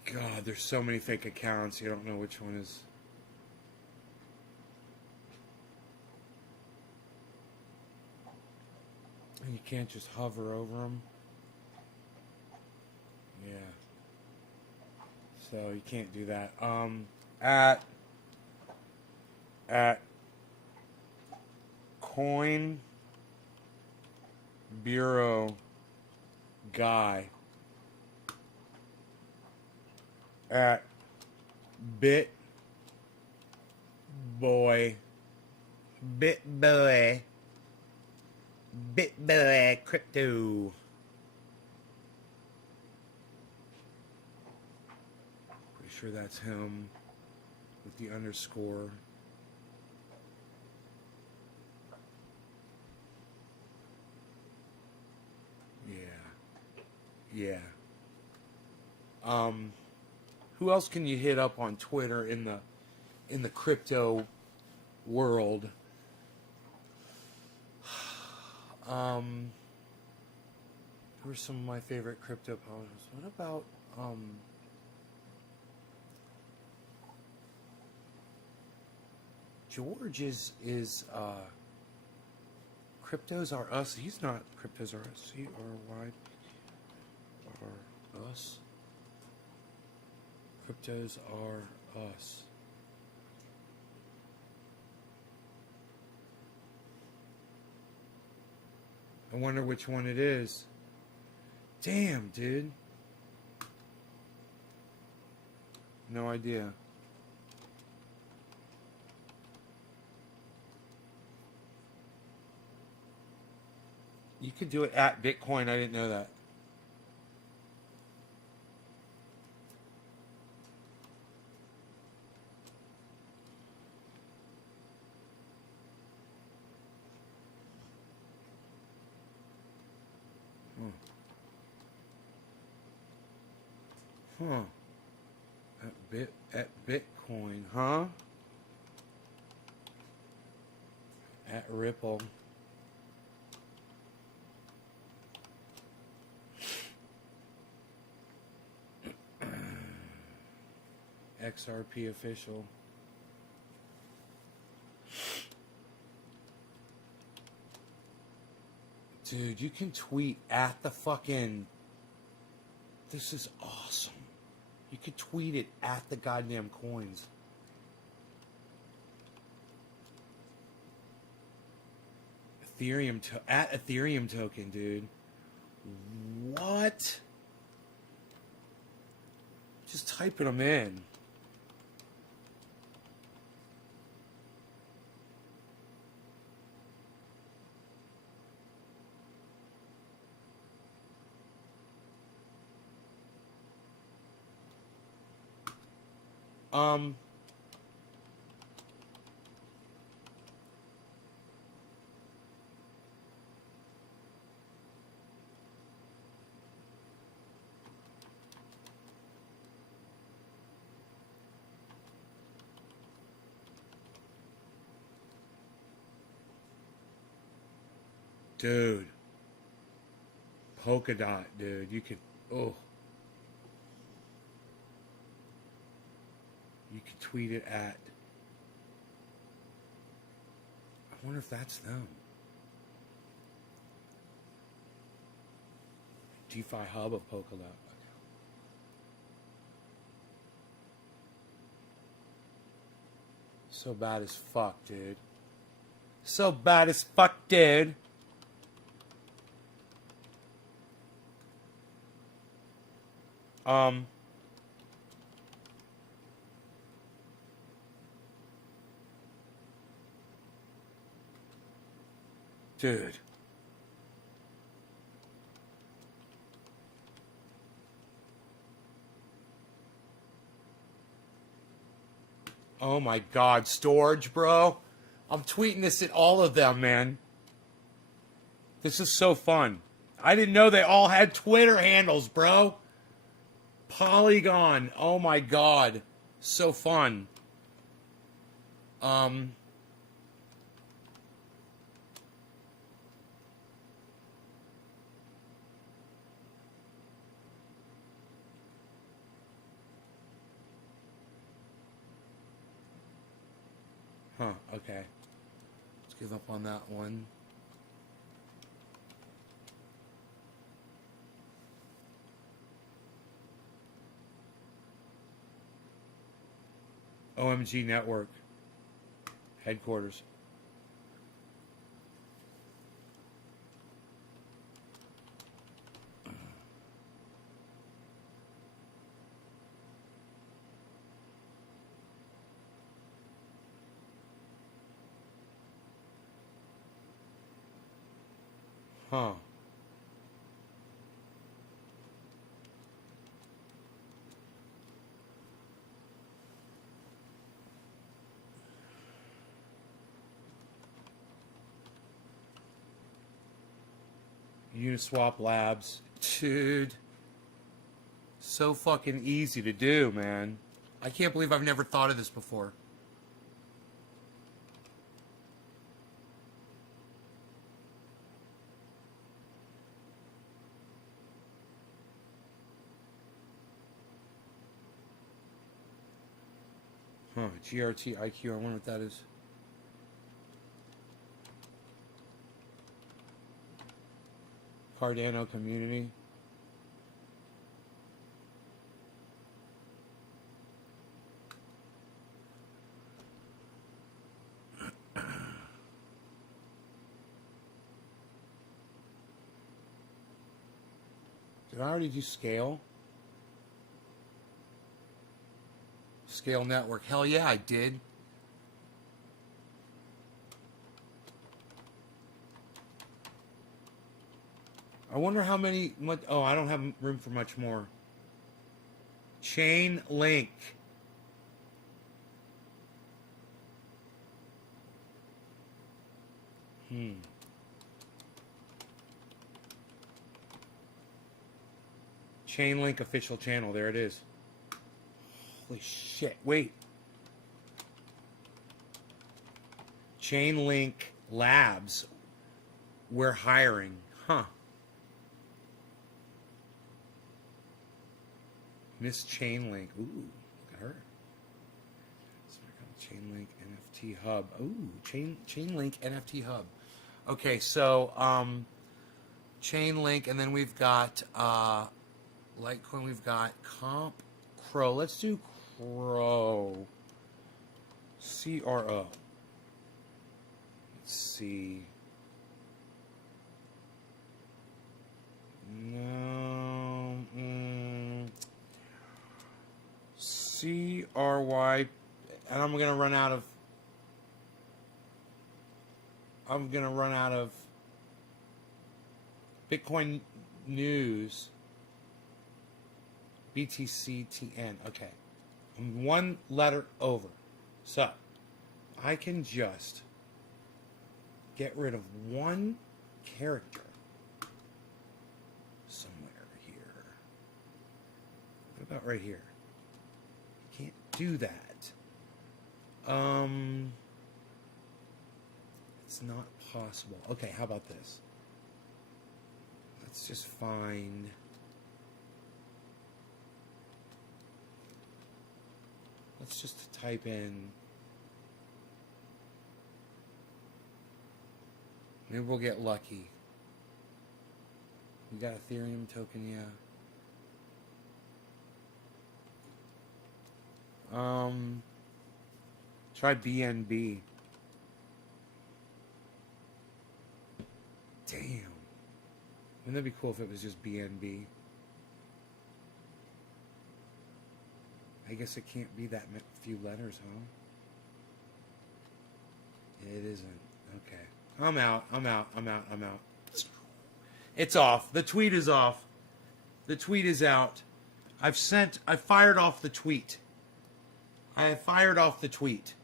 God, there's so many fake accounts. You don't know which one is. And you can't just hover over them. Yeah. So you can't do that. At Coin Bureau Guy. At Bitboy Crypto. Pretty sure that's him with the underscore. Yeah. Who else can you hit up on Twitter in the crypto world? Who are some of my favorite crypto politicians? What about George is Cryptos Are Us. He's not Cryptos Are Us. C-R-Y are us. Cryptos Are Us. I wonder which one it is. Damn, dude. No idea. You could do it at Bitcoin. I didn't know that. Huh. At Bitcoin, huh? At Ripple. XRP official. Dude, you can tweet at the fucking... This is awesome. You could tweet it at the goddamn coins. At Ethereum token, dude. What? Just typing them in. Dude. Polkadot, dude. You could, oh. You could tweet it at. I wonder if that's them. DeFi hub of Polkadot. So bad as fuck, dude. So bad as fuck, dude. Dude. Oh my God, storage, bro. I'm tweeting this at all of them, man. This is so fun. I didn't know they all had Twitter handles, bro. Polygon. Oh my God. So fun. Huh, okay. Let's give up on that one. OMG Network. Headquarters. Huh. Uniswap Labs. Dude. So fucking easy to do, man. I can't believe I've never thought of this before. Huh, GRT IQ, I wonder what that is. Cardano community. Did I already do Scale? Scale Network. Hell yeah, I did. I wonder how many... Oh, I don't have room for much more. Chain Link. Chainlink official channel. There it is. Holy shit. Wait. Chainlink Labs. We're hiring. Huh. Miss Chainlink. Ooh, look at her. Chainlink NFT Hub. Ooh, Chainlink NFT Hub. Okay, so Chainlink, and then we've got Litecoin. We've got Comp Crow. Let's do Crow. CRO. Let's see. No. CRY. And I'm gonna run out of Bitcoin news. BTCTN. Okay. I'm one letter over. So I can just get rid of one character somewhere here. What about right here? Can't do that. It's not possible. Okay, how about this? Let's just find... Let's just type in... Maybe we'll get lucky. We got Ethereum token, yeah. Try BNB. Damn. Wouldn't that be cool if it was just BNB? I guess it can't be that few letters, huh? It isn't. Okay. I'm out. It's off. The tweet is off. The tweet is out. I fired off the tweet. I have fired off the tweet.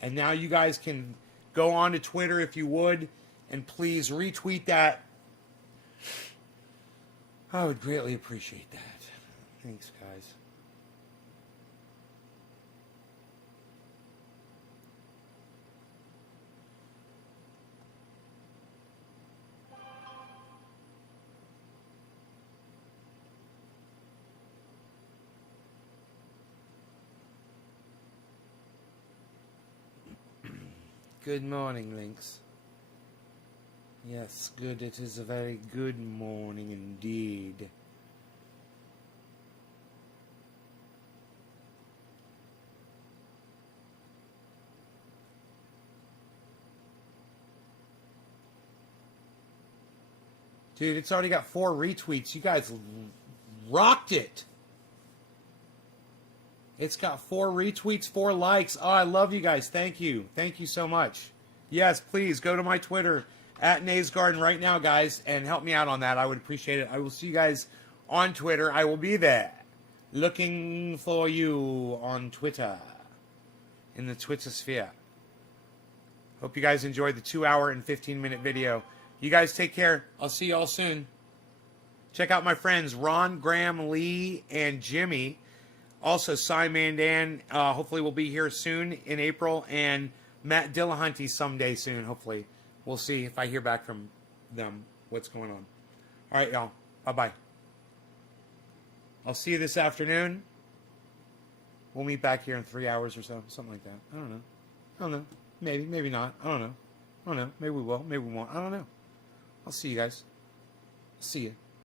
And now you guys can go on to Twitter if you would, and please retweet that. I would greatly appreciate that. Thanks, guys. Good morning, Lynx. Yes, good. It is a very good morning indeed. Dude, it's already got 4 retweets. You guys rocked it. It's got 4 retweets, 4 likes. Oh, I love you guys. Thank you. Thank you so much. Yes, please go to my Twitter at Nays Garden right now, guys, and help me out on that. I would appreciate it. I will see you guys on Twitter. I will be there looking for you on Twitter in the Twitter sphere. Hope you guys enjoyed the 2-hour and 15-minute video. You guys take care. I'll see you all soon. Check out my friends Ron, Graham, Lee, and Jimmy. Also, Cy Mandan, hopefully will be here soon in April, and Matt Dillahunty someday soon, hopefully. We'll see if I hear back from them, what's going on. All right, y'all. Bye-bye. I'll see you this afternoon. We'll meet back here in 3 hours or so, something like that. I don't know. Maybe, maybe not. I don't know. Maybe we will, maybe we won't. I don't know. I'll see you guys. See you.